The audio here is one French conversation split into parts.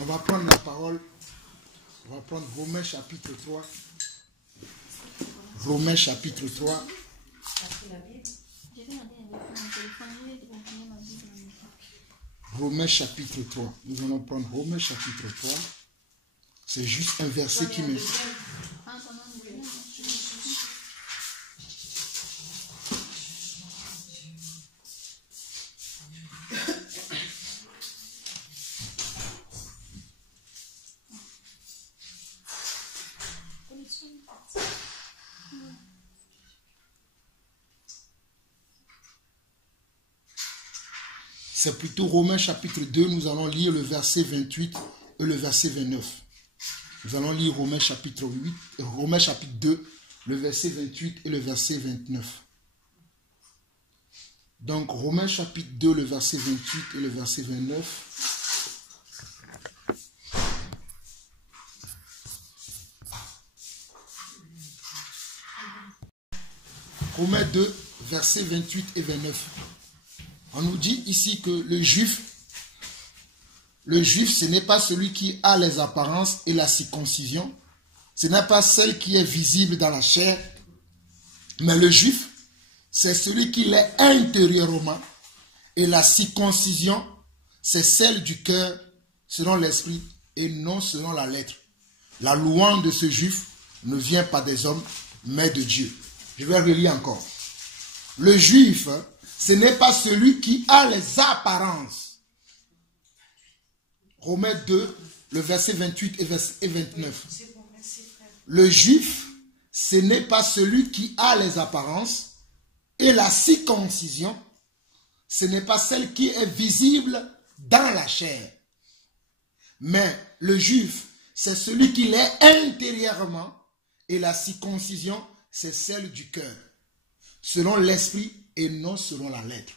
On va prendre la parole. On va prendre Romains chapitre 3. Romains chapitre 3. Romains chapitre 3. Nous allons prendre Romains chapitre 3. C'est juste un verset qui me... C'est plutôt Romains chapitre 2, nous allons lire le verset 28 et le verset 29. Nous allons lire Romains chapitre 2, le verset 28 et le verset 29. Donc Romains chapitre 2, le verset 28 et le verset 29. Romains 2, versets 28 et 29. On nous dit ici que le juif, ce n'est pas celui qui a les apparences et la circoncision. Ce n'est pas celle qui est visible dans la chair. Mais le juif, c'est celui qui l'est intérieurement. Et la circoncision, c'est celle du cœur selon l'esprit et non selon la lettre. La louange de ce juif ne vient pas des hommes, mais de Dieu. Je vais relire encore. Le juif, ce n'est pas celui qui a les apparences. Romains 2, le verset 28 et 29. Le juif, ce n'est pas celui qui a les apparences. Et la circoncision, ce n'est pas celle qui est visible dans la chair. Mais le juif, c'est celui qui l'est intérieurement. Et la circoncision, c'est celle du cœur, selon l'esprit et non selon la lettre.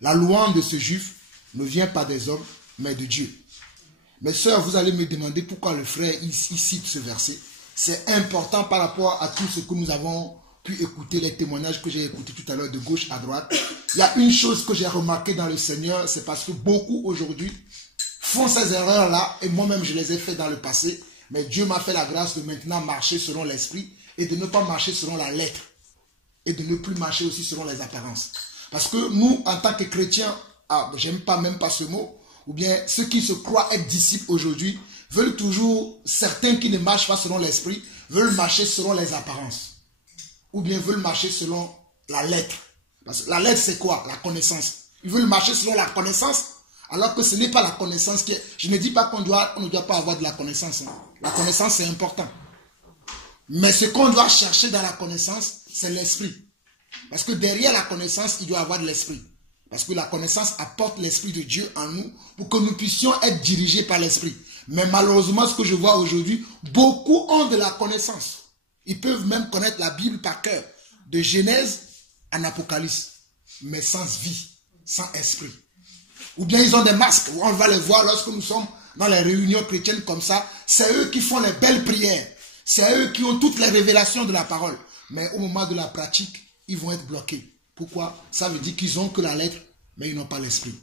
La louange de ce juif ne vient pas des hommes, mais de Dieu. Mes sœurs, vous allez me demander pourquoi le frère ici cite ce verset. C'est important par rapport à tout ce que nous avons pu écouter, les témoignages que j'ai écoutés tout à l'heure de gauche à droite. Il y a une chose que j'ai remarqué dans le Seigneur, c'est parce que beaucoup aujourd'hui font ces erreurs-là, et moi-même je les ai fait dans le passé, mais Dieu m'a fait la grâce de maintenant marcher selon l'esprit et de ne pas marcher selon la lettre. Et de ne plus marcher aussi selon les apparences. Parce que nous, en tant que chrétiens, j'aime pas même pas ce mot, ou bien ceux qui se croient être disciples aujourd'hui, veulent toujours, certains qui ne marchent pas selon l'esprit, veulent marcher selon les apparences. Ou bien veulent marcher selon la lettre. Parce que la lettre, c'est quoi? La connaissance. Ils veulent marcher selon la connaissance, alors que ce n'est pas la connaissance qui est... Je ne dis pas qu'on ne doit pas avoir de la connaissance. Hein. La connaissance, c'est important. Mais ce qu'on doit chercher dans la connaissance, c'est l'esprit. Parce que derrière la connaissance, il doit y avoir de l'esprit. Parce que la connaissance apporte l'esprit de Dieu en nous pour que nous puissions être dirigés par l'esprit. Mais malheureusement, ce que je vois aujourd'hui, beaucoup ont de la connaissance. Ils peuvent même connaître la Bible par cœur, de Genèse en Apocalypse, mais sans vie, sans esprit. Ou bien ils ont des masques, on va les voir lorsque nous sommes dans les réunions chrétiennes comme ça. C'est eux qui font les belles prières. C'est eux qui ont toutes les révélations de la parole. Mais au moment de la pratique, ils vont être bloqués. Pourquoi? Ça veut dire qu'ils ont que la lettre, mais ils n'ont pas l'esprit.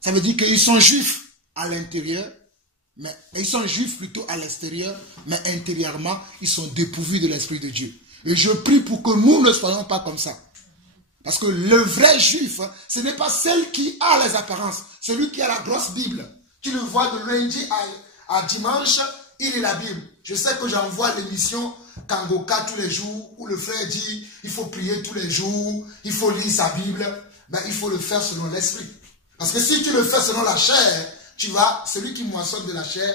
Ça veut dire qu'ils sont juifs à l'intérieur, mais ils sont juifs plutôt à l'extérieur, mais intérieurement, ils sont dépourvus de l'esprit de Dieu. Et je prie pour que nous ne soyons pas comme ça. Parce que le vrai juif, ce n'est pas celle qui a les apparences, celui qui a la grosse Bible. Tu le vois de lundi à dimanche, il lit la Bible. Je sais que j'envoie l'émission Kangoka tous les jours, où le frère dit, il faut prier tous les jours, il faut lire sa Bible, mais il faut le faire selon l'esprit. Parce que si tu le fais selon la chair, celui qui moissonne de la chair,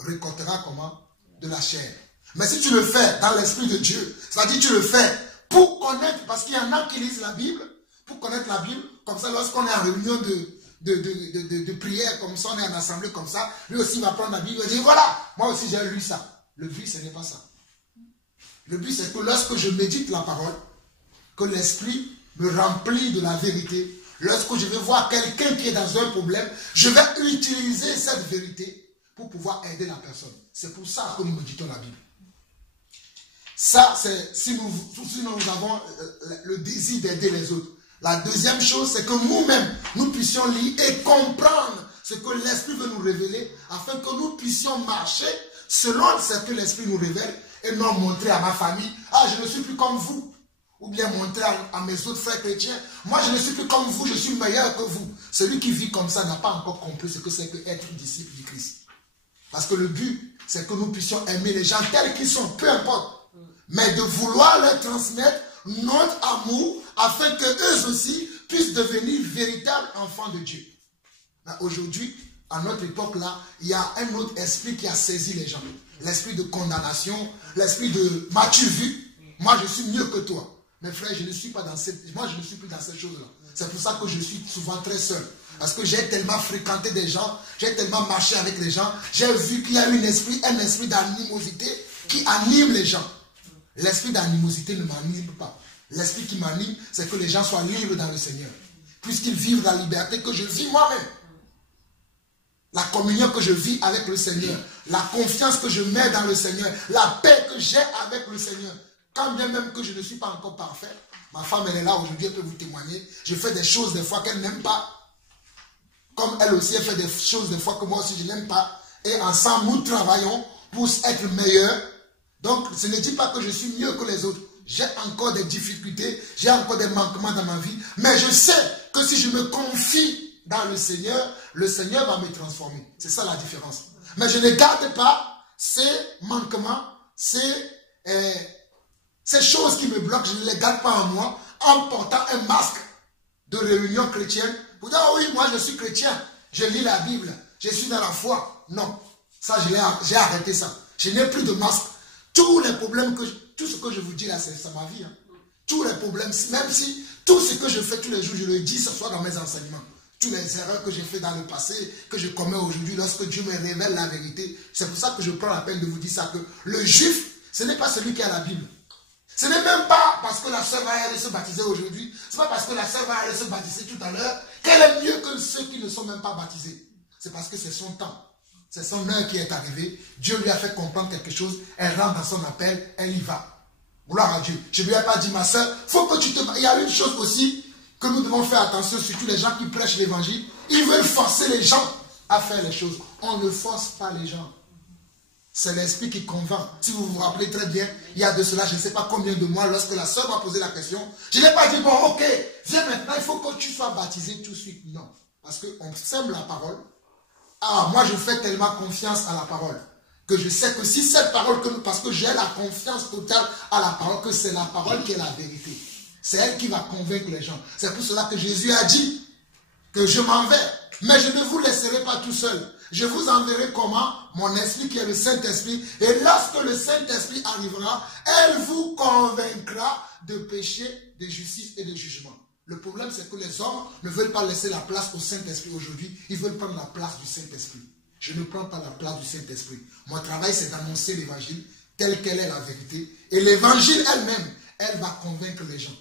récoltera comment? De la chair. Mais si tu le fais dans l'esprit de Dieu, c'est-à-dire tu le fais pour connaître, parce qu'il y en a qui lisent la Bible, pour connaître la Bible, comme ça lorsqu'on est en réunion de prière, comme ça, on est en assemblée comme ça, lui aussi va prendre la Bible et dire, voilà, moi aussi j'ai lu ça. Le but, ce n'est pas ça. Le but, c'est que lorsque je médite la parole, que l'esprit me remplit de la vérité. Lorsque je vais voir quelqu'un qui est dans un problème, je vais utiliser cette vérité pour pouvoir aider la personne. C'est pour ça que nous méditons la Bible. Ça, c'est si nous avons le désir d'aider les autres. La deuxième chose, c'est que nous-mêmes, nous puissions lire et comprendre ce que l'Esprit veut nous révéler, afin que nous puissions marcher selon ce que l'Esprit nous révèle, et non montrer à ma famille, ah, je ne suis plus comme vous. Ou bien montrer à mes autres frères chrétiens, moi je ne suis plus comme vous, je suis meilleur que vous. Celui qui vit comme ça n'a pas encore compris ce que c'est que être disciple du Christ. Parce que le but, c'est que nous puissions aimer les gens tels qu'ils sont, peu importe. Mais de vouloir leur transmettre notre amour, afin qu'eux aussi puissent devenir véritables enfants de Dieu. Aujourd'hui, à notre époque-là, il y a un autre esprit qui a saisi les gens. L'esprit de condamnation, l'esprit de « m'as-tu vu? Moi je suis mieux que toi ». Mes frères, je ne suis pas dans cette... Moi, je ne suis plus dans cette chose-là. C'est pour ça que je suis souvent très seul. Parce que j'ai tellement fréquenté des gens, j'ai tellement marché avec les gens, j'ai vu qu'il y a un esprit d'animosité qui anime les gens. L'esprit d'animosité ne m'anime pas. L'esprit qui m'anime, c'est que les gens soient libres dans le Seigneur. Puisqu'ils vivent la liberté que je vis moi-même. La communion que je vis avec le Seigneur. La confiance que je mets dans le Seigneur. La paix que j'ai avec le Seigneur. Quand bien même que je ne suis pas encore parfait, ma femme elle est là aujourd'hui, elle peut vous témoigner. Je fais des choses des fois qu'elle n'aime pas. Comme elle aussi, elle fait des choses des fois que moi aussi je n'aime pas. Et ensemble, nous travaillons pour être meilleurs. Donc, ce ne dit pas que je suis mieux que les autres. J'ai encore des difficultés, j'ai encore des manquements dans ma vie. Mais je sais que si je me confie dans le Seigneur va me transformer. C'est ça la différence. Mais je ne garde pas ces manquements, ces choses qui me bloquent, je ne les garde pas en moi, en portant un masque de réunion chrétienne. Pour dire, oh oui, moi je suis chrétien, je lis la Bible, je suis dans la foi. Non, ça j'ai arrêté ça. Je n'ai plus de masque. Tous les problèmes, tout ce que je vous dis là, c'est ma vie. Hein. Tous les problèmes, même si tout ce que je fais tous les jours, je le dis ce soir dans mes enseignements. Toutes les erreurs que j'ai fait dans le passé, que je commets aujourd'hui, lorsque Dieu me révèle la vérité. C'est pour ça que je prends la peine de vous dire ça, que le juif, ce n'est pas celui qui a la Bible. Ce n'est même pas parce que la sœur va aller se baptiser aujourd'hui, ce n'est pas parce que la sœur va aller se baptiser tout à l'heure, qu'elle est mieux que ceux qui ne sont même pas baptisés. C'est parce que c'est son temps. C'est son heure qui est arrivée. Dieu lui a fait comprendre quelque chose. Elle rentre dans son appel, elle y va. Gloire à Dieu. Je ne lui ai pas dit, ma sœur, faut que tu te... Il y a une chose aussi que nous devons faire attention, surtout les gens qui prêchent l'évangile. Ils veulent forcer les gens à faire les choses. On ne force pas les gens. C'est l'esprit qui convainc. Si vous vous rappelez très bien, il y a de cela, je ne sais pas combien de mois, lorsque la sœur m'a posé la question, je n'ai pas dit, bon, ok, viens maintenant, il faut que tu sois baptisé tout de suite. Non. Parce qu'on sème la parole. Ah, moi je fais tellement confiance à la parole, que je sais que si cette parole, parce que j'ai la confiance totale à la parole, que c'est la parole qui est la vérité. C'est elle qui va convaincre les gens. C'est pour cela que Jésus a dit que je m'en vais, mais je ne vous laisserai pas tout seul. Je vous enverrai comment? Mon esprit qui est le Saint-Esprit. Et lorsque le Saint-Esprit arrivera, elle vous convaincra de péché, de justice et de jugement. Le problème, c'est que les hommes ne veulent pas laisser la place au Saint-Esprit aujourd'hui. Ils veulent prendre la place du Saint-Esprit. Je ne prends pas la place du Saint-Esprit. Mon travail, c'est d'annoncer l'évangile telle qu'elle est la vérité. Et l'évangile elle-même, elle va convaincre les gens.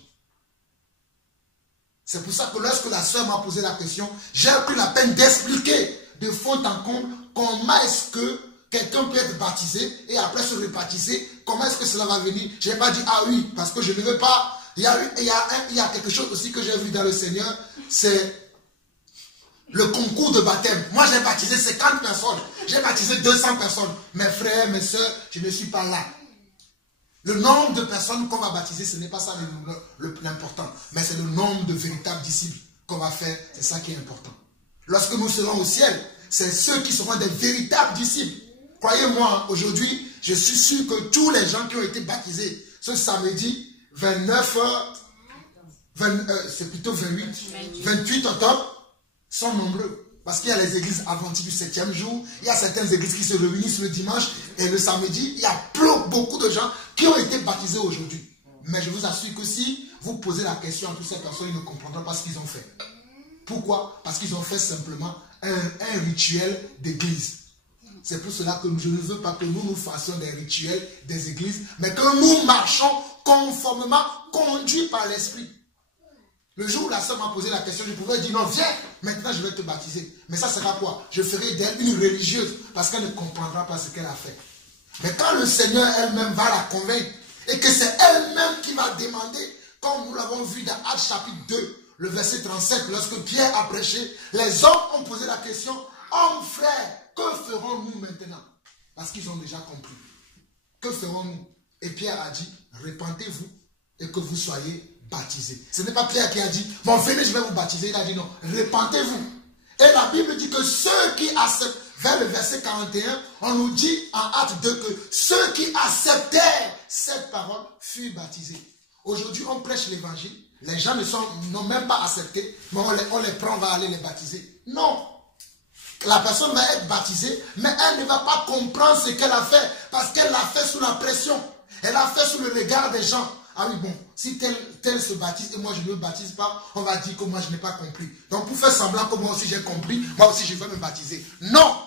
C'est pour ça que lorsque la sœur m'a posé la question, j'ai pris la peine d'expliquer de fond en comble comment est-ce que quelqu'un peut être baptisé et après se rebaptiser, comment est-ce que cela va venir. Je n'ai pas dit, ah oui, parce que je ne veux pas. Il y a quelque chose aussi que j'ai vu dans le Seigneur, c'est le concours de baptême. Moi, j'ai baptisé 50 personnes, j'ai baptisé 200 personnes. Mes frères, mes soeurs, je ne suis pas là. Le nombre de personnes qu'on va baptiser, ce n'est pas ça l'important, mais c'est le nombre de véritables disciples qu'on va faire, c'est ça qui est important. Lorsque nous serons au ciel, c'est ceux qui seront des véritables disciples. Croyez-moi, aujourd'hui, je suis sûr que tous les gens qui ont été baptisés ce samedi 29, c'est plutôt 28 octobre, sont nombreux. Parce qu'il y a les églises adventistes du 7e jour, il y a certaines églises qui se réunissent le dimanche et le samedi, il y a beaucoup de gens qui ont été baptisés aujourd'hui. Mais je vous assure que si vous posez la question à toutes ces personnes, ils ne comprendront pas ce qu'ils ont fait. Pourquoi? Parce qu'ils ont fait simplement un rituel d'église. C'est pour cela que je ne veux pas que nous fassions des rituels des églises, mais que nous marchons conformément, conduits par l'Esprit. Le jour où la sœur m'a posé la question, je pouvais dire non, viens, maintenant je vais te baptiser. Mais ça sera quoi? Je ferai d'elle une religieuse parce qu'elle ne comprendra pas ce qu'elle a fait. Mais quand le Seigneur elle-même va la convaincre et que c'est elle-même qui va demander, comme nous l'avons vu dans Actes chapitre 2, le verset 35, lorsque Pierre a prêché, les hommes ont posé la question Hommes, frères, que ferons-nous maintenant? Parce qu'ils ont déjà compris. Que ferons-nous? Et Pierre a dit, repentez-vous et que vous soyez baptisés. Ce n'est pas Pierre qui a dit, bon, venez, je vais vous baptiser. Il a dit non, repentez-vous. Et la Bible dit que ceux qui acceptent, vers le verset 41, on nous dit en Actes 2 que ceux qui acceptèrent cette parole furent baptisés. Aujourd'hui, on prêche l'évangile. Les gens n'ont même pas accepté, mais on les prend, on va aller les baptiser. Non. La personne va être baptisée, mais elle ne va pas comprendre ce qu'elle a fait, parce qu'elle l'a fait sous la pression. Elle l'a fait sous le regard des gens. Ah oui, bon, si tel se baptise et moi je ne me baptise pas, on va dire que moi je n'ai pas compris. Donc pour faire semblant que moi aussi j'ai compris, moi aussi je vais me baptiser. Non,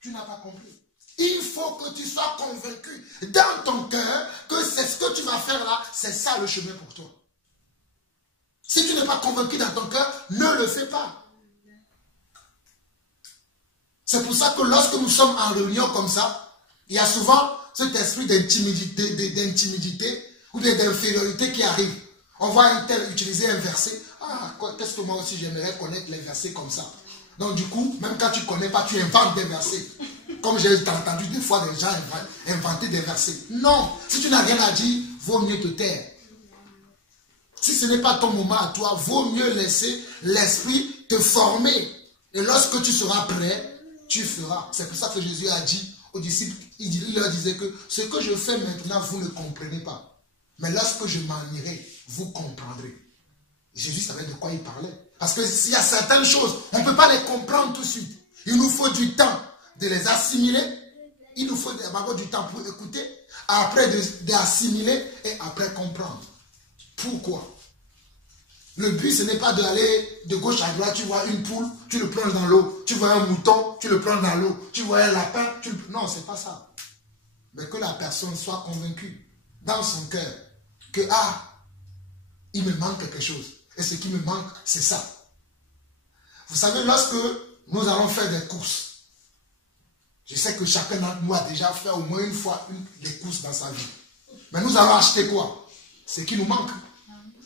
tu n'as pas compris. Il faut que tu sois convaincu dans ton cœur que c'est ce que tu vas faire là, c'est ça le chemin pour toi. Si tu n'es pas convaincu dans ton cœur, ne le fais pas. C'est pour ça que lorsque nous sommes en réunion comme ça, il y a souvent cet esprit d'intimidité ou d'infériorité qui arrive. On voit un tel utiliser un verset. Ah, qu'est-ce que moi aussi j'aimerais connaître les versets comme ça. Donc du coup, même quand tu ne connais pas, tu inventes des versets. Comme j'ai entendu des fois des gens inventer des versets. Non, si tu n'as rien à dire, vaut mieux te taire. Si ce n'est pas ton moment à toi, vaut mieux laisser l'esprit te former. Et lorsque tu seras prêt, tu feras. C'est pour ça que Jésus a dit aux disciples, il leur disait que ce que je fais maintenant, vous ne comprenez pas. Mais lorsque je m'en irai, vous comprendrez. Jésus savait de quoi il parlait. Parce que s'il y a certaines choses, on ne peut pas les comprendre tout de suite. Il nous faut du temps de les assimiler. Il nous faut d'abord du temps pour écouter, après d'assimiler et après comprendre. Pourquoi? Le but, ce n'est pas d'aller de gauche à droite, tu vois une poule, tu le plonges dans l'eau. Tu vois un mouton, tu le plonges dans l'eau. Tu vois un lapin, tu le... Non, ce n'est pas ça. Mais que la personne soit convaincue dans son cœur que, il me manque quelque chose. Et ce qui me manque, c'est ça. Vous savez, lorsque nous allons faire des courses, je sais que chacun d'entre nous a déjà fait au moins une fois des courses dans sa vie. Mais nous allons acheter quoi? Ce qui nous manque.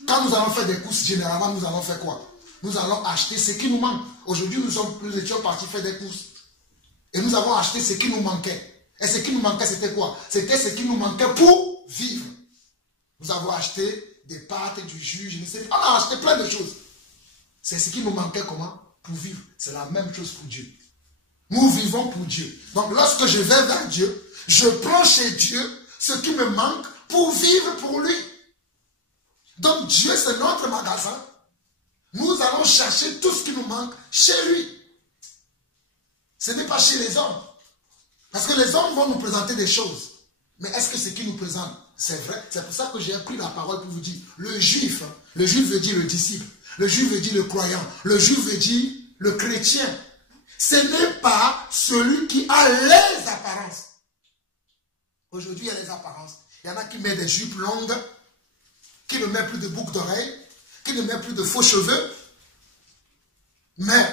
Quand nous allons faire des courses, généralement, nous allons faire quoi? Nous allons acheter ce qui nous manque. Aujourd'hui, nous étions partis faire des courses. Et nous avons acheté ce qui nous manquait. Et ce qui nous manquait, c'était quoi? C'était ce qui nous manquait pour vivre. Nous avons acheté des pâtes, du jus, je ne sais pas. On a acheté plein de choses. C'est ce qui nous manquait comment? Pour vivre. C'est la même chose pour Dieu. Nous vivons pour Dieu. Donc lorsque je vais vers Dieu, je prends chez Dieu ce qui me manque pour vivre pour lui. Donc Dieu, c'est notre magasin. Nous allons chercher tout ce qui nous manque chez lui. Ce n'est pas chez les hommes. Parce que les hommes vont nous présenter des choses. Mais est-ce que ce qu'ils nous présentent, c'est vrai? C'est pour ça que j'ai pris la parole pour vous dire, le juif veut dire le disciple. Le juif veut dire le croyant. Le juif veut dire le chrétien. Ce n'est pas celui qui a les apparences. Aujourd'hui, il y a les apparences. Il y en a qui mettent des jupes longues, qui ne mettent plus de boucles d'oreilles, qui ne mettent plus de faux cheveux, mais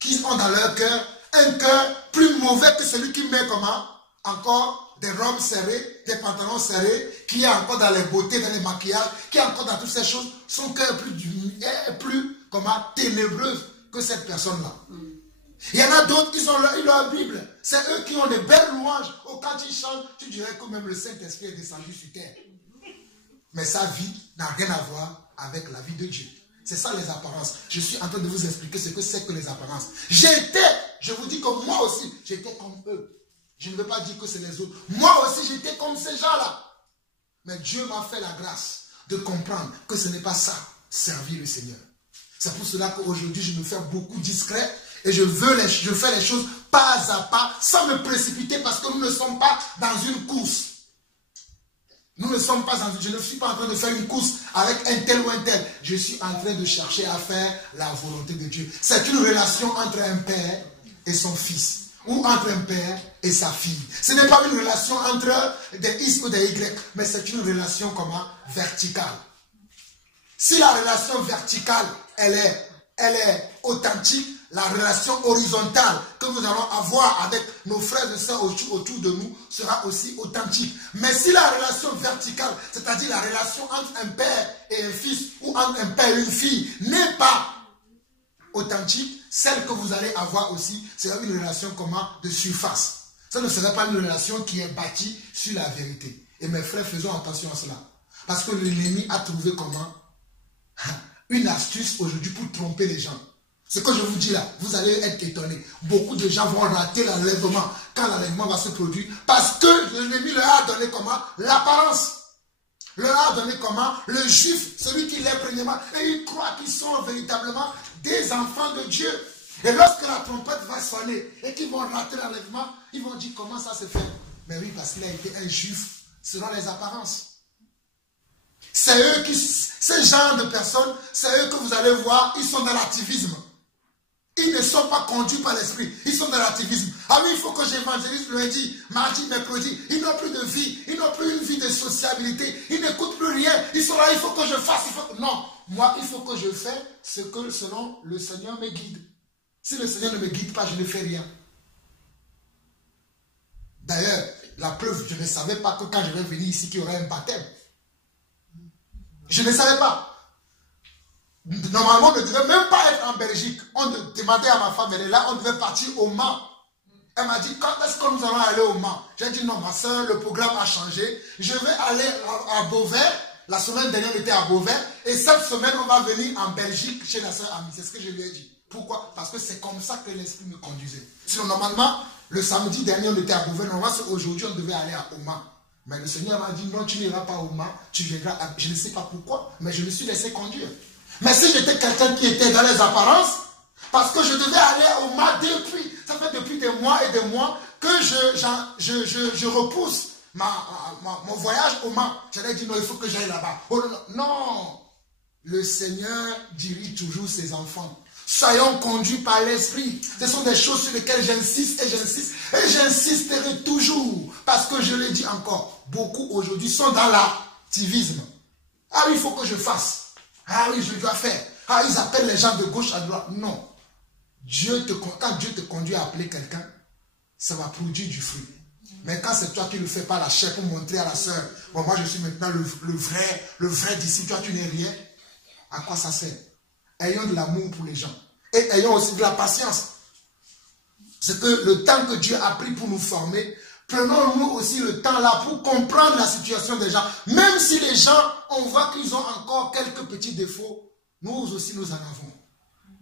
qui ont dans leur cœur un cœur plus mauvais que celui qui met comment? Encore des robes serrées, des pantalons serrés, qui est encore dans les beautés, dans les maquillages, qui est encore dans toutes ces choses. Son cœur est plus comment? Ténébreux que cette personne-là. Il y en a d'autres qui ont leur Bible. C'est eux qui ont des belles louanges. Oh, quand ils chantent, tu dirais que même le Saint-Esprit est descendu sur terre. Mais sa vie n'a rien à voir avec la vie de Dieu. C'est ça les apparences. Je suis en train de vous expliquer ce que c'est que les apparences. Je vous dis que moi aussi, j'étais comme eux. Je ne veux pas dire que c'est les autres. Moi aussi, j'étais comme ces gens-là. Mais Dieu m'a fait la grâce de comprendre que ce n'est pas ça, servir le Seigneur. C'est pour cela qu'aujourd'hui, je me fais beaucoup discret et je fais les choses pas à pas, sans me précipiter, parce que nous ne sommes pas dans une course. Nous ne sommes pas je ne suis pas en train de faire une course avec un tel ou un tel. Je suis en train de chercher à faire la volonté de Dieu. C'est une relation entre un père et son fils. Ou entre un père et sa fille. Ce n'est pas une relation entre des X ou des Y, mais c'est une relation comment? Verticale. Si la relation verticale, elle est authentique, la relation horizontale que nous allons avoir avec nos frères et sœurs autour de nous sera aussi authentique. Mais si la relation verticale, c'est-à-dire la relation entre un père et un fils, ou entre un père et une fille, n'est pas authentique, celle que vous allez avoir aussi sera une relation comment? De surface. Ça ne sera pas une relation qui est bâtie sur la vérité. Et mes frères, faisons attention à cela. Parce que l'ennemi a trouvé comment? Une astuce aujourd'hui pour tromper les gens. Ce que je vous dis là, vous allez être étonnés. Beaucoup de gens vont rater l'enlèvement quand l'enlèvement va se produire. Parce que l'ennemi leur a donné comment? L'apparence. Leur a donné comment? Le juif, celui qui l'est premièrement. Et ils croient qu'ils sont véritablement des enfants de Dieu. Et lorsque la trompette va sonner et qu'ils vont rater l'enlèvement, ils vont dire comment ça se fait. Mais oui, parce qu'il a été un juif selon les apparences. C'est eux qui, ces genres de personnes, c'est eux que vous allez voir, ils sont dans l'activisme. Ils ne sont pas conduits par l'esprit, ils sont dans l'activisme. Ah oui, il faut que j'évangélise lundi, mardi, mercredi. Ils n'ont plus de vie, ils n'ont plus une vie de sociabilité, ils n'écoutent plus rien. Ils sont là, il faut que je fasse, Non, moi, il faut que je fasse ce que selon le Seigneur me guide. Si le Seigneur ne me guide pas, je ne fais rien. D'ailleurs, la preuve, je ne savais pas que quand je vais venir ici, qu'il y aurait un baptême. Je ne savais pas. Normalement, on ne devait même pas être en Belgique. On demandait à ma femme, elle est là, on devait partir au Mans. Elle m'a dit, quand est-ce que nous allons aller au Mans? J'ai dit, non, ma soeur, le programme a changé. Je vais aller à Beauvais. La semaine dernière, on était à Beauvais. Et cette semaine, on va venir en Belgique chez la soeur Ami. C'est ce que je lui ai dit. Pourquoi? Parce que c'est comme ça que l'esprit me conduisait. Sinon, normalement, le samedi dernier, on était à Beauvais. Normalement, aujourd'hui, on devait aller à Mans. Mais le Seigneur m'a dit, non, tu n'iras pas au Mans, tu viendras. Je ne sais pas pourquoi, mais je me suis laissé conduire. Mais si j'étais quelqu'un qui était dans les apparences, parce que je devais aller au Mans ça fait depuis des mois et des mois que je repousse mon voyage au Mans. J'allais dire, non, il faut que j'aille là-bas. Oh, non, le Seigneur dirige toujours ses enfants. Soyons conduits par l'esprit. Ce sont des choses sur lesquelles j'insiste et j'insiste. Et j'insisterai toujours. Parce que je le dis encore, beaucoup aujourd'hui sont dans l'activisme. Ah oui, il faut que je fasse. Ah oui, je dois faire. Ah, ils appellent les gens de gauche à droite. Non. Quand Dieu te conduit à appeler quelqu'un, ça va produire du fruit. Mais quand c'est toi qui le fais par la chair pour montrer à la sœur, bon, moi je suis maintenant le vrai disciple, toi tu n'es rien. À quoi ça sert? Ayons de l'amour pour les gens. Et ayons aussi de la patience. C'est que le temps que Dieu a pris pour nous former, prenons-nous aussi le temps là pour comprendre la situation des gens. Même si les gens, on voit qu'ils ont encore quelques petits défauts, nous aussi nous en avons.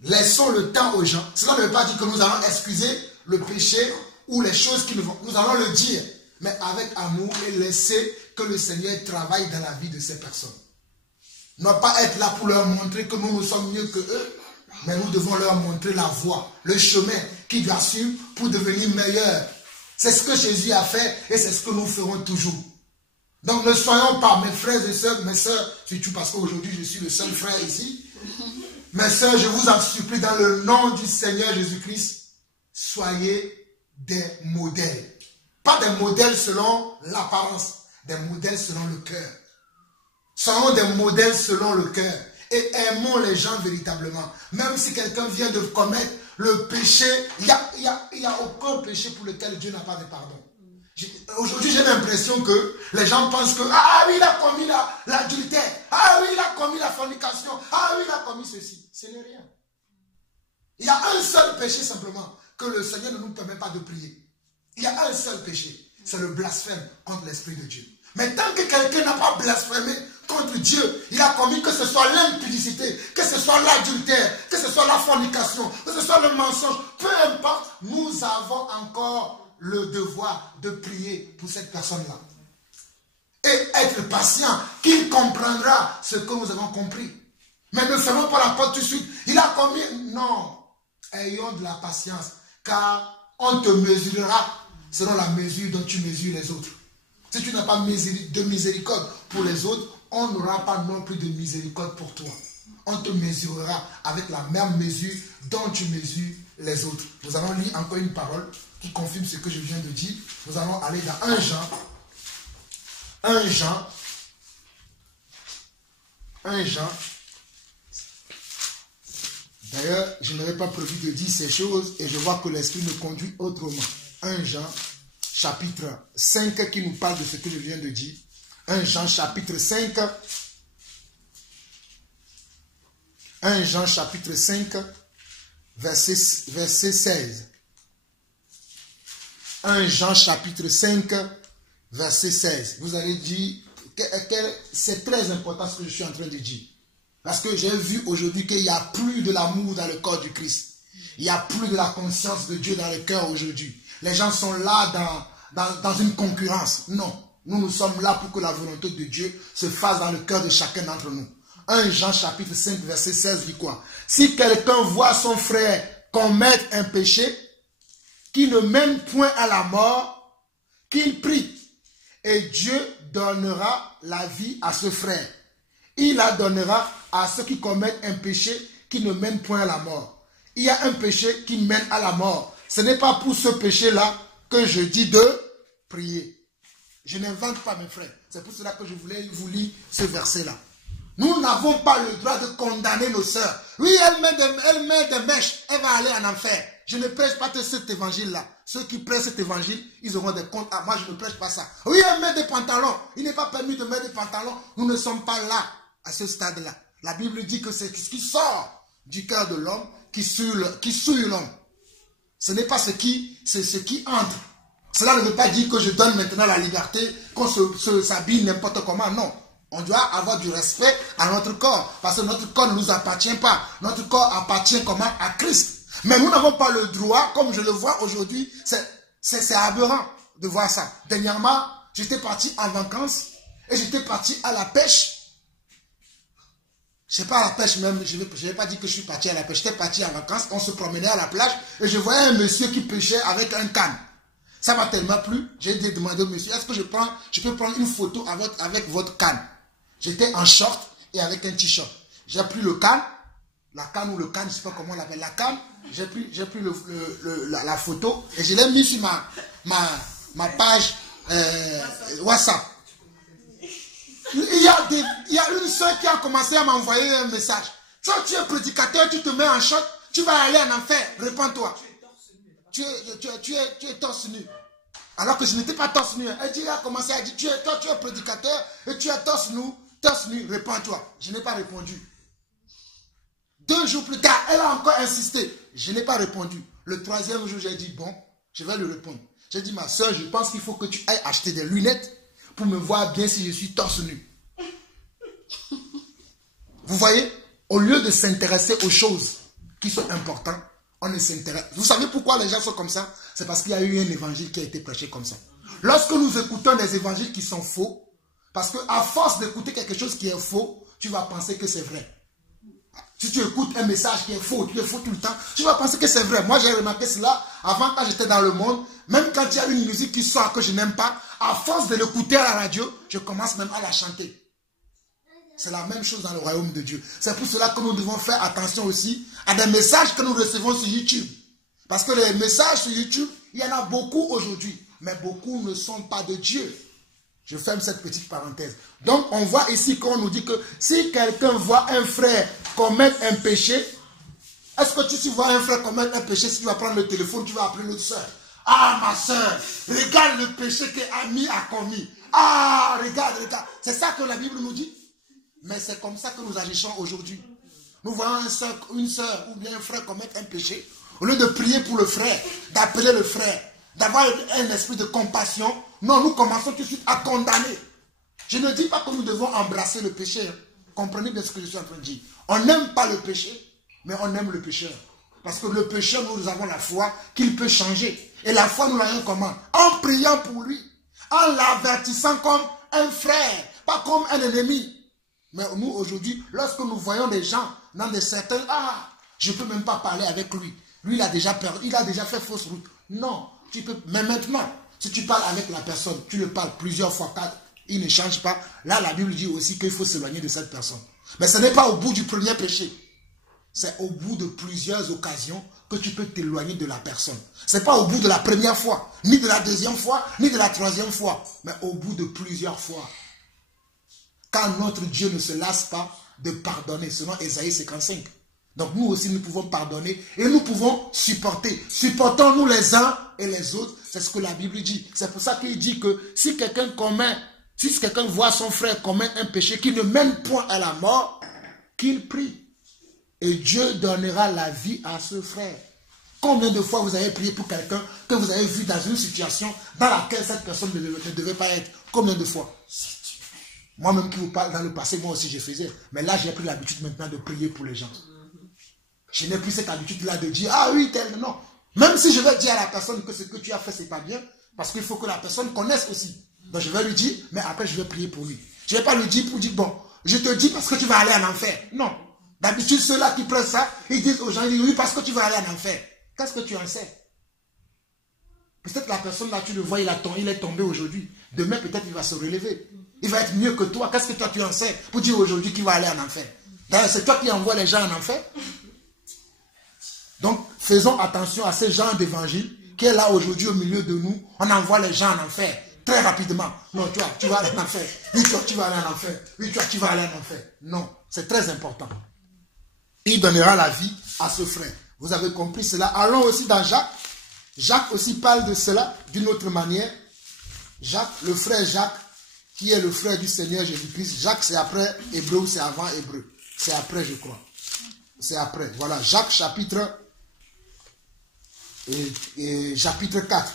Laissons le temps aux gens. Cela ne veut pas dire que nous allons excuser le péché ou les choses qui nous vont. Nous allons le dire, mais avec amour et laisser que le Seigneur travaille dans la vie de ces personnes. Ne pas être là pour leur montrer que nous sommes mieux que eux, mais nous devons leur montrer la voie, le chemin qu'ils doivent suivre pour devenir meilleurs. C'est ce que Jésus a fait et c'est ce que nous ferons toujours. Donc ne soyons pas, mes frères et sœurs, mes sœurs, surtout parce qu'aujourd'hui je suis le seul frère ici. Mes sœurs, je vous en supplie dans le nom du Seigneur Jésus-Christ, soyez des modèles. Pas des modèles selon l'apparence, des modèles selon le cœur. Soyons des modèles selon le cœur et aimons les gens véritablement. Même si quelqu'un vient de commettre le péché, il n'y a aucun péché pour lequel Dieu n'a pas de pardon. Aujourd'hui, j'ai l'impression que les gens pensent que ah oui, il a commis l'adultère, ah oui, il a commis la fornication, ah oui, il a commis ceci. Ce n'est rien. Il y a un seul péché simplement que le Seigneur ne nous permet pas de prier. Il y a un seul péché, c'est le blasphème contre l'Esprit de Dieu. Mais tant que quelqu'un n'a pas blasphémé contre Dieu, il a commis que ce soit l'impudicité, que ce soit l'adultère, que ce soit la fornication, que ce soit le mensonge, peu importe, nous avons encore le devoir de prier pour cette personne-là. Et être patient, qu'il comprendra ce que nous avons compris. Mais ne fermons pas la porte tout de suite. Il a commis... Non. Ayons de la patience, car on te mesurera selon la mesure dont tu mesures les autres. Si tu n'as pas de miséricorde pour les autres, on n'aura pas non plus de miséricorde pour toi. On te mesurera avec la même mesure dont tu mesures les autres. Nous allons lire encore une parole qui confirme ce que je viens de dire. Nous allons aller dans 1 Jean. D'ailleurs, je n'avais pas prévu de dire ces choses et je vois que l'Esprit me conduit autrement. 1 Jean, chapitre 5, qui nous parle de ce que je viens de dire. 1 Jean, chapitre 5. 1 Jean, chapitre 5, verset 16. 1 Jean chapitre 5, verset 16. Vous allez dire, c'est très important ce que je suis en train de dire. Parce que j'ai vu aujourd'hui qu'il n'y a plus de l'amour dans le corps du Christ. Il n'y a plus de la conscience de Dieu dans le cœur aujourd'hui. Les gens sont là dans une concurrence. Non, nous sommes là pour que la volonté de Dieu se fasse dans le cœur de chacun d'entre nous. 1 Jean chapitre 5 verset 16 dit quoi? Si quelqu'un voit son frère commettre un péché qui ne mène point à la mort, qu'il prie et Dieu donnera la vie à ce frère. Il la donnera à ceux qui commettent un péché qui ne mène point à la mort. Il y a un péché qui mène à la mort. Ce n'est pas pour ce péché-là que je dis de prier. Je n'invente pas, mes frères. C'est pour cela que je voulais vous lire ce verset-là. Nous n'avons pas le droit de condamner nos sœurs. Oui, elle met des mèches, elle va aller en enfer. Je ne prêche pas cet évangile-là. Ceux qui prêchent cet évangile, ils auront des comptes. Ah, moi, je ne prêche pas ça. Oui, elle met des pantalons. Il n'est pas permis de mettre des pantalons. Nous ne sommes pas là, à ce stade-là. La Bible dit que c'est ce qui sort du cœur de l'homme qui souille l'homme. Ce n'est pas c'est ce qui entre. Cela ne veut pas dire que je donne maintenant la liberté, qu'on s'habille n'importe comment. Non. On doit avoir du respect à notre corps. Parce que notre corps ne nous appartient pas. Notre corps appartient comment? À Christ. Mais nous n'avons pas le droit, comme je le vois aujourd'hui, c'est aberrant de voir ça. Dernièrement, j'étais parti en vacances et j'étais parti à la pêche. Je ne sais pas à la pêche même, je ne vais pas dire que je suis parti à la pêche. J'étais parti en vacances, on se promenait à la plage et je voyais un monsieur qui pêchait avec un canne. Ça m'a tellement plu, j'ai demandé au monsieur, est-ce que je peux prendre une photo avec votre canne? J'étais en short et avec un t-shirt. J'ai pris le canne, la canne ou le canne, je ne sais pas comment on l'appelle, la canne. J'ai pris la photo et je l'ai mis sur ma page WhatsApp. Il y a une soeur qui a commencé à m'envoyer un message. Toi, tu es prédicateur, tu te mets en short, tu vas aller en enfer, répands-toi. Tu es torse nu. Alors que je n'étais pas torse nu. Elle a commencé à dire, toi tu es prédicateur et tu es torse nu, répands-toi. Je n'ai pas répondu. 2 jours plus tard, elle a encore insisté. Je n'ai pas répondu. Le 3e jour, j'ai dit, bon, je vais lui répondre. J'ai dit, ma soeur, je pense qu'il faut que tu ailles acheter des lunettes pour me voir bien si je suis torse nu. Vous voyez, au lieu de s'intéresser aux choses qui sont importantes, on ne s'intéresse. Vous savez pourquoi les gens sont comme ça? C'est parce qu'il y a eu un évangile qui a été prêché comme ça. Lorsque nous écoutons des évangiles qui sont faux, parce qu'à force d'écouter quelque chose qui est faux, tu vas penser que c'est vrai. Si tu écoutes un message qui est faux tout le temps, tu vas penser que c'est vrai. Moi, j'ai remarqué cela avant, quand j'étais dans le monde. Même quand il y a une musique qui sort que je n'aime pas, à force de l'écouter à la radio, je commence même à la chanter. C'est la même chose dans le royaume de Dieu. C'est pour cela que nous devons faire attention aussi à des messages que nous recevons sur YouTube. Parce que les messages sur YouTube, il y en a beaucoup aujourd'hui. Mais beaucoup ne sont pas de Dieu. Je ferme cette petite parenthèse. Donc, on voit ici qu'on nous dit que si quelqu'un voit un frère commettre un péché, est-ce que tu vois un frère commettre un péché, si tu vas prendre le téléphone, tu vas appeler l'autre soeur? Ah, ma soeur, regarde le péché qu'Ami a commis. Ah, regarde. C'est ça que la Bible nous dit. Mais c'est comme ça que nous agissons aujourd'hui. Nous voyons une soeur ou bien un frère commettre un péché. Au lieu de prier pour le frère, d'appeler le frère, d'avoir un esprit de compassion, non, nous commençons tout de suite à condamner. Je ne dis pas que nous devons embrasser le péché. Comprenez bien ce que je suis en train de dire. On n'aime pas le péché, mais on aime le pécheur. Parce que le pécheur, nous avons la foi qu'il peut changer. Et la foi, nous l'avons comment? En priant pour lui. En l'avertissant comme un frère, pas comme un ennemi. Mais nous, aujourd'hui, lorsque nous voyons des gens dans des certains... Ah, je ne peux même pas parler avec lui. Lui, il a déjà perdu, il a déjà fait fausse route. Non, tu peux... Mais maintenant, si tu parles avec la personne, tu le parles plusieurs fois, quand il ne change pas, là, la Bible dit aussi qu'il faut s'éloigner de cette personne. Mais ce n'est pas au bout du premier péché. C'est au bout de plusieurs occasions que tu peux t'éloigner de la personne. Ce n'est pas au bout de la première fois, ni de la deuxième fois, ni de la troisième fois, mais au bout de plusieurs fois. Car notre Dieu ne se lasse pas de pardonner, selon Ésaïe 55. Donc nous aussi, nous pouvons pardonner et nous pouvons supporter. Supportons-nous les uns et les autres, c'est ce que la Bible dit. C'est pour ça qu'il dit que si quelqu'un voit son frère commettre un péché qui ne mène point à la mort, qu'il prie. et Dieu donnera la vie à ce frère. Combien de fois vous avez prié pour quelqu'un que vous avez vu dans une situation dans laquelle cette personne ne devait pas être? Combien de fois? Moi-même qui vous parle dans le passé, moi aussi je faisais. Mais là, j'ai pris l'habitude maintenant de prier pour les gens. Je n'ai plus cette habitude-là de dire, ah oui, tel, non. Même si je vais dire à la personne que ce que tu as fait, c'est pas bien, parce qu'il faut que la personne connaisse aussi. Donc je vais lui dire, mais après je vais prier pour lui. Je ne vais pas lui dire pour dire, bon, je te dis parce que tu vas aller en enfer. Non. D'habitude, ceux-là qui prennent ça, ils disent aux gens, ils disent, oui, parce que tu vas aller en enfer. Qu'est-ce que tu en sais? Peut-être la personne là, tu le vois, il est tombé aujourd'hui. Demain, peut-être il va se relever. Il va être mieux que toi. Qu'est-ce que toi tu en sais pour dire aujourd'hui qu'il va aller en enfer? D'ailleurs, c'est toi qui envoies les gens en enfer. Donc, faisons attention à ce genre d'évangile qui est là aujourd'hui au milieu de nous. On envoie les gens en enfer très rapidement. Non, toi, tu vas aller en enfer. Oui, toi, tu vas aller en enfer. Oui, toi, tu vas aller en enfer. Non, c'est très important. Il donnera la vie à ce frère. Vous avez compris cela. Allons aussi dans Jacques. Jacques aussi parle de cela d'une autre manière. Jacques, le frère Jacques, qui est le frère du Seigneur Jésus-Christ. Jacques, c'est après Hébreu ou c'est avant Hébreu? C'est après, je crois. C'est après. Voilà, Jacques chapitre chapitre 4.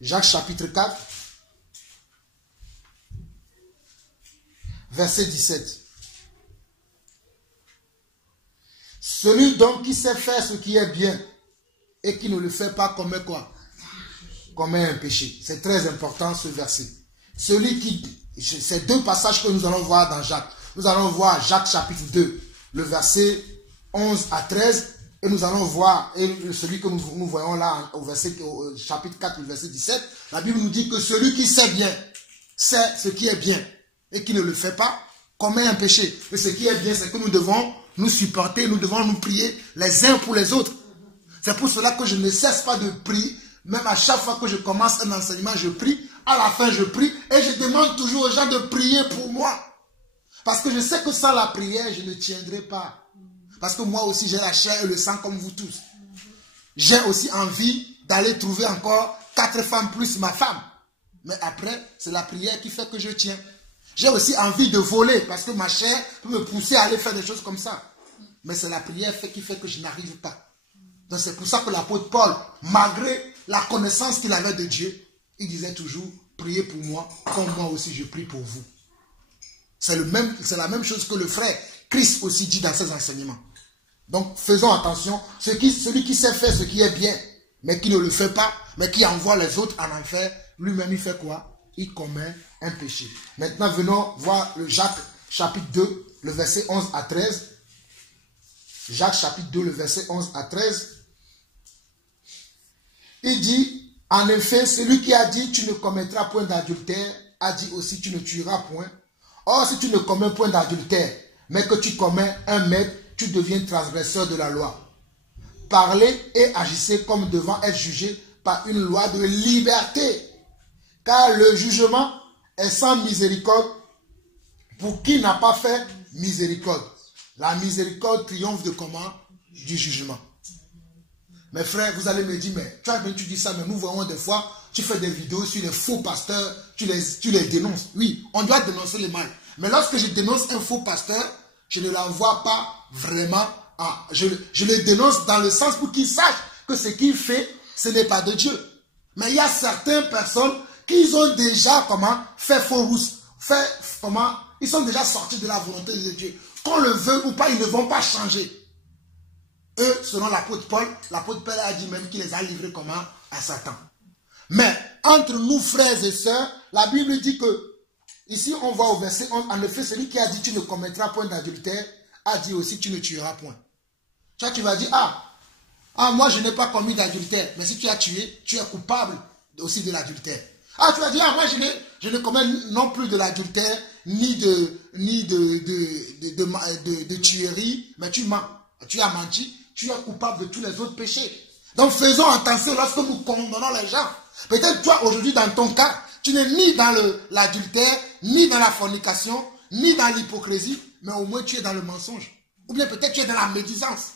Jacques chapitre 4, verset 17. Celui donc qui sait faire ce qui est bien et qui ne le fait pas commet quoi? Commet un péché. C'est très important ce verset. Celui qui... Ces deux passages que nous allons voir dans Jacques. Nous allons voir Jacques chapitre 2, le verset 11 à 13. Et nous allons voir, et celui que nous voyons là au chapitre 4, le verset 17. La Bible nous dit que celui qui sait bien, sait ce qui est bien, et qui ne le fait pas, commet un péché. Et ce qui est bien, c'est que nous devons nous supporter, nous devons nous prier les uns pour les autres. C'est pour cela que je ne cesse pas de prier. Même à chaque fois que je commence un enseignement, je prie. À la fin, je prie. Et je demande toujours aux gens de prier pour moi. Parce que je sais que sans la prière, je ne tiendrai pas. Parce que moi aussi, j'ai la chair et le sang comme vous tous. J'ai aussi envie d'aller trouver encore 4 femmes plus ma femme. Mais après, c'est la prière qui fait que je tiens. J'ai aussi envie de voler parce que ma chair peut me pousser à aller faire des choses comme ça. Mais c'est la prière qui fait que je n'arrive pas. Donc c'est pour ça que l'apôtre Paul, malgré la connaissance qu'il avait de Dieu, il disait toujours, priez pour moi, comme moi aussi je prie pour vous. C'est la même chose que le frère Christ aussi dit dans ses enseignements. Donc faisons attention, celui qui sait faire ce qui est bien, mais qui ne le fait pas, mais qui envoie les autres en enfer, lui-même il fait quoi? Il commet un péché. Maintenant venons voir le Jacques chapitre 2, le verset 11 à 13. Jacques chapitre 2, le verset 11 à 13. Il dit, en effet, celui qui a dit tu ne commettras point d'adultère, a dit aussi tu ne tueras point. Or, si tu ne commets point d'adultère, mais que tu commets un meurtre, tu deviens transgresseur de la loi. Parlez et agissez comme devant être jugé par une loi de liberté. Car le jugement est sans miséricorde pour qui n'a pas fait miséricorde. La miséricorde triomphe de comment? Du jugement. Mes frères, vous allez me dire, mais tu dis ça, mais nous voyons des fois, tu fais des vidéos sur les faux pasteurs, tu les dénonces. Oui, on doit dénoncer le mal. Mais lorsque je dénonce un faux pasteur, je ne l'envoie pas vraiment je le dénonce dans le sens pour qu'il sache que ce qu'il fait, ce n'est pas de Dieu. Mais il y a certaines personnes qui ont déjà fait faux rousse, ils sont déjà sortis de la volonté de Dieu. Qu'on le veuille ou pas, ils ne vont pas changer. Eux, selon l'apôtre Paul a dit même qu'il les a livrés comment? À Satan. Mais entre nous, frères et sœurs, la Bible dit que, ici on voit au verset 11, en effet, celui qui a dit tu ne commettras point d'adultère, a dit aussi tu ne tueras point. Tu vas dire, moi je n'ai pas commis d'adultère, mais si tu as tué, tu es coupable aussi de l'adultère. Tu vas dire, moi je ne commets non plus de l'adultère, ni de tuerie, mais tu mens, tu as menti, tu es coupable de tous les autres péchés. Donc faisons attention lorsque nous condamnons les gens. Peut-être toi aujourd'hui dans ton cas, tu n'es ni dans l'adultère, ni dans la fornication, ni dans l'hypocrisie, mais au moins tu es dans le mensonge. Ou bien peut-être tu es dans la médisance.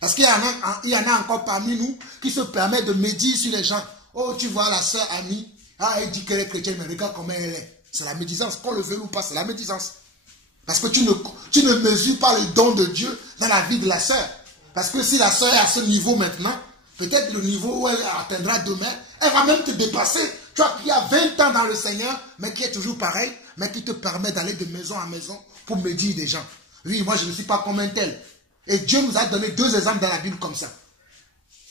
Parce qu'il y en a encore parmi nous qui se permettent de médire sur les gens. Oh, tu vois la sœur amie, ah, elle dit qu'elle est chrétienne, mais regarde comment elle est. C'est la médisance. Qu'on le veuille ou pas, c'est la médisance. Parce que tu ne mesures pas le don de Dieu dans la vie de la sœur. Parce que si la sœur est à ce niveau maintenant, peut-être le niveau où elle atteindra demain, elle va même te dépasser. Tu vois, qui a 20 ans dans le Seigneur, mais qui est toujours pareil, mais qui te permet d'aller de maison en maison pour médire des gens. Oui, moi je ne suis pas comme un tel. Et Dieu nous a donné 2 exemples dans la Bible comme ça.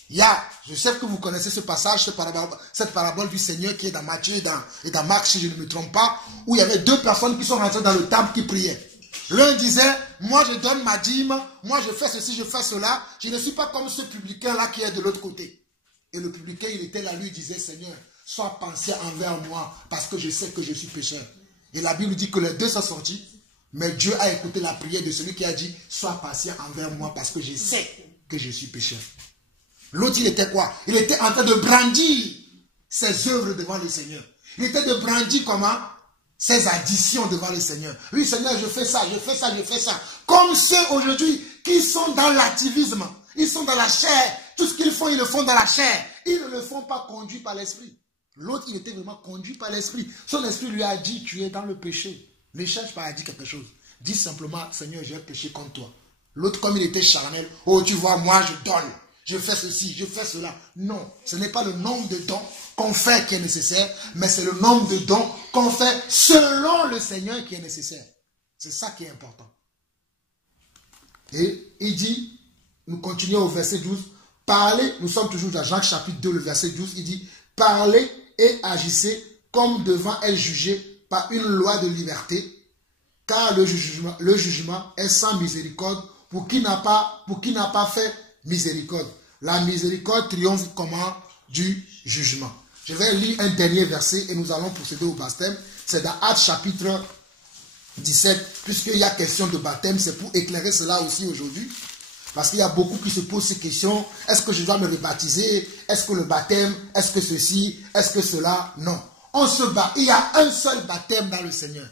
Il y a, je sais que vous connaissez ce passage, cette parabole du Seigneur qui est dans Matthieu et dans Marc, si je ne me trompe pas, où il y avait 2 personnes qui sont rentrées dans le temple qui priaient. L'un disait, moi je donne ma dîme, moi je fais ceci, je fais cela, je ne suis pas comme ce publicain-là qui est de l'autre côté. Et le publicain, il était là, lui disait, Seigneur, sois patient envers moi, parce que je sais que je suis pécheur. Et la Bible dit que les 2 sont sortis, mais Dieu a écouté la prière de celui qui a dit, sois patient envers moi, parce que je sais que je suis pécheur. L'autre, il était quoi? Il était en train de brandir ses œuvres devant le Seigneur. Il était de brandir comment? Ses additions devant le Seigneur. Oui, Seigneur, je fais ça, je fais ça, je fais ça. Comme ceux aujourd'hui qui sont dans l'activisme. Ils sont dans la chair. Tout ce qu'ils font, ils le font dans la chair. Ils ne le font pas conduit par l'esprit. L'autre, il était vraiment conduit par l'esprit. Son esprit lui a dit, tu es dans le péché. Ne cherche pas à dire quelque chose. Dis simplement, Seigneur, j'ai péché contre toi. L'autre, comme il était charnel, oh, tu vois, moi, je donne. Je fais ceci, je fais cela. Non, ce n'est pas le nombre de dons qu'on fait qui est nécessaire, mais c'est le nombre de dons qu'on fait selon le Seigneur qui est nécessaire. C'est ça qui est important. Et il dit, nous continuons au verset 12, parlez, nous sommes toujours dans Jacques chapitre 2, le verset 12, il dit, parlez et agissez comme devant être jugé par une loi de liberté, car le jugement est sans miséricorde pour qui n'a pas fait miséricorde. La miséricorde triomphe comment? Du jugement. Je vais lire un dernier verset et nous allons procéder au baptême. C'est dans Actes chapitre 17. Puisqu'il y a question de baptême, c'est pour éclairer cela aussi aujourd'hui. Parce qu'il y a beaucoup qui se posent ces questions. Est-ce que je dois me rebaptiser? Est-ce que le baptême? Est-ce que ceci? Est-ce que cela? Non. On se bat. Il y a un seul baptême dans le Seigneur.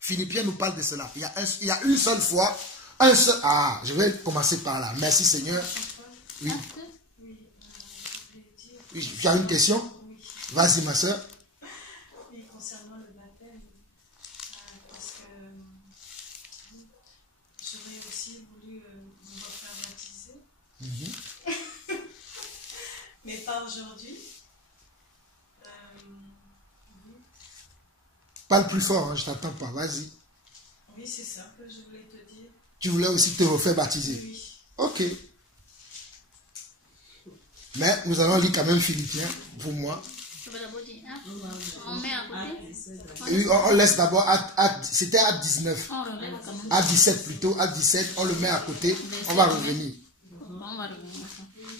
Philippiens nous parle de cela. Il y a une seule fois. Ah, je vais commencer par là. Merci Seigneur. Oui. Oui, tu as une question? Oui. Vas-y ma soeur. Oui, concernant le baptême, parce que j'aurais aussi voulu me refaire baptiser. Mais pas aujourd'hui. Oui. Parle plus fort, hein, je ne t'entends pas. Vas-y. Oui, c'est ça que je voulais te dire. Tu voulais aussi te refaire baptiser? Oui. Ok. Mais nous allons lire quand même Philippiens pour moi. On met à côté. Oui, on laisse d'abord, c'était à 19. À 17 plutôt, à 17, on le met à côté. On va revenir.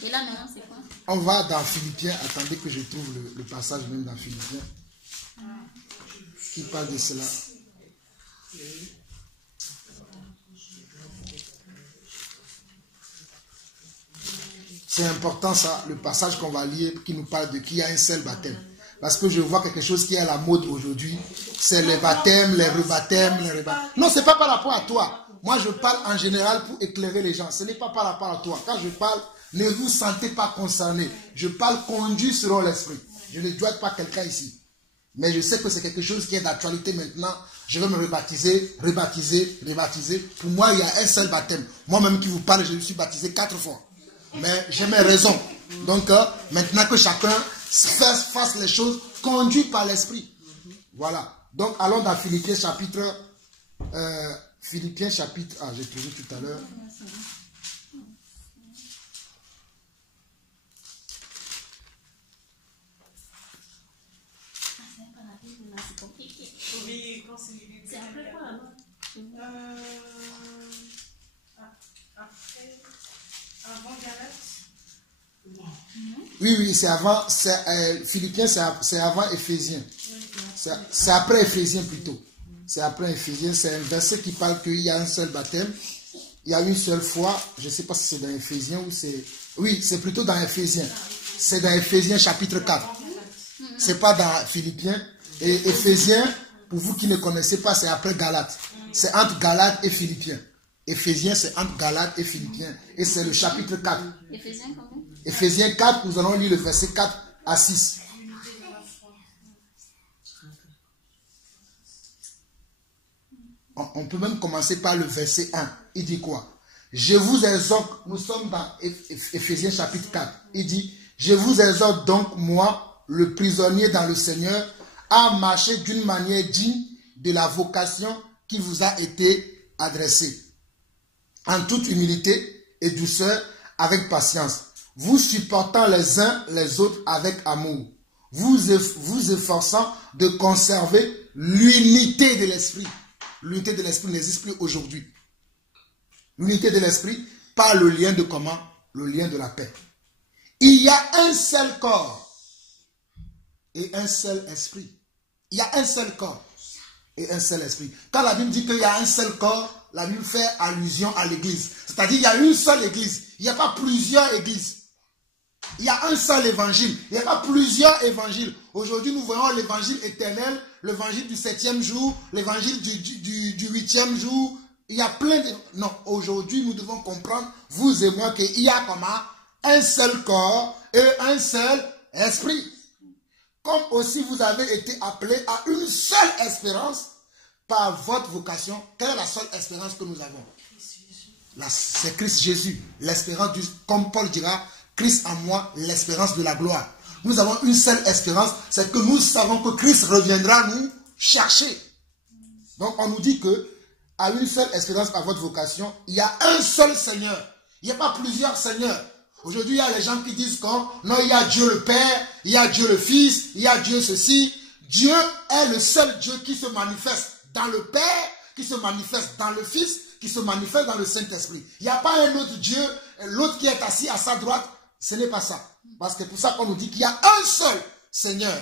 Et là maintenant c'est quoi? On va dans Philippiens. Attendez que je trouve le passage même dans Philippiens. Qui parle de cela. C'est important ça, le passage qu'on va lire qui nous parle de qui a un seul baptême. Parce que je vois quelque chose qui est à la mode aujourd'hui. C'est les baptêmes, les rebaptêmes, les rebaptêmes. Non, ce n'est pas par rapport à toi. Moi, je parle en général pour éclairer les gens. Ce n'est pas par rapport à toi. Quand je parle, ne vous sentez pas concerné. Je parle conduit selon l'esprit. Je ne dois pas quelqu'un ici. Mais je sais que c'est quelque chose qui est d'actualité maintenant. Je vais me rebaptiser. Pour moi, il y a un seul baptême. Moi-même qui vous parle, je me suis baptisé 4 fois. Mais j'ai mes raisons. Donc, maintenant que chacun fasse les choses conduit par l'esprit. Voilà. Donc, allons dans Philippiens chapitre... j'ai trouvé tout à l'heure. Oui, quand c'est après quoi alors? Après... Avant Galates? Oui, c'est avant. Philippiens, c'est avant Éphésiens. C'est après Éphésiens plutôt. C'est après Éphésiens. C'est un verset qui parle qu'il y a un seul baptême. Il y a une seule foi. Je ne sais pas si c'est dans Éphésiens ou c'est... Oui, c'est plutôt dans Éphésiens. C'est dans Éphésiens chapitre 4. C'est pas dans Philippiens. Et Éphésiens, pour vous qui ne connaissez pas, c'est après Galates. C'est entre Galates et Philippiens. Éphésiens, c'est entre Galates et Philippiens. Et c'est le chapitre 4. Éphésiens combien? Éphésiens 4, nous allons lire le verset 4 à 6. On peut même commencer par le verset 1. Il dit quoi? Je vous exhorte, nous sommes dans Éphésiens chapitre 4. Il dit, je vous exhorte donc, moi, le prisonnier dans le Seigneur, à marcher d'une manière digne de la vocation qui vous a été adressée, en toute humilité et douceur, avec patience, vous supportant les uns les autres avec amour, vous efforçant de conserver l'unité de l'esprit. L'unité de l'esprit n'existe plus aujourd'hui. L'unité de l'esprit par le lien de comment? Le lien de la paix. Il y a un seul corps et un seul esprit. Il y a un seul corps et un seul esprit. Quand la Bible dit qu'il y a un seul corps, la Bible fait allusion à l'église. C'est-à-dire qu'il y a une seule église. Il n'y a pas plusieurs églises. Il y a un seul évangile. Il n'y a pas plusieurs évangiles. Aujourd'hui, nous voyons l'évangile éternel, l'évangile du 7e jour, l'évangile du 8e jour. Il y a plein de... Non, aujourd'hui, nous devons comprendre, vous et moi, qu'il y a comment un seul corps et un seul esprit. Comme aussi vous avez été appelés à une seule espérance par votre vocation. Quelle est la seule espérance que nous avons? C'est Christ Jésus. L'espérance du... Comme Paul dira, Christ en moi, l'espérance de la gloire. Nous avons une seule espérance, c'est que nous savons que Christ reviendra nous chercher. Donc on nous dit que à une seule espérance par votre vocation, il y a un seul Seigneur. Il n'y a pas plusieurs seigneurs. Aujourd'hui, il y a les gens qui disent que non, il y a Dieu le Père, il y a Dieu le Fils, il y a Dieu ceci. Dieu est le seul Dieu qui se manifeste dans le Père, qui se manifeste dans le Fils, qui se manifeste dans le Saint-Esprit. Il n'y a pas un autre Dieu, l'autre qui est assis à sa droite. Ce n'est pas ça. Parce que c'est pour ça qu'on nous dit qu'il y a un seul Seigneur.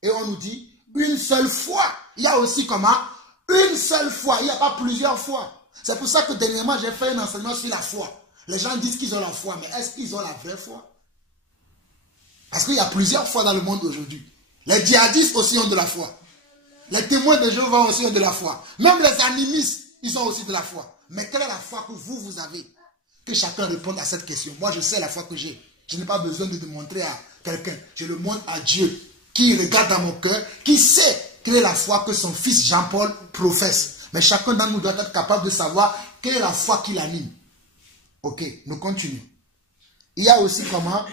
Et on nous dit une seule foi. Il y a aussi comment? Une seule foi. Il n'y a pas plusieurs fois. C'est pour ça que dernièrement, j'ai fait un enseignement sur la foi. Les gens disent qu'ils ont la foi, mais est-ce qu'ils ont la vraie foi? Parce qu'il y a plusieurs foi dans le monde aujourd'hui. Les djihadistes aussi ont de la foi. Les témoins de Jéhovah aussi ont de la foi. Même les animistes, ils ont aussi de la foi. Mais quelle est la foi que vous avez? Que chacun réponde à cette question. Moi, je sais la foi que j'ai. Je n'ai pas besoin de montrer à quelqu'un. Je le montre à Dieu qui regarde dans mon cœur, qui sait quelle est la foi que son fils Jean-Paul professe. Mais chacun d'entre nous doit être capable de savoir quelle est la foi qui l'anime. Ok, nous continuons. Il y a aussi comment?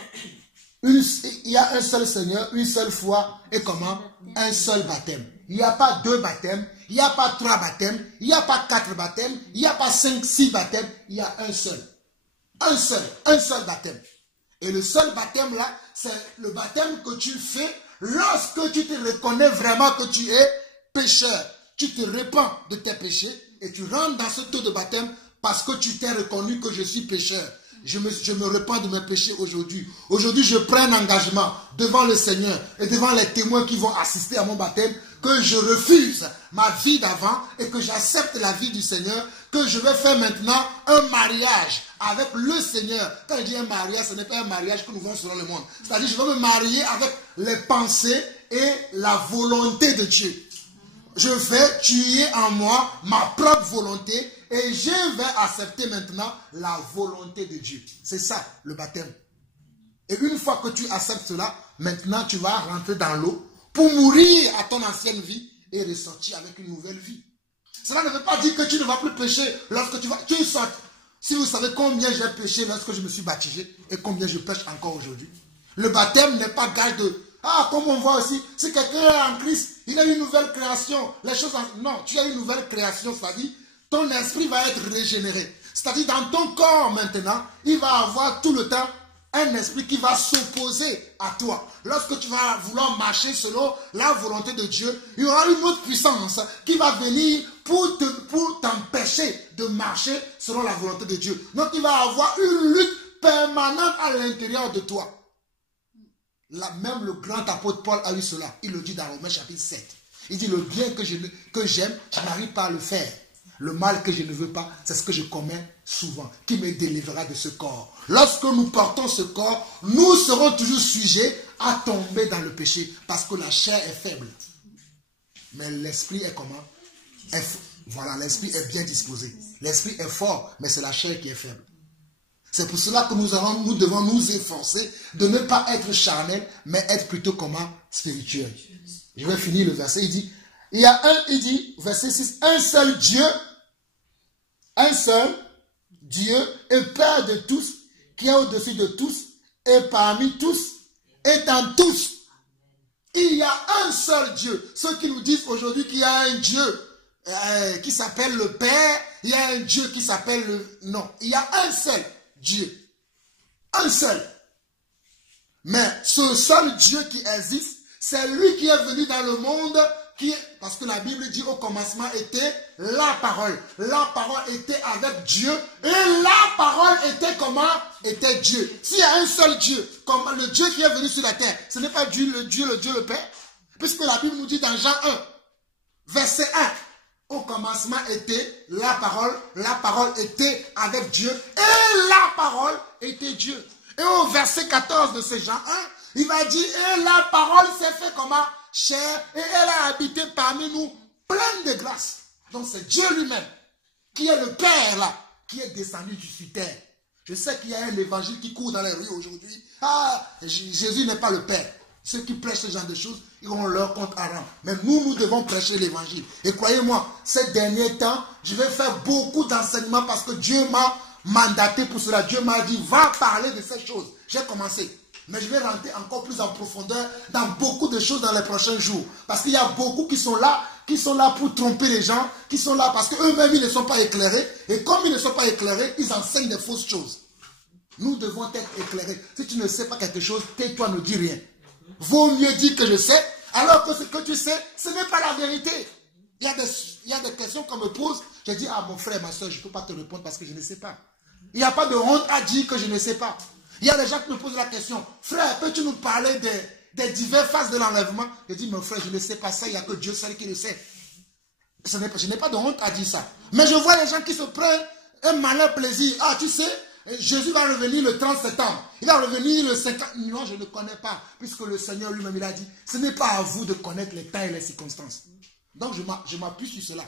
Il y a un seul Seigneur, une seule foi et comment? Un seul baptême. Il n'y a pas 2 baptêmes, il n'y a pas 3 baptêmes, il n'y a pas 4 baptêmes, il n'y a pas 5, 6 baptêmes, il y a un seul. Un seul baptême. Et le seul baptême là, c'est le baptême que tu fais lorsque tu te reconnais vraiment que tu es pécheur. Tu te répands de tes péchés et tu rentres dans ce taux de baptême parce que tu t'es reconnu que je suis pécheur. Je me repens de mes péchés aujourd'hui. Aujourd'hui, je prends un engagement devant le Seigneur et devant les témoins qui vont assister à mon baptême que je refuse ma vie d'avant et que j'accepte la vie du Seigneur, que je vais faire maintenant un mariage avec le Seigneur. Quand je dis un mariage, ce n'est pas un mariage que nous faisons selon le monde. C'est-à-dire que je vais me marier avec les pensées et la volonté de Dieu. Je vais tuer en moi ma propre volonté et je vais accepter maintenant la volonté de Dieu. C'est ça le baptême. Et une fois que tu acceptes cela, maintenant tu vas rentrer dans l'eau pour mourir à ton ancienne vie et ressortir avec une nouvelle vie. Cela ne veut pas dire que tu ne vas plus pécher lorsque tu sors. Si vous savez combien j'ai péché lorsque je me suis baptisé et combien je pêche encore aujourd'hui. Le baptême n'est pas gage de... Ah, comme on voit aussi, si quelqu'un est en Christ, il a une nouvelle création. Les choses non, tu as une nouvelle création, c'est-à-dire ton esprit va être régénéré. C'est-à-dire dans ton corps maintenant, il va avoir tout le temps un esprit qui va s'opposer à toi. Lorsque tu vas vouloir marcher selon la volonté de Dieu, il y aura une autre puissance qui va venir pour t'empêcher de marcher selon la volonté de Dieu. Donc il va avoir une lutte permanente à l'intérieur de toi. Là, même le grand apôtre Paul a eu cela. Il le dit dans Romains chapitre 7. Il dit le bien que j'aime, je n'arrive pas à le faire. Le mal que je ne veux pas, c'est ce que je commets souvent, qui me délivrera de ce corps. Lorsque nous portons ce corps, nous serons toujours sujets à tomber dans le péché, parce que la chair est faible. Mais l'esprit est comment? Voilà, l'esprit est bien disposé. L'esprit est fort, mais c'est la chair qui est faible. C'est pour cela que nous devons nous efforcer de ne pas être charnel, mais être plutôt comment? Spirituel. Je vais finir le verset, il dit, il y a un, il dit, verset 6, un seul Dieu et Père de tous, qui est au-dessus de tous, et parmi tous, et en tous. Il y a un seul Dieu. Ceux qui nous disent aujourd'hui qu'il y a un Dieu qui s'appelle le Père, il y a un Dieu qui s'appelle le... Non, il y a un seul Dieu. Un seul. Mais ce seul Dieu qui existe, c'est lui qui est venu dans le monde, parce que la Bible dit au commencement était la parole. La parole était avec Dieu et la parole était comment? Était Dieu. S'il y a un seul Dieu, comme le Dieu qui est venu sur la terre, ce n'est pas Dieu, le Père. Puisque la Bible nous dit dans Jean 1, verset 1, au commencement était la parole était avec Dieu et la parole était Dieu. Et au verset 14 de ce Jean 1, il va dire, et la parole s'est fait comment? Chair, et elle a habité parmi nous, pleine de grâce. Donc c'est Dieu lui-même, qui est le Père là, qui est descendu sur terre. Je sais qu'il y a un évangile qui court dans les rues aujourd'hui. Ah, Jésus n'est pas le Père. Ceux qui prêchent ce genre de choses, ils ont leur compte à rendre. Mais nous devons prêcher l'évangile. Et croyez-moi, ces derniers temps, je vais faire beaucoup d'enseignements parce que Dieu m'a mandaté pour cela. Dieu m'a dit, va parler de ces choses. J'ai commencé. Mais je vais rentrer encore plus en profondeur dans beaucoup de choses dans les prochains jours. Parce qu'il y a beaucoup qui sont là pour tromper les gens, qui sont là parce qu'eux-mêmes, ils ne sont pas éclairés. Et comme ils ne sont pas éclairés, ils enseignent des fausses choses. Nous devons être éclairés. Si tu ne sais pas quelque chose, tais-toi, ne dis rien. Vaut mieux dire que je sais, alors que ce que tu sais, ce n'est pas la vérité. Il y a des questions qu'on me pose. Je dis, ah mon frère, ma soeur, je ne peux pas te répondre parce que je ne sais pas. Il n'y a pas de honte à dire que je ne sais pas. Il y a des gens qui me posent la question, frère, peux-tu nous parler des diverses phases de l'enlèvement? Je dis, mon frère, je ne sais pas ça, il n'y a que Dieu seul qui le sait. Je n'ai pas de honte à dire ça. Mais je vois les gens qui se prennent un malin plaisir. Ah, tu sais, Jésus va revenir le 30 septembre. Il va revenir le 50... Non, je ne connais pas. Puisque le Seigneur lui-même, il a dit, ce n'est pas à vous de connaître les temps et les circonstances. Donc, je m'appuie sur cela.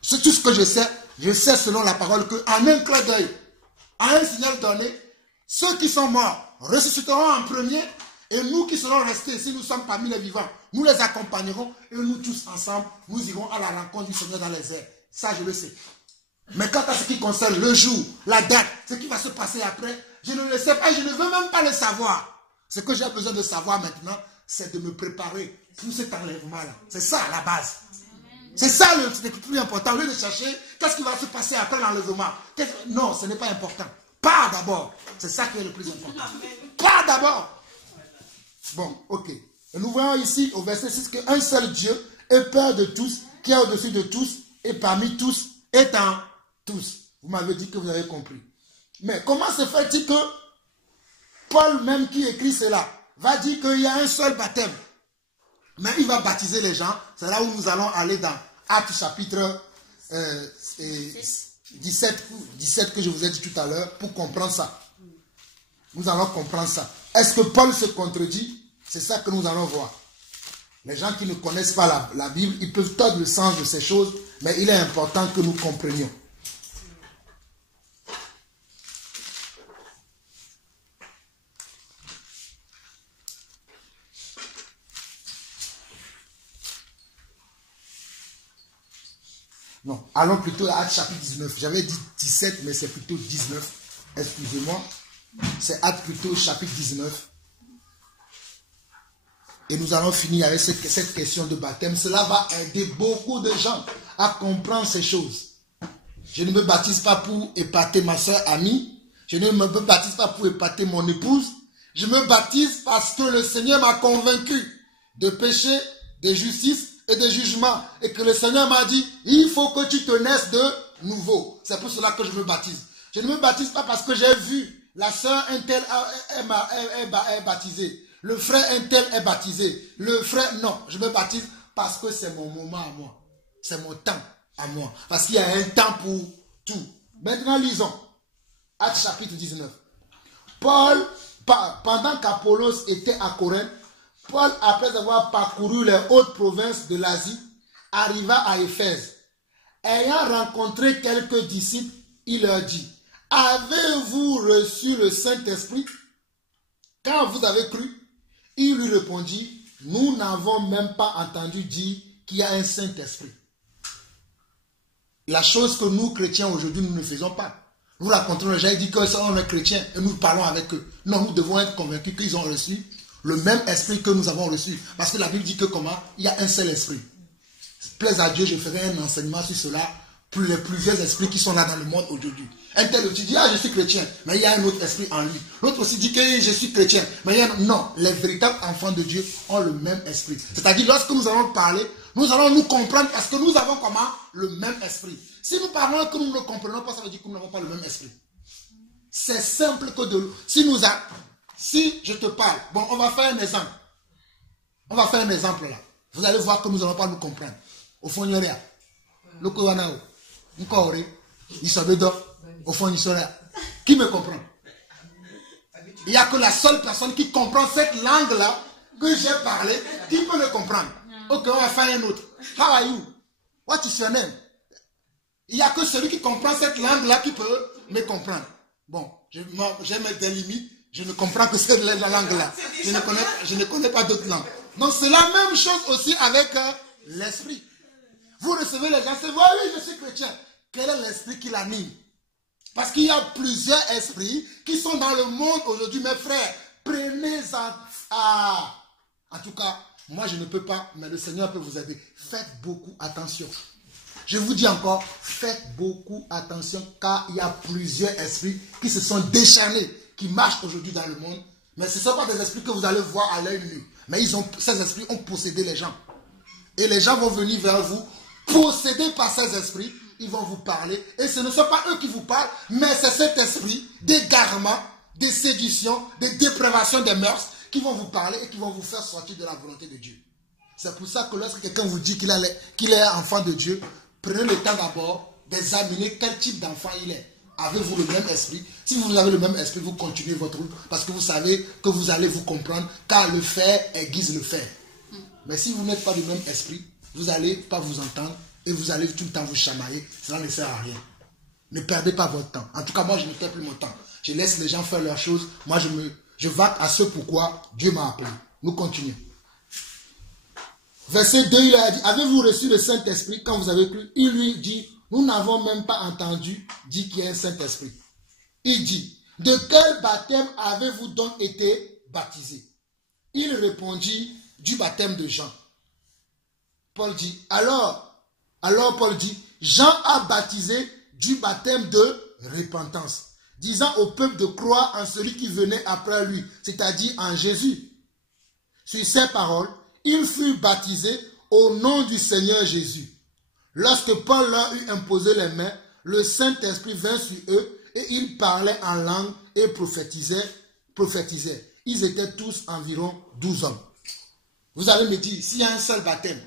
C'est tout ce que je sais selon la parole qu'en un clin d'œil, à un signal donné, ceux qui sont morts ressusciteront en premier et nous qui serons restés, si nous sommes parmi les vivants, nous les accompagnerons et nous tous ensemble, nous irons à la rencontre du Seigneur dans les airs. Ça, je le sais. Mais quant à ce qui concerne le jour, la date, ce qui va se passer après, je ne le sais pas et je ne veux même pas le savoir. Ce que j'ai besoin de savoir maintenant, c'est de me préparer pour cet enlèvement-là. C'est ça la base. C'est ça le plus important. Au lieu de chercher qu'est-ce qui va se passer après l'enlèvement. Non, ce n'est pas important. Pas d'abord. C'est ça qui est le plus important. Pas d'abord. Bon, ok. Et nous voyons ici au verset 6 qu'un seul Dieu est Père de tous, qui est au-dessus de tous, et parmi tous, est en tous. Vous m'avez dit que vous avez compris. Mais comment se fait-il que Paul même qui écrit cela va dire qu'il y a un seul baptême? Mais il va baptiser les gens. C'est là où nous allons aller dans Actes chapitre 17 que je vous ai dit tout à l'heure pour comprendre ça. Nous allons comprendre ça. Est-ce que Paul se contredit? C'est ça que nous allons voir. Les gens qui ne connaissent pas la Bible, ils peuvent tordre le sens de ces choses, mais il est important que nous comprenions. Non, allons plutôt à Actes chapitre 19. J'avais dit 17, mais c'est plutôt 19. Excusez-moi. C'est Actes plutôt chapitre 19. Et nous allons finir avec cette question de baptême. Cela va aider beaucoup de gens à comprendre ces choses. Je ne me baptise pas pour épater ma soeur amie. Je ne me baptise pas pour épater mon épouse. Je me baptise parce que le Seigneur m'a convaincu de péché, de justice et de jugement. Et que le Seigneur m'a dit, il faut que tu te naisses de nouveau. C'est pour cela que je me baptise. Je ne me baptise pas parce que j'ai vu la sœur un tel est baptisée. Le frère un tel est baptisé. Le frère, non, je me baptise parce que c'est mon moment à moi. C'est mon temps à moi. Parce qu'il y a un temps pour tout. Maintenant, lisons. Actes chapitre 19. Paul, pendant qu'Apollos était à Corinthe, Paul, après avoir parcouru les hautes provinces de l'Asie, arriva à Éphèse. Ayant rencontré quelques disciples, il leur dit, « Avez-vous reçu le Saint-Esprit quand vous avez cru ?» Il lui répondit, « Nous n'avons même pas entendu dire qu'il y a un Saint-Esprit. La chose que nous, chrétiens, aujourd'hui, nous ne faisons pas. Nous racontons les gens, ils disent qu'on est chrétiens et nous parlons avec eux. Non, nous devons être convaincus qu'ils ont reçu le même esprit que nous avons reçu. Parce que la Bible dit que comment? Il y a un seul esprit. Plaise à Dieu, je ferai un enseignement sur cela pour les plusieurs esprits qui sont là dans le monde aujourd'hui. Un tel aussi dit, ah, je suis chrétien, mais il y a un autre esprit en lui. L'autre aussi dit que je suis chrétien, mais il y a... Non, les véritables enfants de Dieu ont le même esprit. C'est-à-dire, lorsque nous allons parler, nous allons nous comprendre parce que nous avons comment? Le même esprit. Si nous parlons et que nous ne comprenons pas, ça veut dire que nous n'avons pas le même esprit. C'est simple que de... Si je te parle, bon, on va faire un exemple. On va faire un exemple là. Vous allez voir que nous n'allons pas nous comprendre. Au fond, il y a rien. Le Kowanao, encore, il s'appelle au fond, il serait. Qui me comprend? Il n'y a que la seule personne qui comprend cette langue-là que j'ai parlé, qui peut le comprendre. Ok, on va faire un autre. How are you? What is your name? Il n'y a que celui qui comprend cette langue-là qui peut me comprendre. Bon, j'ai des limites. Je ne comprends que cette langue-là. Je ne connais pas d'autres langues. Donc c'est la même chose aussi avec l'esprit. Vous recevez les gens, c'est oui, je suis chrétien. Quel est l'esprit qui l'anime? Parce qu'il y a plusieurs esprits qui sont dans le monde aujourd'hui, mes frères. Prenez-en. En tout cas, moi je ne peux pas, mais le Seigneur peut vous aider. Faites beaucoup attention. Je vous dis encore, faites beaucoup attention car il y a plusieurs esprits qui se sont décharnés, qui marchent aujourd'hui dans le monde. Mais ce ne sont pas des esprits que vous allez voir à l'œil nu. Mais ces esprits ont possédé les gens. Et les gens vont venir vers vous, possédés par ces esprits. Ils vont vous parler. Et ce ne sont pas eux qui vous parlent, mais c'est cet esprit d'égarement, de séduction, de dépravation des mœurs qui vont vous parler et qui vont vous faire sortir de la volonté de Dieu. C'est pour ça que lorsque quelqu'un vous dit qu'il est enfant de Dieu, prenez le temps d'abord d'examiner quel type d'enfant il est. Avez-vous le même esprit? Si vous avez le même esprit, vous continuez votre route parce que vous savez que vous allez vous comprendre car le fer aiguise le fer. Mais si vous n'êtes pas du même esprit, vous n'allez pas vous entendre et vous allez tout le temps vous chamailler. Cela ne sert à rien. Ne perdez pas votre temps. En tout cas, moi, je ne perds plus mon temps. Je laisse les gens faire leurs choses. Moi, je vaque à ce pourquoi Dieu m'a appelé. Nous continuons. Verset 2, il a dit, avez-vous reçu le Saint-Esprit quand vous avez cru? Il lui dit, nous n'avons même pas entendu dire qu'il y a un Saint-Esprit. Il dit, de quel baptême avez-vous donc été baptisé? Il répondit, du baptême de Jean. Paul dit, alors Paul dit, Jean a baptisé du baptême de repentance, disant au peuple de croire en celui qui venait après lui, c'est-à-dire en Jésus. Sur ces paroles, il fut baptisé au nom du Seigneur Jésus. Lorsque Paul leur eut imposé les mains, le Saint-Esprit vint sur eux et ils parlaient en langue et prophétisaient. Ils étaient tous environ 12 hommes. Vous allez me dire, s'il y a un seul baptême,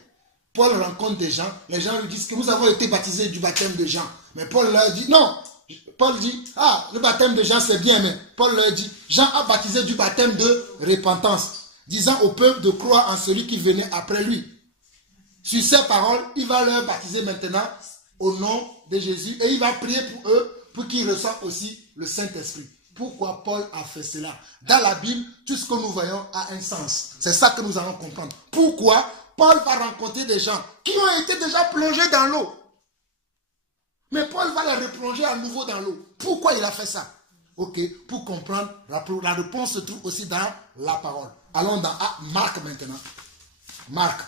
Paul rencontre des gens, les gens lui disent que nous avons été baptisés du baptême de Jean. Mais Paul leur dit, non. Paul dit, le baptême de Jean c'est bien, mais Paul leur dit, Jean a baptisé du baptême de repentance, disant au peuple de croire en celui qui venait après lui. Sur ces paroles, il va leur baptiser maintenant au nom de Jésus et il va prier pour eux pour qu'ils reçoivent aussi le Saint-Esprit. Pourquoi Paul a fait cela? Dans la Bible, tout ce que nous voyons a un sens. C'est ça que nous allons comprendre. Pourquoi Paul va rencontrer des gens qui ont été déjà plongés dans l'eau. Mais Paul va les replonger à nouveau dans l'eau. Pourquoi il a fait ça? Ok, pour comprendre, la réponse se trouve aussi dans la parole. Allons dans Marc maintenant. Marc.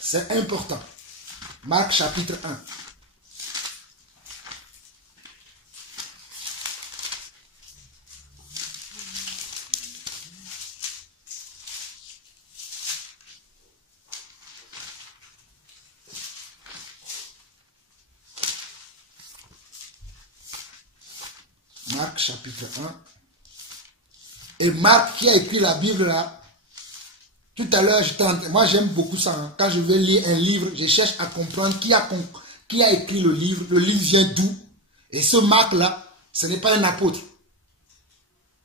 C'est important. Marc chapitre 1. Marc chapitre 1. Et Marc qui a écrit la Bible là, tout à l'heure, moi j'aime beaucoup ça. Hein. Quand je vais lire un livre, je cherche à comprendre qui a écrit le livre. Le livre vient d'où? Et ce Marc là, ce n'est pas un apôtre.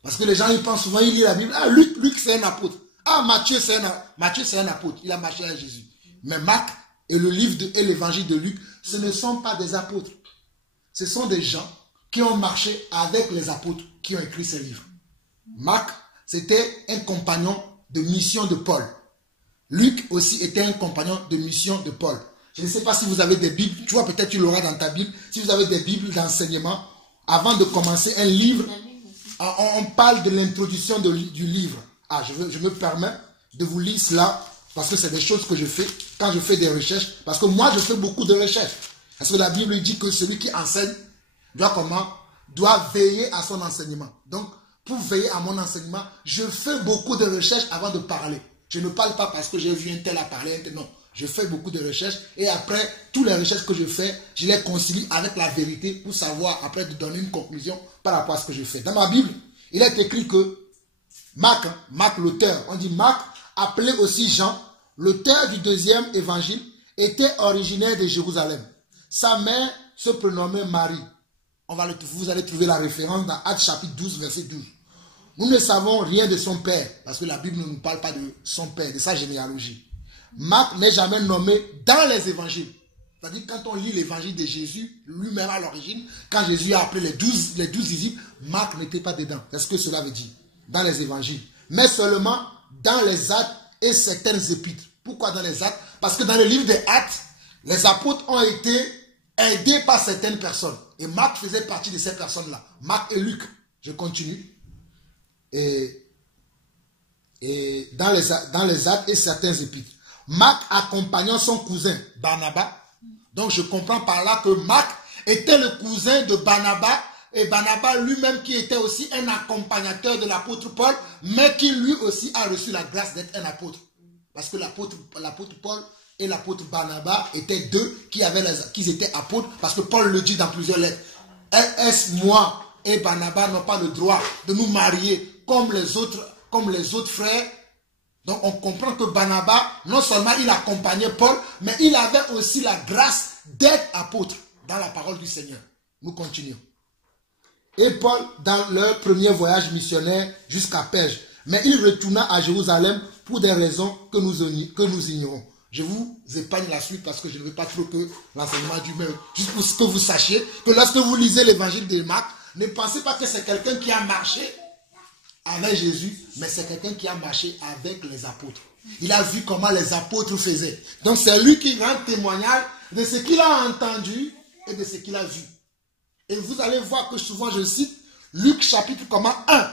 Parce que les gens ils pensent souvent, ils lisent la Bible. Ah, Luc c'est un apôtre. Ah, Matthieu c'est un apôtre. Il a marché avec Jésus. Mais Marc et le livre et l'évangile de Luc, ce ne sont pas des apôtres. Ce sont des gens qui ont marché avec les apôtres qui ont écrit ces livres. Marc, c'était un compagnon de mission de Paul. Luc aussi était un compagnon de mission de Paul. Je ne sais pas si vous avez des Bibles, tu vois, peut-être tu l'auras dans ta Bible. Si vous avez des Bibles d'enseignement, avant de commencer un livre, on parle de l'introduction du livre. Ah, je me permets de vous lire cela, parce que c'est des choses que je fais quand je fais des recherches. Parce que moi, je fais beaucoup de recherches. Parce que la Bible dit que celui qui enseigne doit veiller à son enseignement. Donc, pour veiller à mon enseignement, je fais beaucoup de recherches avant de parler. Je ne parle pas parce que j'ai vu un tel à parler, un tel, non. Je fais beaucoup de recherches et après, toutes les recherches que je fais, je les concilie avec la vérité pour savoir, après, de donner une conclusion par rapport à ce que je fais. Dans ma Bible, il est écrit que Marc l'auteur, on dit Marc, appelé aussi Jean, l'auteur du deuxième évangile, était originaire de Jérusalem. Sa mère se prénommait Marie. Vous allez trouver la référence dans Actes chapitre 12, verset 12. Nous ne savons rien de son père, parce que la Bible ne nous parle pas de son père, de sa généalogie. Marc n'est jamais nommé dans les évangiles. C'est-à-dire quand on lit l'évangile de Jésus, lui-même à l'origine, quand Jésus a appelé les 12 disciples, Marc n'était pas dedans. C'est ce que cela veut dire, dans les évangiles. Mais seulement dans les actes et certaines épîtres. Pourquoi dans les actes? Parce que dans le livre des actes, les apôtres ont été aidés par certaines personnes. Et Marc faisait partie de ces personnes-là. Marc et Luc. Je continue. Et dans les actes et certains épîtres. Marc accompagnant son cousin Barnabas. Donc je comprends par là que Marc était le cousin de Barnabas. Et Barnabas lui-même qui était aussi un accompagnateur de l'apôtre Paul. Mais qui lui aussi a reçu la grâce d'être un apôtre. Parce que l'apôtre Paul et l'apôtre Barnabas étaient deux qui étaient apôtres. Parce que Paul le dit dans plusieurs lettres. Est-ce moi et Barnabas n'ont pas le droit de nous marier comme les autres frères? Donc on comprend que Barnabas, non seulement il accompagnait Paul, mais il avait aussi la grâce d'être apôtre dans la parole du Seigneur. Nous continuons. Et Paul, dans leur premier voyage missionnaire jusqu'à Perge, mais il retourna à Jérusalem pour des raisons que nous ignorons. Je vous épargne la suite parce que je ne veux pas trop que l'enseignement du même. Juste pour que vous sachiez que lorsque vous lisez l'évangile de Marc, ne pensez pas que c'est quelqu'un qui a marché avec Jésus, mais c'est quelqu'un qui a marché avec les apôtres. Il a vu comment les apôtres faisaient. Donc c'est lui qui rend témoignage de ce qu'il a entendu et de ce qu'il a vu. Et vous allez voir que souvent je cite Luc chapitre 1.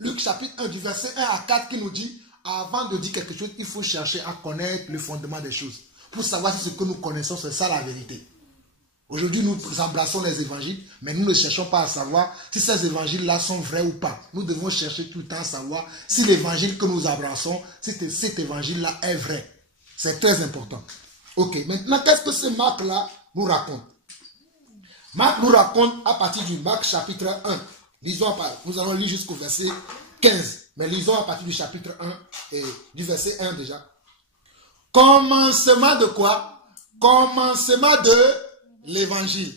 Luc chapitre 1 du verset 1 à 4 qui nous dit, avant de dire quelque chose, il faut chercher à connaître le fondement des choses. Pour savoir si ce que nous connaissons, c'est ça la vérité. Aujourd'hui, nous embrassons les évangiles, mais nous ne cherchons pas à savoir si ces évangiles-là sont vrais ou pas. Nous devons chercher tout le temps à savoir si l'évangile que nous embrassons, si cet évangile-là est vrai. C'est très important. Ok, maintenant, qu'est-ce que ce Marc-là nous raconte? Marc nous raconte à partir du Marc chapitre 1. Lisons, nous allons lire jusqu'au verset 15. Mais lisons à partir du chapitre 1 et du verset 1 déjà. Commencement de quoi? Commencement de l'évangile.